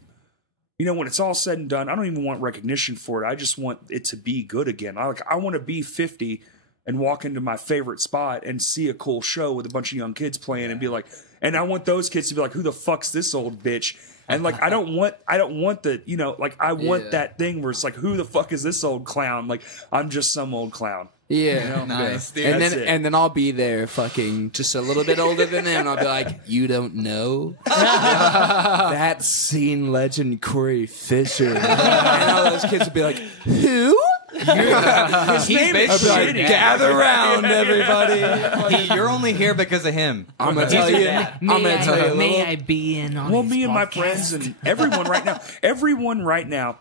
when it's all said and done, I don't even want recognition for it. I just want it to be good again. I want to be 50 and walk into my favorite spot and see a cool show with a bunch of young kids playing and be like, and I want those kids to be like, who the fuck's this old bitch? And like, I don't want the, I want that thing where it's like, who the fuck is this old clown? Like, I'm just some old clown. Yeah. Nice, dude. And That's then it. and then I'll be there fucking just a little bit older than them and I'll be like, you don't know? That scene legend Corey Fisher. And all those kids will be like, who? He's I'll be like, basically gather around, everybody. You're only here because of him. I'm gonna tell you. I'm gonna tell you a May little. I be in on Well, his me and my podcast? friends and everyone right now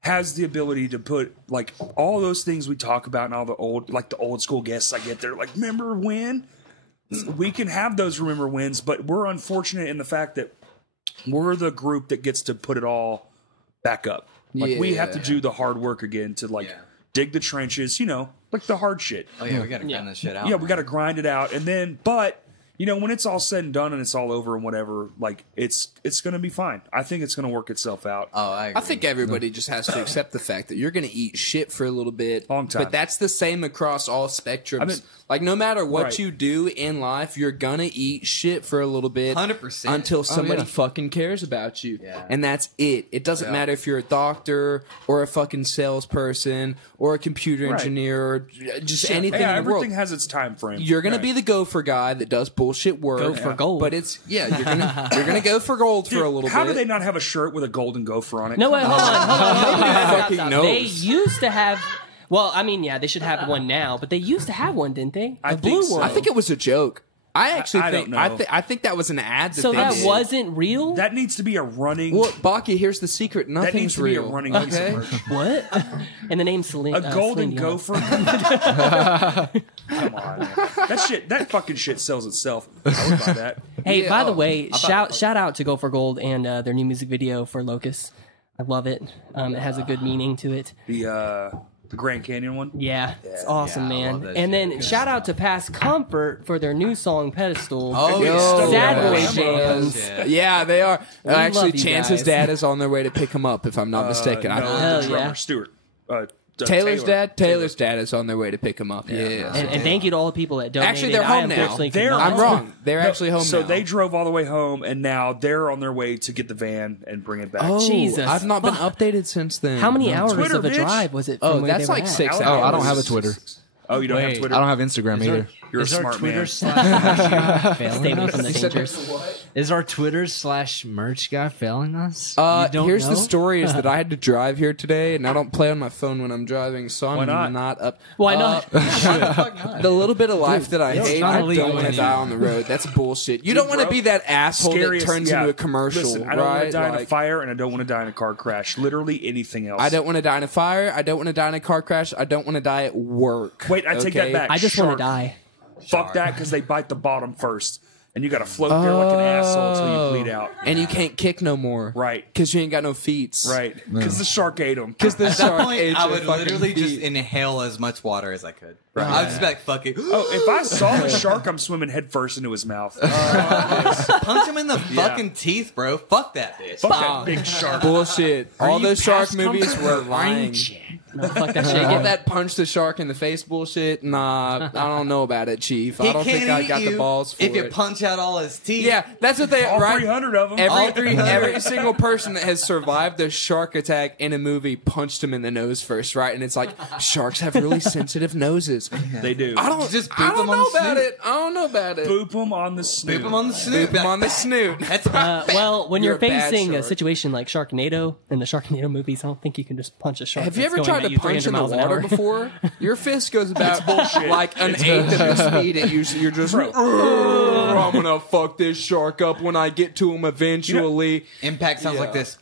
has the ability to put like all those things we talk about and all the old school guests I get there. Like, remember when? We can have those remember wins, but we're unfortunate in the fact that we're the group that gets to put it all back up. Like we have to do the hard work again to dig the trenches, like the hard shit. Oh yeah, we gotta grind this shit out. Yeah, we got to grind it out, and then, but when it's all said and done and it's all over and whatever, like it's going to be fine. I think it's going to work itself out. Oh, I agree. I think everybody just has to accept the fact that you're going to eat shit for a little bit. Long time. But that's the same across all spectrums. I mean- like, no matter what Right. you do in life, you're going to eat shit for a little bit. 100%. Until somebody yeah. fucking cares about you. Yeah. And that's it. It doesn't matter if you're a doctor or a fucking salesperson or a computer Right. engineer or just anything Yeah, in the world. everything has its time frame. You're gonna Right. be the gopher guy that does bullshit work. Go for gold. But it's you're gonna go for gold for a little How bit. do they not have a shirt with a golden gopher on it? No, wait, hold on. Nobody fucking Stop. knows. They used to have. Well, I mean, yeah, they should have one now, but they used to have one, didn't they? I A blue think so. one. I think it was a joke. I actually I think don't know. I think that was an ad. so. they That did. wasn't real. That needs to be a running. Well, Baki, here's the secret. that Nothing's needs to be a real. running okay. merch. What? And the name Celine. A golden Celine Dion. gopher. Come on, man. That fucking shit sells itself. I would buy that. Hey, Yeah, by the oh, way, shout out to Go for Gold and their new music video for Locust. I love it. It has a good meaning to it. The Grand Canyon one. Yeah, it's awesome, yeah, I love man. that And shit. then shout out to Past Comfort for their new song Pedestal. Oh, Yo, Sad yeah. Boy Jams. Yeah. Yeah, they are. Actually, love you Chance's guys. dad is on their way to pick him up, if I'm not mistaken. I No, don't Hell the drummer yeah. Stewart. Taylor's dad is on their way to pick him up. Yeah. And thank you to all the people that donated. Actually, they're I home now. unfortunately could They're not. I'm wrong. They're actually home So now. they drove all the way home, and now they're on their way to get the van and bring it back. Oh, Jesus. I've not been Fuck. updated since then. How many hours Twitter, of a bitch. drive was it? Oh, From where that's they were like at? 6 Alex- hours. Oh, I don't have a Twitter. Oh, you don't have Wait, Twitter? I don't have Instagram either. You're a Is our smart Twitter man. / failing Stay away us? from the dangers. Is our Twitter / merch guy failing us? Here's know? the story: is that I had to drive here today, and I don't play on my phone when I'm driving, so Why I'm not? up. Why not? The little bit of life that I it's hate, not I illegal don't want to anymore. die on the road. That's bullshit. You don't want to bro, be that asshole Scariest- that turns yeah. into a commercial, Listen, I don't want right? to die in a Like, fire, and I don't want to die in a car crash. Literally anything else. I don't want to die in a fire. I don't want to die in a car crash. I don't want to die at work. Wait, I take okay? that back. I just want to die. Fuck that, because they bite the bottom first, and you got to float there like an asshole until you bleed out. And you can't kick no more. Right. Because you ain't got no feet. Right, because the shark ate them. Because the At that shark point, ate I your would fucking literally just feet. inhale as much water as I could. I would just be like, fuck it. Oh, if I saw the shark, I'm swimming head first into his mouth. Punch him in the fucking teeth, bro. Fuck that bitch. Fuck that big shark. Bullshit. All you those shark past movies comfort were or lying. aren't you? No, fuck that shit. All that punch the shark in the face bullshit. Nah, I don't know about it, Chief. I don't think I got the balls for if you it. punch out all his teeth. Yeah, that's what they All right. 300 of them. All 300. Every single person that has survived a shark attack in a movie punched him in the nose first, right? And it's like sharks have really sensitive noses. They do. I don't Just I boop don't them on know the about snoot. it. I don't know about it. Boop them on the snoot. Boop him on the snoot. Boop him on the snoot. That's Well, when You're you're a bad facing a shark. situation like Sharknado in the Sharknado movies, I don't think you can just punch a shark. Have you that's ever going tried at to you punch 300 in the miles an water hour? before? Your fist goes about like an eighth of the speed it usually. You're just like, I'm gonna fuck this shark up when I get to him eventually. impact sounds like Yeah. this.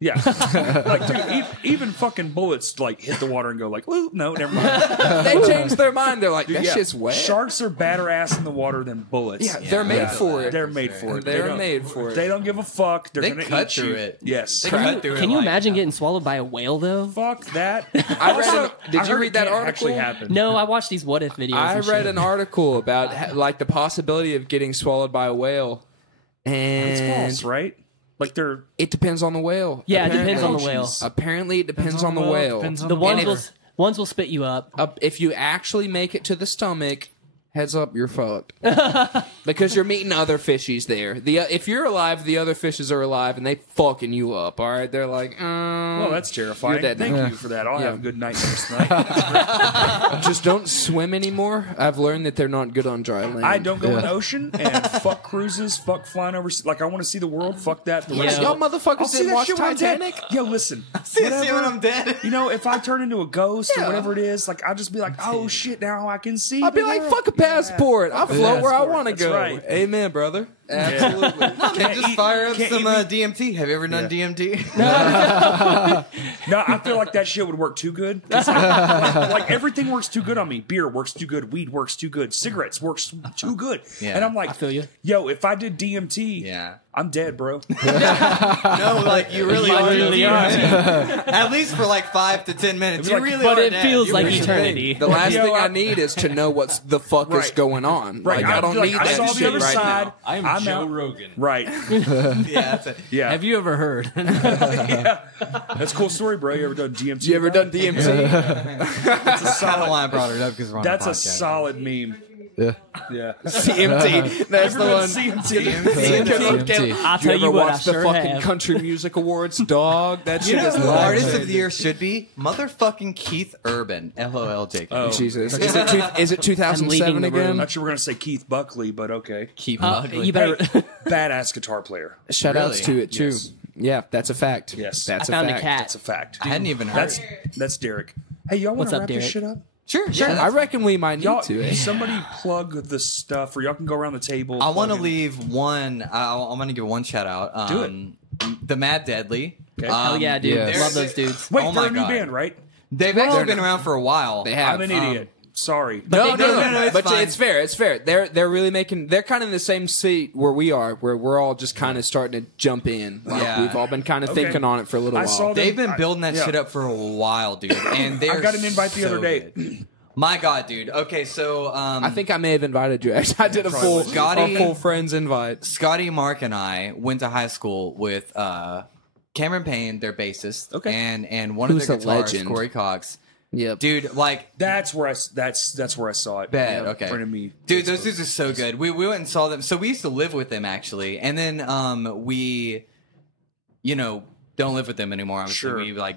Yeah. Like, dude, even fucking bullets like hit the water and go like, "Ooh, no, never mind." They change their mind. They're like, Dude, that yeah. shit's wet. Sharks are badder ass in the water than bullets. Yeah, they're made for it. They're made for it. They're They don't- made for it. They don't give a fuck. They're They gonna cut eat through you. it. Yes. They cut through it Can you like- imagine getting swallowed by a whale though? Fuck that. I read Also, did I you heard read it that can't article? Actually happened. No, I watched these what if videos. I and read shit. an article about like the possibility of getting swallowed by a whale, It's and false, right? Like they're it depends on the whale. Yeah, it Apparently. depends on the whale. Apparently, it depends on the whale. Depends on The ones And will if- ones will spit you up. If you actually make it to the stomach, heads up, you're fucked. Because you're meeting other fishies there. If you're alive, the other fishes are alive, and they fucking you up. All right, they're like, well, that's terrifying. You're dead Thank now. you for that. I'll Yeah. have good nightmares tonight. just don't swim anymore. I've learned that they're not good on dry land. I don't go in the ocean and fuck cruises, fuck flying over. Like I want to see the world. Fuck that. The rest of Y'all it. motherfuckers I'll see didn't that watch shit when I'm dead. Titanic? Yo, listen. See whatever- when I'm dead. You know, if I turn into a ghost Yeah. or whatever it is, like I'll just be like, oh shit, now I can see. I'll be the like, world. fuck a passport. I'll float where I want to That's go. right. Amen, brother. Absolutely. Can't just fire up can't some eat meat. DMT. Have you ever done DMT? No, I feel like that shit would work too good. It's like everything works too good on me. Beer works too good. Weed works too good. Cigarettes works too good. Yeah. And I'm like, I feel you. Yo, if I did DMT, Yeah. I'm dead, bro. No, like you really are. really are. At least for like 5 to 10 minutes. You like- really But are it dead. feels You like really- eternity. The last Yo, thing I I- need is to know what's the fuck is Right. going on. Right. Like, I I'd don't be like, need I that saw the shit other right side. now. I'm I'm Joe out. Rogan. Right. Yeah, that's it. Yeah. Have you ever heard? Yeah. That's a cool story, bro. You ever done DMT? You ever done DMT? That's a That's kind of solid, why I brought it up because we're on that's a a podcast. solid meme. Yeah. Yeah. CMT. That's the Ever done one. DMT. I'll You tell ever you what, I watch the sure fucking have. Country Music Awards, dog? That You shit know is who the artist life. of the year should be? Motherfucking Keith Urban. LOLJK. Oh. Jesus. Is it 2007 the again? room. Not sure we're gonna say Keith Buckley, but okay. Keep You better. Badass guitar player. Shout outs Really? to it, too. Yes. Yeah, that's a fact. Yes. That's I found fact. a cat. That's a fact. I hadn't even heard. That's Derek. Hey, y'all want What's to up, wrap this Derek? shit up? Sure. Sure, Yeah, I reckon we might need Y'all, to. somebody plug the stuff, or y'all can go around the table. I want to plug in. leave one. I'm going to give one shout out. Do it. The Mad Deadly. Okay. Hell yeah, dude. Yes. Love those dudes. Wait, Oh they're my a new God. band, right? They've actually been around for a while. They have. I'm an idiot. Sorry. No, it's but fine. it's fair. It's fair. They're really making. They're kind of in the same seat where we are, where we're all just kind of starting to jump in. Like Yeah. we've all been kind of Okay. thinking on it for a little I while. saw them- They've been building that yeah. shit up for a while, dude. And they're I got an invite the so other day. good. My God, dude. Okay, so I think I may have invited you. Actually, I did a full Scotty- a full friends invite. Scotty, Mark, and I went to high school with Cameron Payne, their bassist, Okay. and one Who's a of their guitarists, legend. Corey Cox. Yep. Dude, like, That's where I saw it. Bad, Yeah, okay. In front of me. dude, those dudes are so good. We went and saw them. So we used to live with them actually, and then we, don't live with them anymore. Obviously, Sure. we like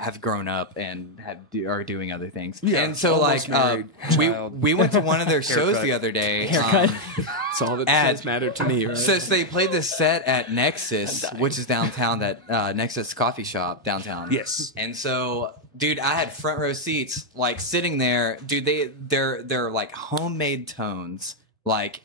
have grown up and are doing other things. Yeah, and so almost like married, child. we went to one of their shows Haircut. the other day. Haircut. That's all that Ad- does matter to me, right? So they played this set at Nexus, which is downtown. That Nexus coffee shop downtown. Yes. And so, dude, I had front row seats, like sitting there. Dude, they're like homemade tones, like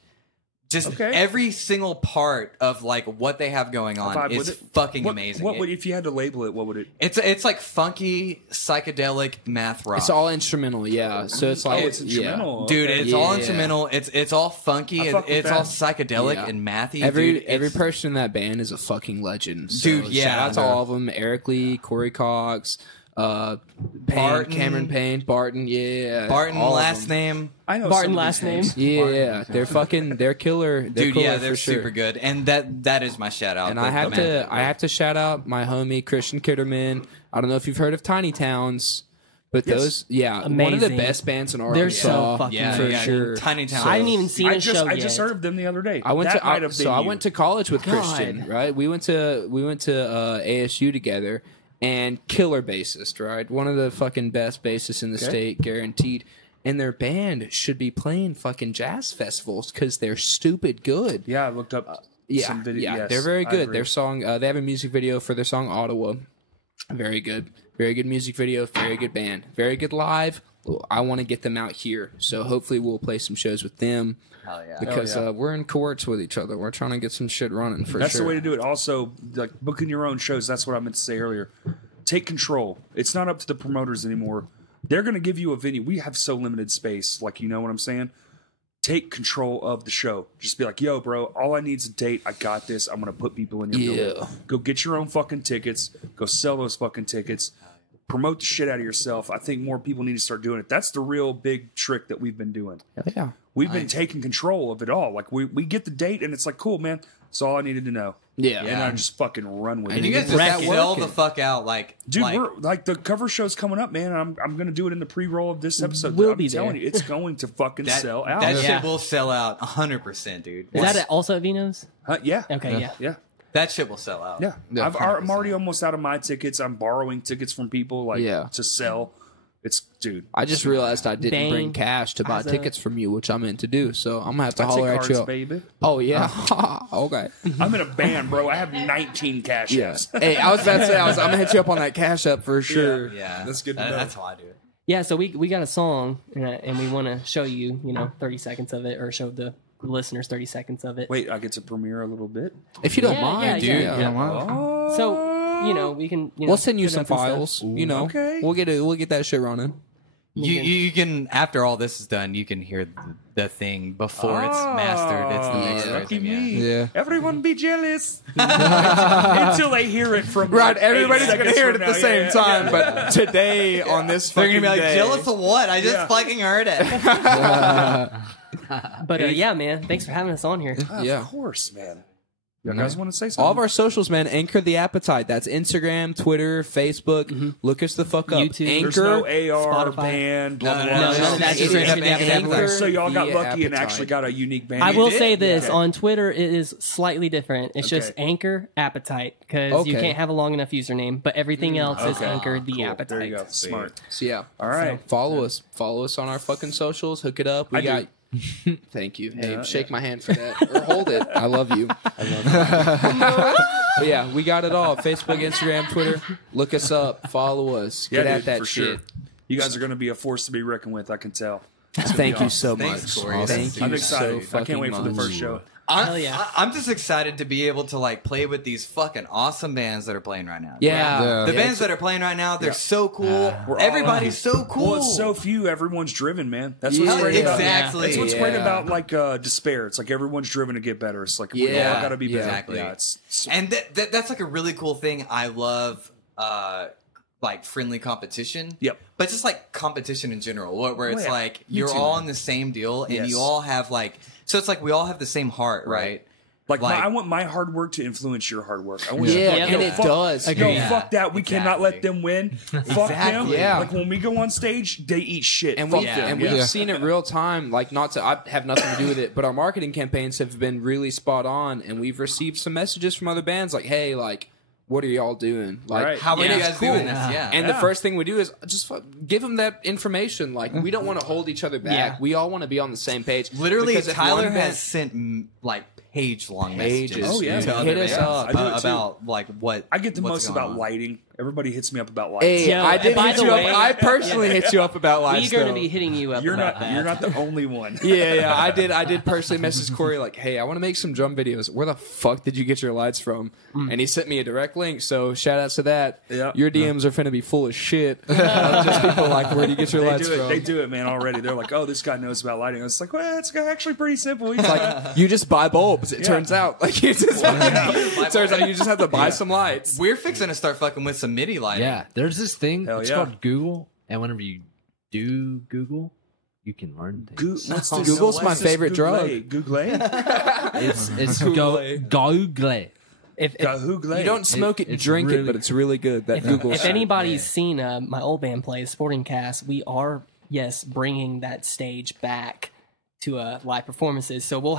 just Okay. every single part of like what they have going on Vibe is with it. fucking What, amazing. What would, if you had to label it? What would it? It's like funky psychedelic math rock. It's all instrumental, yeah. So it's like it's instrumental. Dude, Okay. it's all Yeah. instrumental. It's all funky. I fuck with It's all that. psychedelic Yeah. and mathy. Every dude, every it's- person in that band is a fucking legend. So Dude, yeah. shout out to all of them: Eric Lee, Corey Cox, Barton. Cameron Payne, Barton, yeah, Barton all of last them. name. I know Barton some of last these name. names. Yeah, they're killer. They're Dude, killer yeah, they're for sure. super good. And that is my shout out. And I have to shout out my homie Christian Kitterman. I don't know if you've heard of Tiny Towns, but those, one of the Amazing. best bands in They're so Arkansas. fucking Yeah, for yeah, sure. Tiny Town. I didn't even see I the show I yet. just heard of them the other day. I went That might to have been I you. went to college with God. Christian, right? We went to ASU together, and killer bassist, right? One of the fucking best bassists in the state, guaranteed. And their band should be playing fucking jazz festivals because they're stupid good. Yeah, I looked up some video. Yeah, yes, they're very I good. agree. Their song, they have a music video for their song Ottawa. Very good. Very good music video. Very good band. Very good live. I want to get them out here. So hopefully we'll play some shows with them. Hell yeah. Because yeah. we're in cohorts with each other. We're trying to get some shit running for That's sure. the way to do it. Also, like booking your own shows. That's what I meant to say earlier. Take control. It's not up to the promoters anymore. They're going to give you a venue. We have so limited space. Like, you know what I'm saying? Take control of the show. Just be like, yo, bro, all I need is a date. I got this. I'm going to put people in your building. Go get your own fucking tickets. Go sell those fucking tickets. Promote the shit out of yourself. I think more people need to start doing it. That's the real big trick that we've been doing. Yeah. We've been taking control of it all. Like, we get the date, and it's like, cool, man. That's all I needed to know. Yeah. And I just fucking run with And it. you guys just Wreck it. sell the fuck out, like, Dude, like, we're like the cover show's coming up, man. I'm gonna do it in the pre-roll of this episode. We'll I'm be telling there. you, it's going to fucking sell out. That Yeah. shit will sell out 100%, dude. Is that also at Vino's? Yeah. Okay, yeah. Yeah. That shit will sell out. Yeah. Yeah, I'm already almost out of my tickets. I'm borrowing tickets from people like to sell. It's dude. I just realized I didn't bring Bang. cash to buy As a- tickets from you, which I meant to do. So I'm gonna have to I take holler at cards, you. baby. Oh yeah, okay. I'm in a band, bro. I have 19 cash apps. Hey, I was about to say I'm gonna hit you up on that cash up for sure. Yeah. That's good to know. That's how I do it. Yeah, so we got a song, and we want to show you, 30 seconds of it, or show the listeners 30 seconds of it. Wait, I get to premiere a little bit. If you don't Yeah, mind, yeah, dude. yeah. Oh. So, we can, We'll send you put it some up and stuff. files. okay. We'll get that shit running. You can, after all this is done, you can hear the thing before it's mastered. It's the mixed Lucky version. Yeah. me. Yeah. Everyone be jealous until they hear it from Right, like, 8 everybody's gonna seconds hear it from at the now. same Yeah, time, yeah. but today on this They're fucking gonna be like, day, jealous of what? I just Yeah. fucking heard it. But yeah, man, thanks for having us on here. Yeah. Of course, man. You guys want to say something? All of our socials, man. Anchor the Appetite. That's Instagram, Twitter, Facebook. Look us the fuck up. YouTube. Anchor. There's no AR Spotify. band, blah, No, blah, no, blah. no, none of that. Just Anchor, straight up Anchor. So y'all got via lucky and Appetite. actually got a unique band. I will did? say this Yeah. on Twitter, it is slightly different. It's just Okay. Anchor Appetite because you Okay. can't have a long enough username, but everything else is Okay. Anchor the Cool. Appetite. There you go. Smart. So yeah. All right. Follow us. Follow us on our fucking socials. Hook it up. We I do. got. Thank you. Hey, Yeah, shake my hand for that, or hold it. I love you. But yeah, we got it all. Facebook, Instagram, Twitter. Look us up. Follow us. Yeah, Get at dude, that for shit. sure. You guys are going to be a force to be reckoned with. I can tell. Thank you so Thanks, much. Corey. Thank you I'm excited. so I can't wait for the fucking first much. show. Hell yeah. I'm just excited to be able to like play with these fucking awesome bands that are playing right now. Yeah. The Yeah, bands that are playing right now, they're so cool. We're all Everybody's so cool. Well, it's so few. Everyone's driven, man. That's what's Yeah, great about exactly. That's what's great Yeah. about like despair. It's like everyone's driven to get better. It's like we Yeah. all got to be better. Exactly. Yeah, it's And that's like a really cool thing. I love like friendly competition. Yep. But just like competition in general, where it's yeah. like Me you're too, all man. on the same deal and Yes. you all have like, so it's like we all have the same heart, right? like, Like- I want my hard work to influence your hard work. I want Yeah, you to and it does. Yo, Agreed. fuck that. We cannot let Exactly. them win. Fuck them. Exactly. Yeah. Like when we go on stage, they eat shit. And fuck we them. we've seen it real time. Like, not to I have nothing to do with it, but our marketing campaigns have been really spot on, and we've received some messages from other bands like, "Hey, like, what are y'all doing? Like, Right. How are and you it's guys cool. doing this? Yeah. And the first thing we do is just give them that information. Like, we don't want to hold each other back. Yeah. We all want to be on the same page. Literally, Because if Tyler one band- has sent like page-long Pages. messages Oh, yeah. to Hit other us bands up. I do it too. about like what I get the what's most going about on. lighting. Everybody hits me up about lighting. Hey, Yo, I did by hit the you way- up. I personally hit you up about lights. We're going to though. be hitting you up You're about not. that. You're not the only one. Yeah, I did personally message Corey like, "Hey, I want to make some drum videos. Where the fuck did you get your lights from?" And he sent me a direct link. So shout outs to that. Yeah. Your DMs are finna be full of shit. Just people like, "Where do you get your They lights do it. from?" They do it, man. Already, they're like, "Oh, this guy knows about lighting." It's like, well, it's actually pretty simple. He's like, You just buy bulbs. It Yeah. turns out, like, it turns out you just have to buy some lights. We're fixing to start fucking with some some MIDI lighting. Yeah, there's this thing. Hell It's yeah. called Google, and whenever you do Google, you can learn things. What's Google's what's my this favorite drug. Google? It's Google. Google. If Google. You don't smoke it and it's drink it, really- but it's really good. That Google. if shit. anybody's seen my old band play, Sporting Cast, we are bringing that stage back to live performances. So we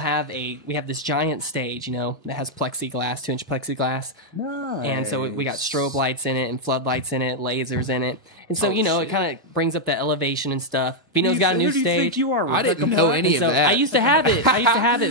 have this giant stage, that has plexiglass, 2-inch plexiglass, Nice. and so we got strobe lights in it and floodlights in it, lasers in it, and so it kind of brings up the elevation and stuff. Vino's got a new Who do you think stage. you are? I didn't Rebecca know Black? any And of so that. I used to have it.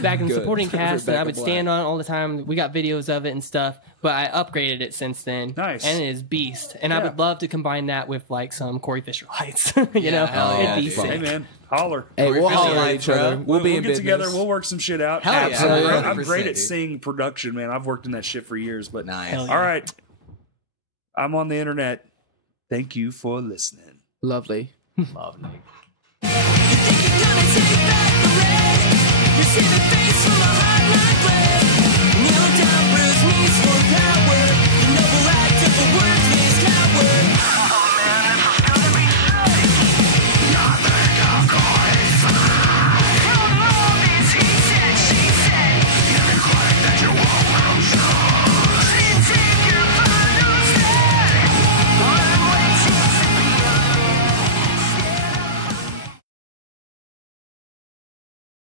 back in the Good. Supporting Cast, and I Rebecca would stand Black. on it all the time. We got videos of it and stuff, but I upgraded it since then. Nice. And it is beast. And I Yeah. would love to combine that with like some Corey Fisher lights. hell yeah, it'd be dude. sick. Hey man, holler. Hey, we'll Corey holler Fisher at lights, each other. bro. We'll be in get business. together. We'll work some shit out. Hell yeah, Absolutely. 100%, I'm great at dude. seeing production, man. I've worked in that shit for years. But Nice. Hell yeah. all right, I'm on the internet. Thank you for listening. Lovely. Love Nick.